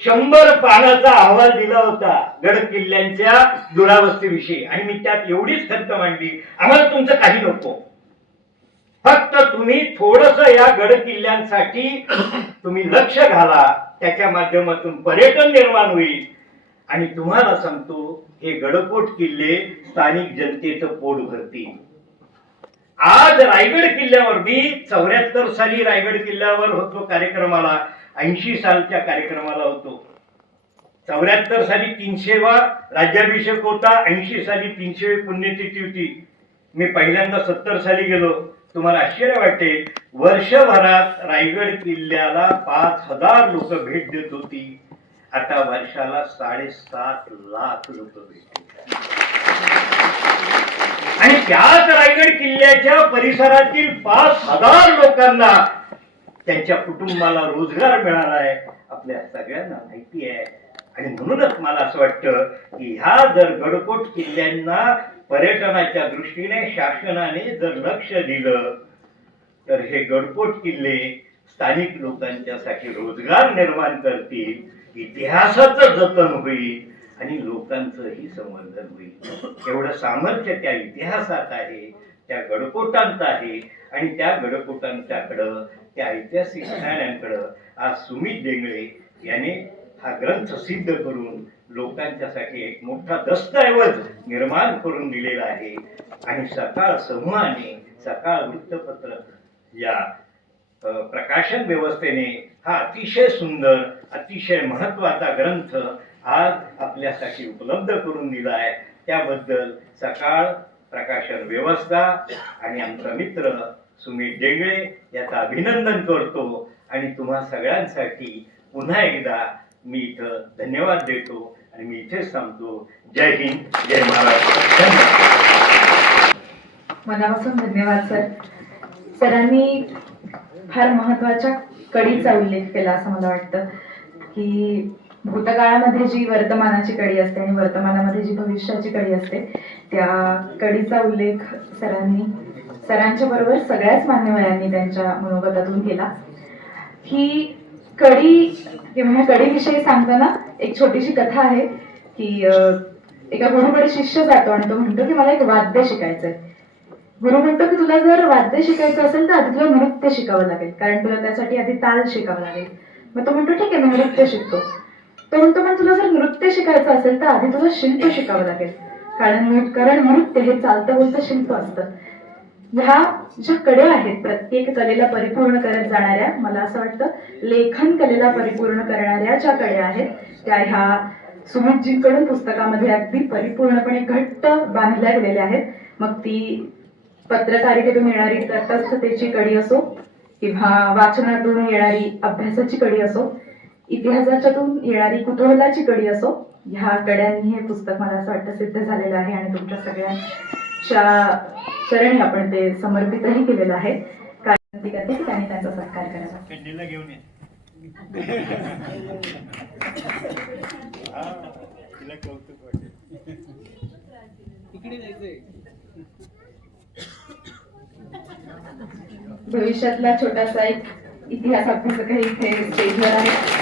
100 पानाचा अहवाल दिला होता गड किल्ल्यांच्या दुरावस्थेविषयी. आणि मी त्यात एवढीच खंत मांडली, आम्हाला तुमचं काही नको, फक्त तुम्ही थोडस या गड किल्ल्यांसाठी तुम्ही लक्ष घाला, त्याच्या माध्यमातून पर्यटन निर्माण होईल. आणि तुम्हाला सांगतो, हे गडकोट किल्ले स्थानिक जनतेचं पोट भरतील. आज रायगड किल्ल्यावर, मी 74 साली रायगड किल्ल्यावर होतो कार्यक्रमाला, 80 सालच्या कार्यक्रमाला होतो. 74 साली 300वा राज्याभिषेक होता, 80 साली 300वी पुण्यतिथी होती. मी पहिल्यांदा 70 साली गेलो. तुम्हाला आश्चर्य वाटेल, वर्षभरात रायगड किल्ल्याला 5000 लोक भेट देत होती. आता वर्षाला 7.5 लाख लोक भेट देतात. आणि त्याच रायगड किल्ल्याच्या परिसरातील 5000 लोकांना, त्यांच्या कुटुंबाला रोजगार मिळाला आहे, आपल्या सगळ्यांना माहिती आहे. आणि म्हणूनच मला असं वाटतं की ह्या जर गडकोट किल्ल्यांना पर्यटनाच्या दृष्टीने शासनाने जर लक्ष दिलं, तर हे गडकोट किल्ले स्थानिक लोकांच्यासाठी रोजगार निर्माण करतील, इतिहासाचं जतन होईल आणि लोकांचंही संवर्धन होईल. एवढं सामर्थ्य त्या इतिहासात आहे, त्या गडकोटांत आहे आणि त्या गडकोटांच्याकडं, त्या ऐतिहासिक ठिकाणांकडं आज सुमित डेंगळे याने हा ग्रंथ सिद्ध करून लोकांच्यासाठी एक मोठा दस्तऐवज निर्माण करून दिलेला आहे. आणि सकाळ समूहाने, सकाळ वृत्तपत्र या प्रकाशन व्यवस्थेने हा अतिशय सुंदर, अतिशय महत्वाचा ग्रंथ आज आपल्यासाठी उपलब्ध करून दिला आहे. त्याबद्दल सकाळ प्रकाशन व्यवस्था आणि आमचा मित्र सुमित डेंगळे याचं अभिनंदन करतो आणि तुम्हा सगळ्यांसाठी पुन्हा एकदा मी इथं धन्यवाद देतो आणि मी इथेच थांबतो. जय हिंद, जय महाराष्ट्र. धन्यवाद. मनापासून धन्यवाद सर. सरांनी फार महत्वाच्या कडीचा उल्लेख केला असं मला वाटतं की भूतकाळामध्ये जी वर्तमानाची कडी असते आणि वर्तमानामध्ये जी भविष्याची कडी असते त्या कडीचा उल्लेख सरांच्या बरोबर सगळ्याच मान्यवरांनी त्यांच्या मनोगतातून केला. ही कडी किंवा कडीविषयी सांगताना एक छोटीशी कथा आहे की एका गुरुकडे शिष्य जातो आणि तो म्हणतो की मला एक वाद्य शिकायचंय. गुरु म्हणतो की तुला जर वाद्य शिकायचं असेल तर आधी तुला नृत्य शिकावं लागेल, कारण तुला त्यासाठी आधी ताल शिकावं लागेल. मग तो म्हणतो ठीक आहे मी नृत्य शिकतो. तो म्हणतो पण तुला जर नृत्य शिकायचं असेल तर आधी तुला शिल्प शिकावं लागेल, कारण नृत्य हे चालतं बोलतं शिल्प असतं. ह्या ज्या कड्या आहेत प्रत्येक कलेला परिपूर्ण करत जाणाऱ्या, मला असं वाटतं लेखन कलेला परिपूर्ण करणाऱ्या ज्या कड्या आहेत त्या ह्या सुमितजींकडून पुस्तकामध्ये अगदी परिपूर्णपणे घट्ट बांधल्या गेलेल्या आहेत. मग ती पत्रकारितेतून येणारी तटस्थतेची कडी असो किंवा वाचनातून येणारी अभ्यासाची कडी असो, इतिहासाच्यातून येणारी कुतूहलाची कडी असो, ह्या कड्यांनी हे पुस्तक मला असं वाटतं सिद्ध झालेलं आहे आणि तुमच्या सगळ्यांच्या चरणी आपण ते समर्पितही केलेलं आहे. काय करते की त्यांनी त्यांचा सत्कार करावा. घेऊन ये. भविष्यातला छोटासा एक इतिहास अभ्यासकही इथे स्टेजवर आहे.